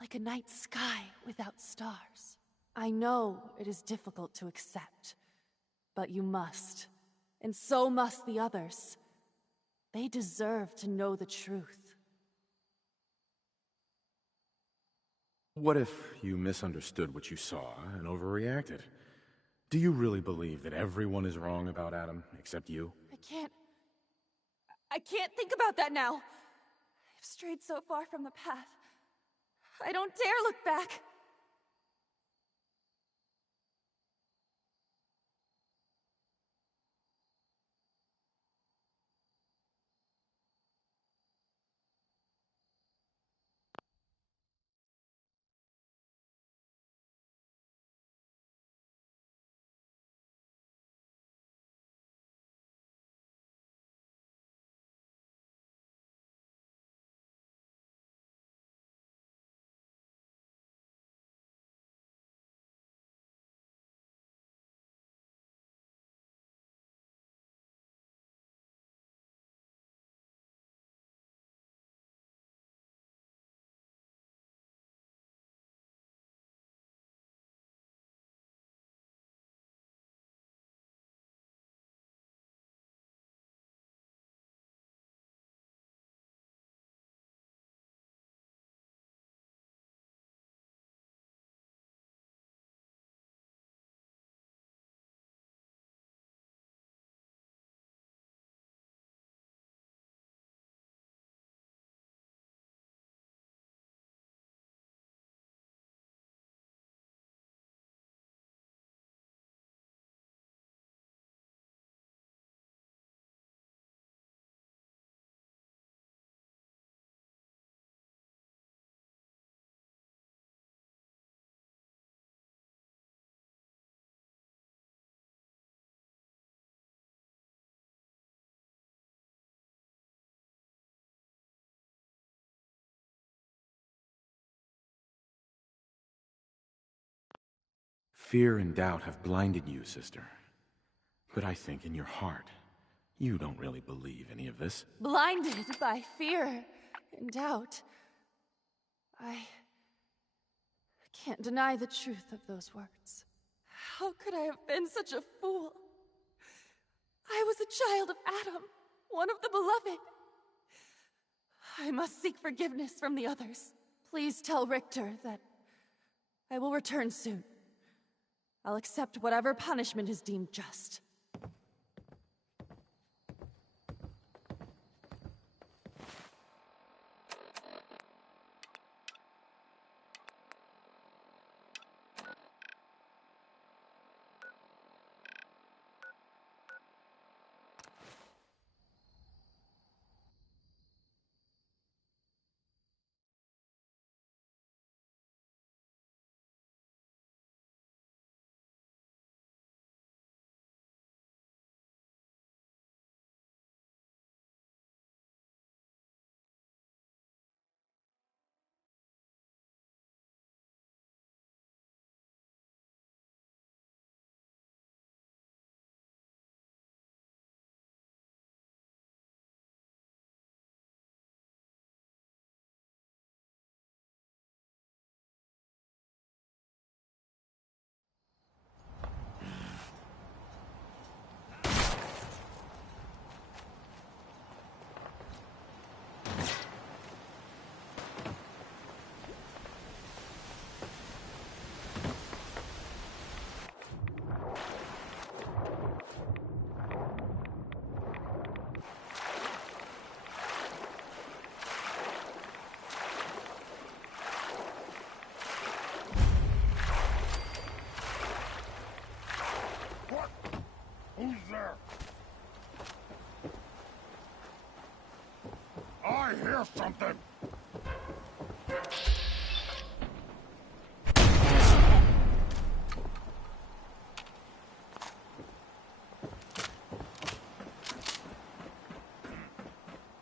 like a night sky without stars. I know it is difficult to accept, but you must, and so must the others. They deserve to know the truth. What if you misunderstood what you saw and overreacted? Do you really believe that everyone is wrong about Adam, except you? I can't think about that now. I've strayed so far from the path. I don't dare look back. Fear and doubt have blinded you, sister. But I think in your heart, you don't really believe any of this. Blinded by fear and doubt. I can't deny the truth of those words. How could I have been such a fool? I was a child of Adam, one of the beloved. I must seek forgiveness from the others. Please tell Richter that I will return soon. I'll accept whatever punishment is deemed just. Who's there? I hear something!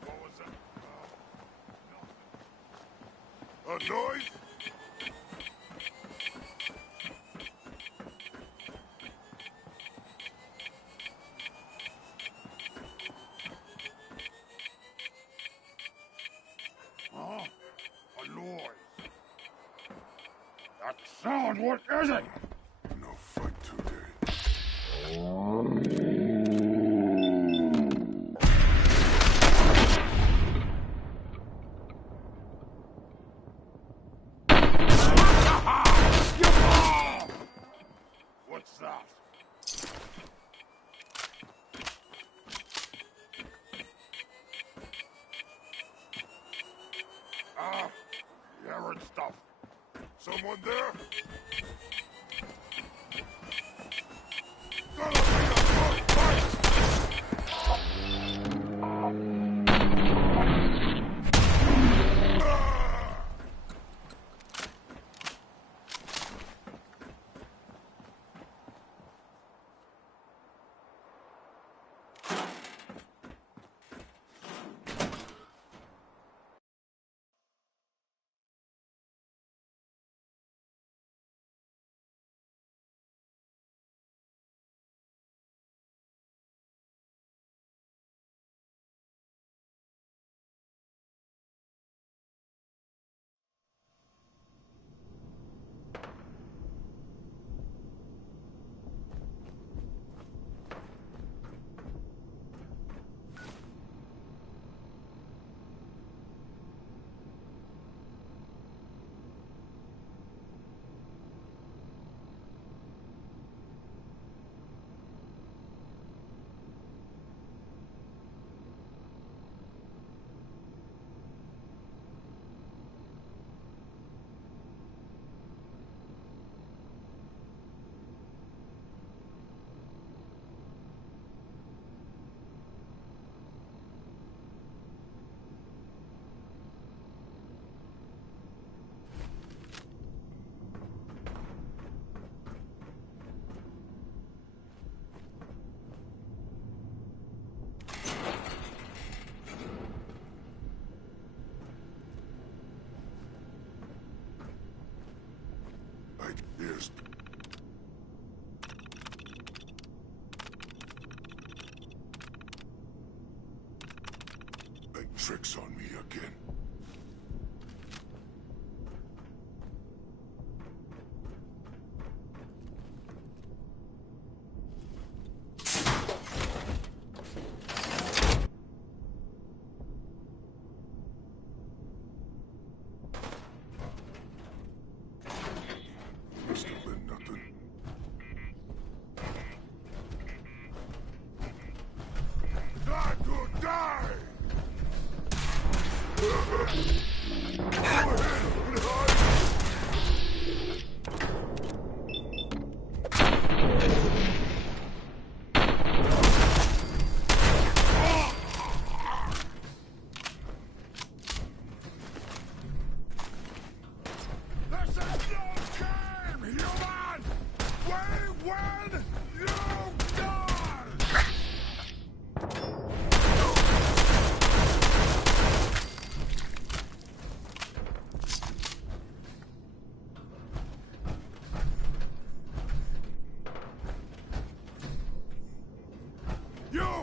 What was that? A noise? Sound, what is it? No fight today. What's that? stuff. Someone there? Gonna be a good fight! Here's... Like tricks on me again.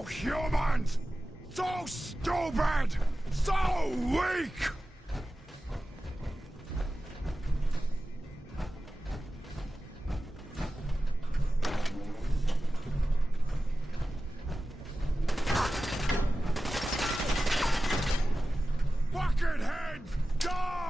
Humans! So stupid! So weak! Bucketheads, die!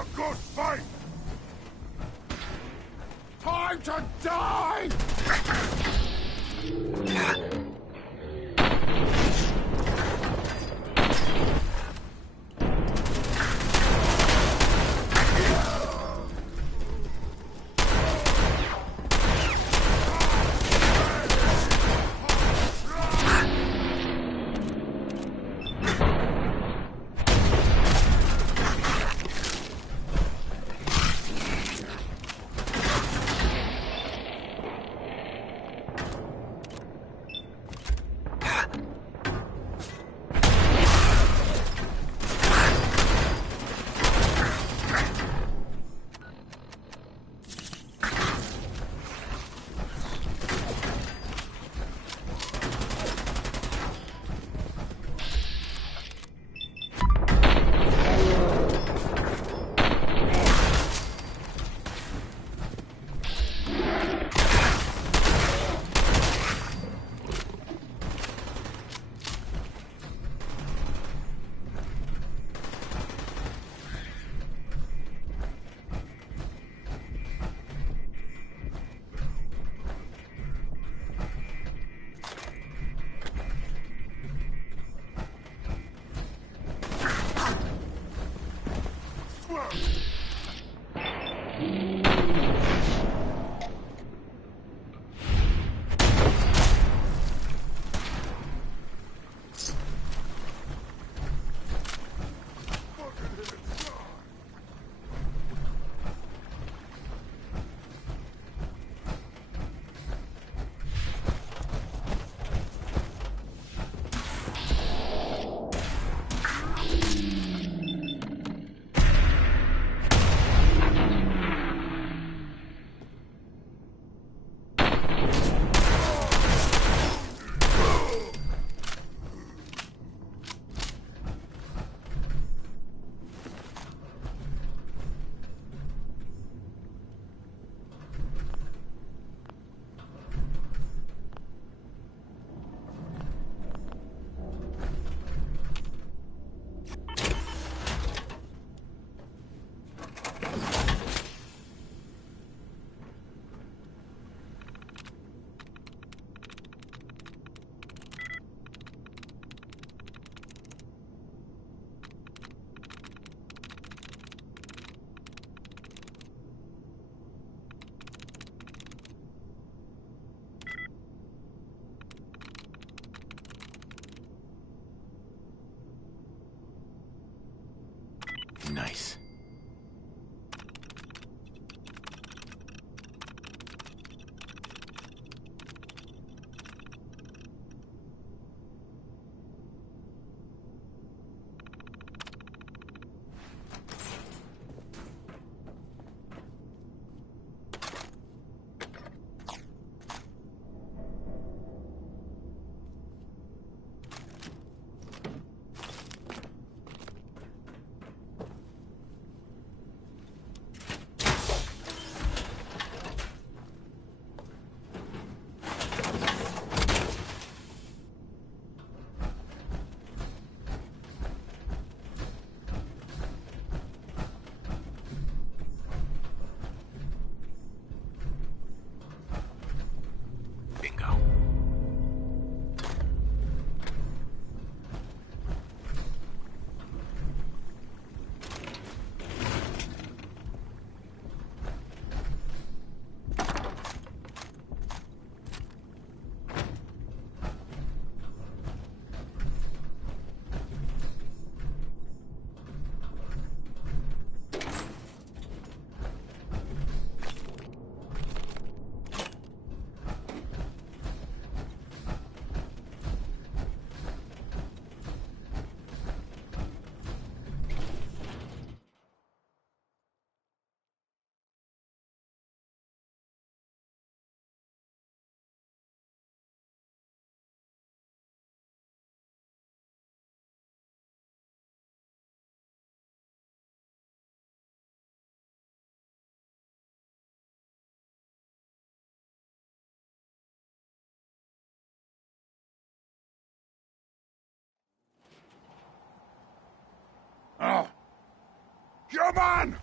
a good fight! Time to die! Nice. Oh. Come on!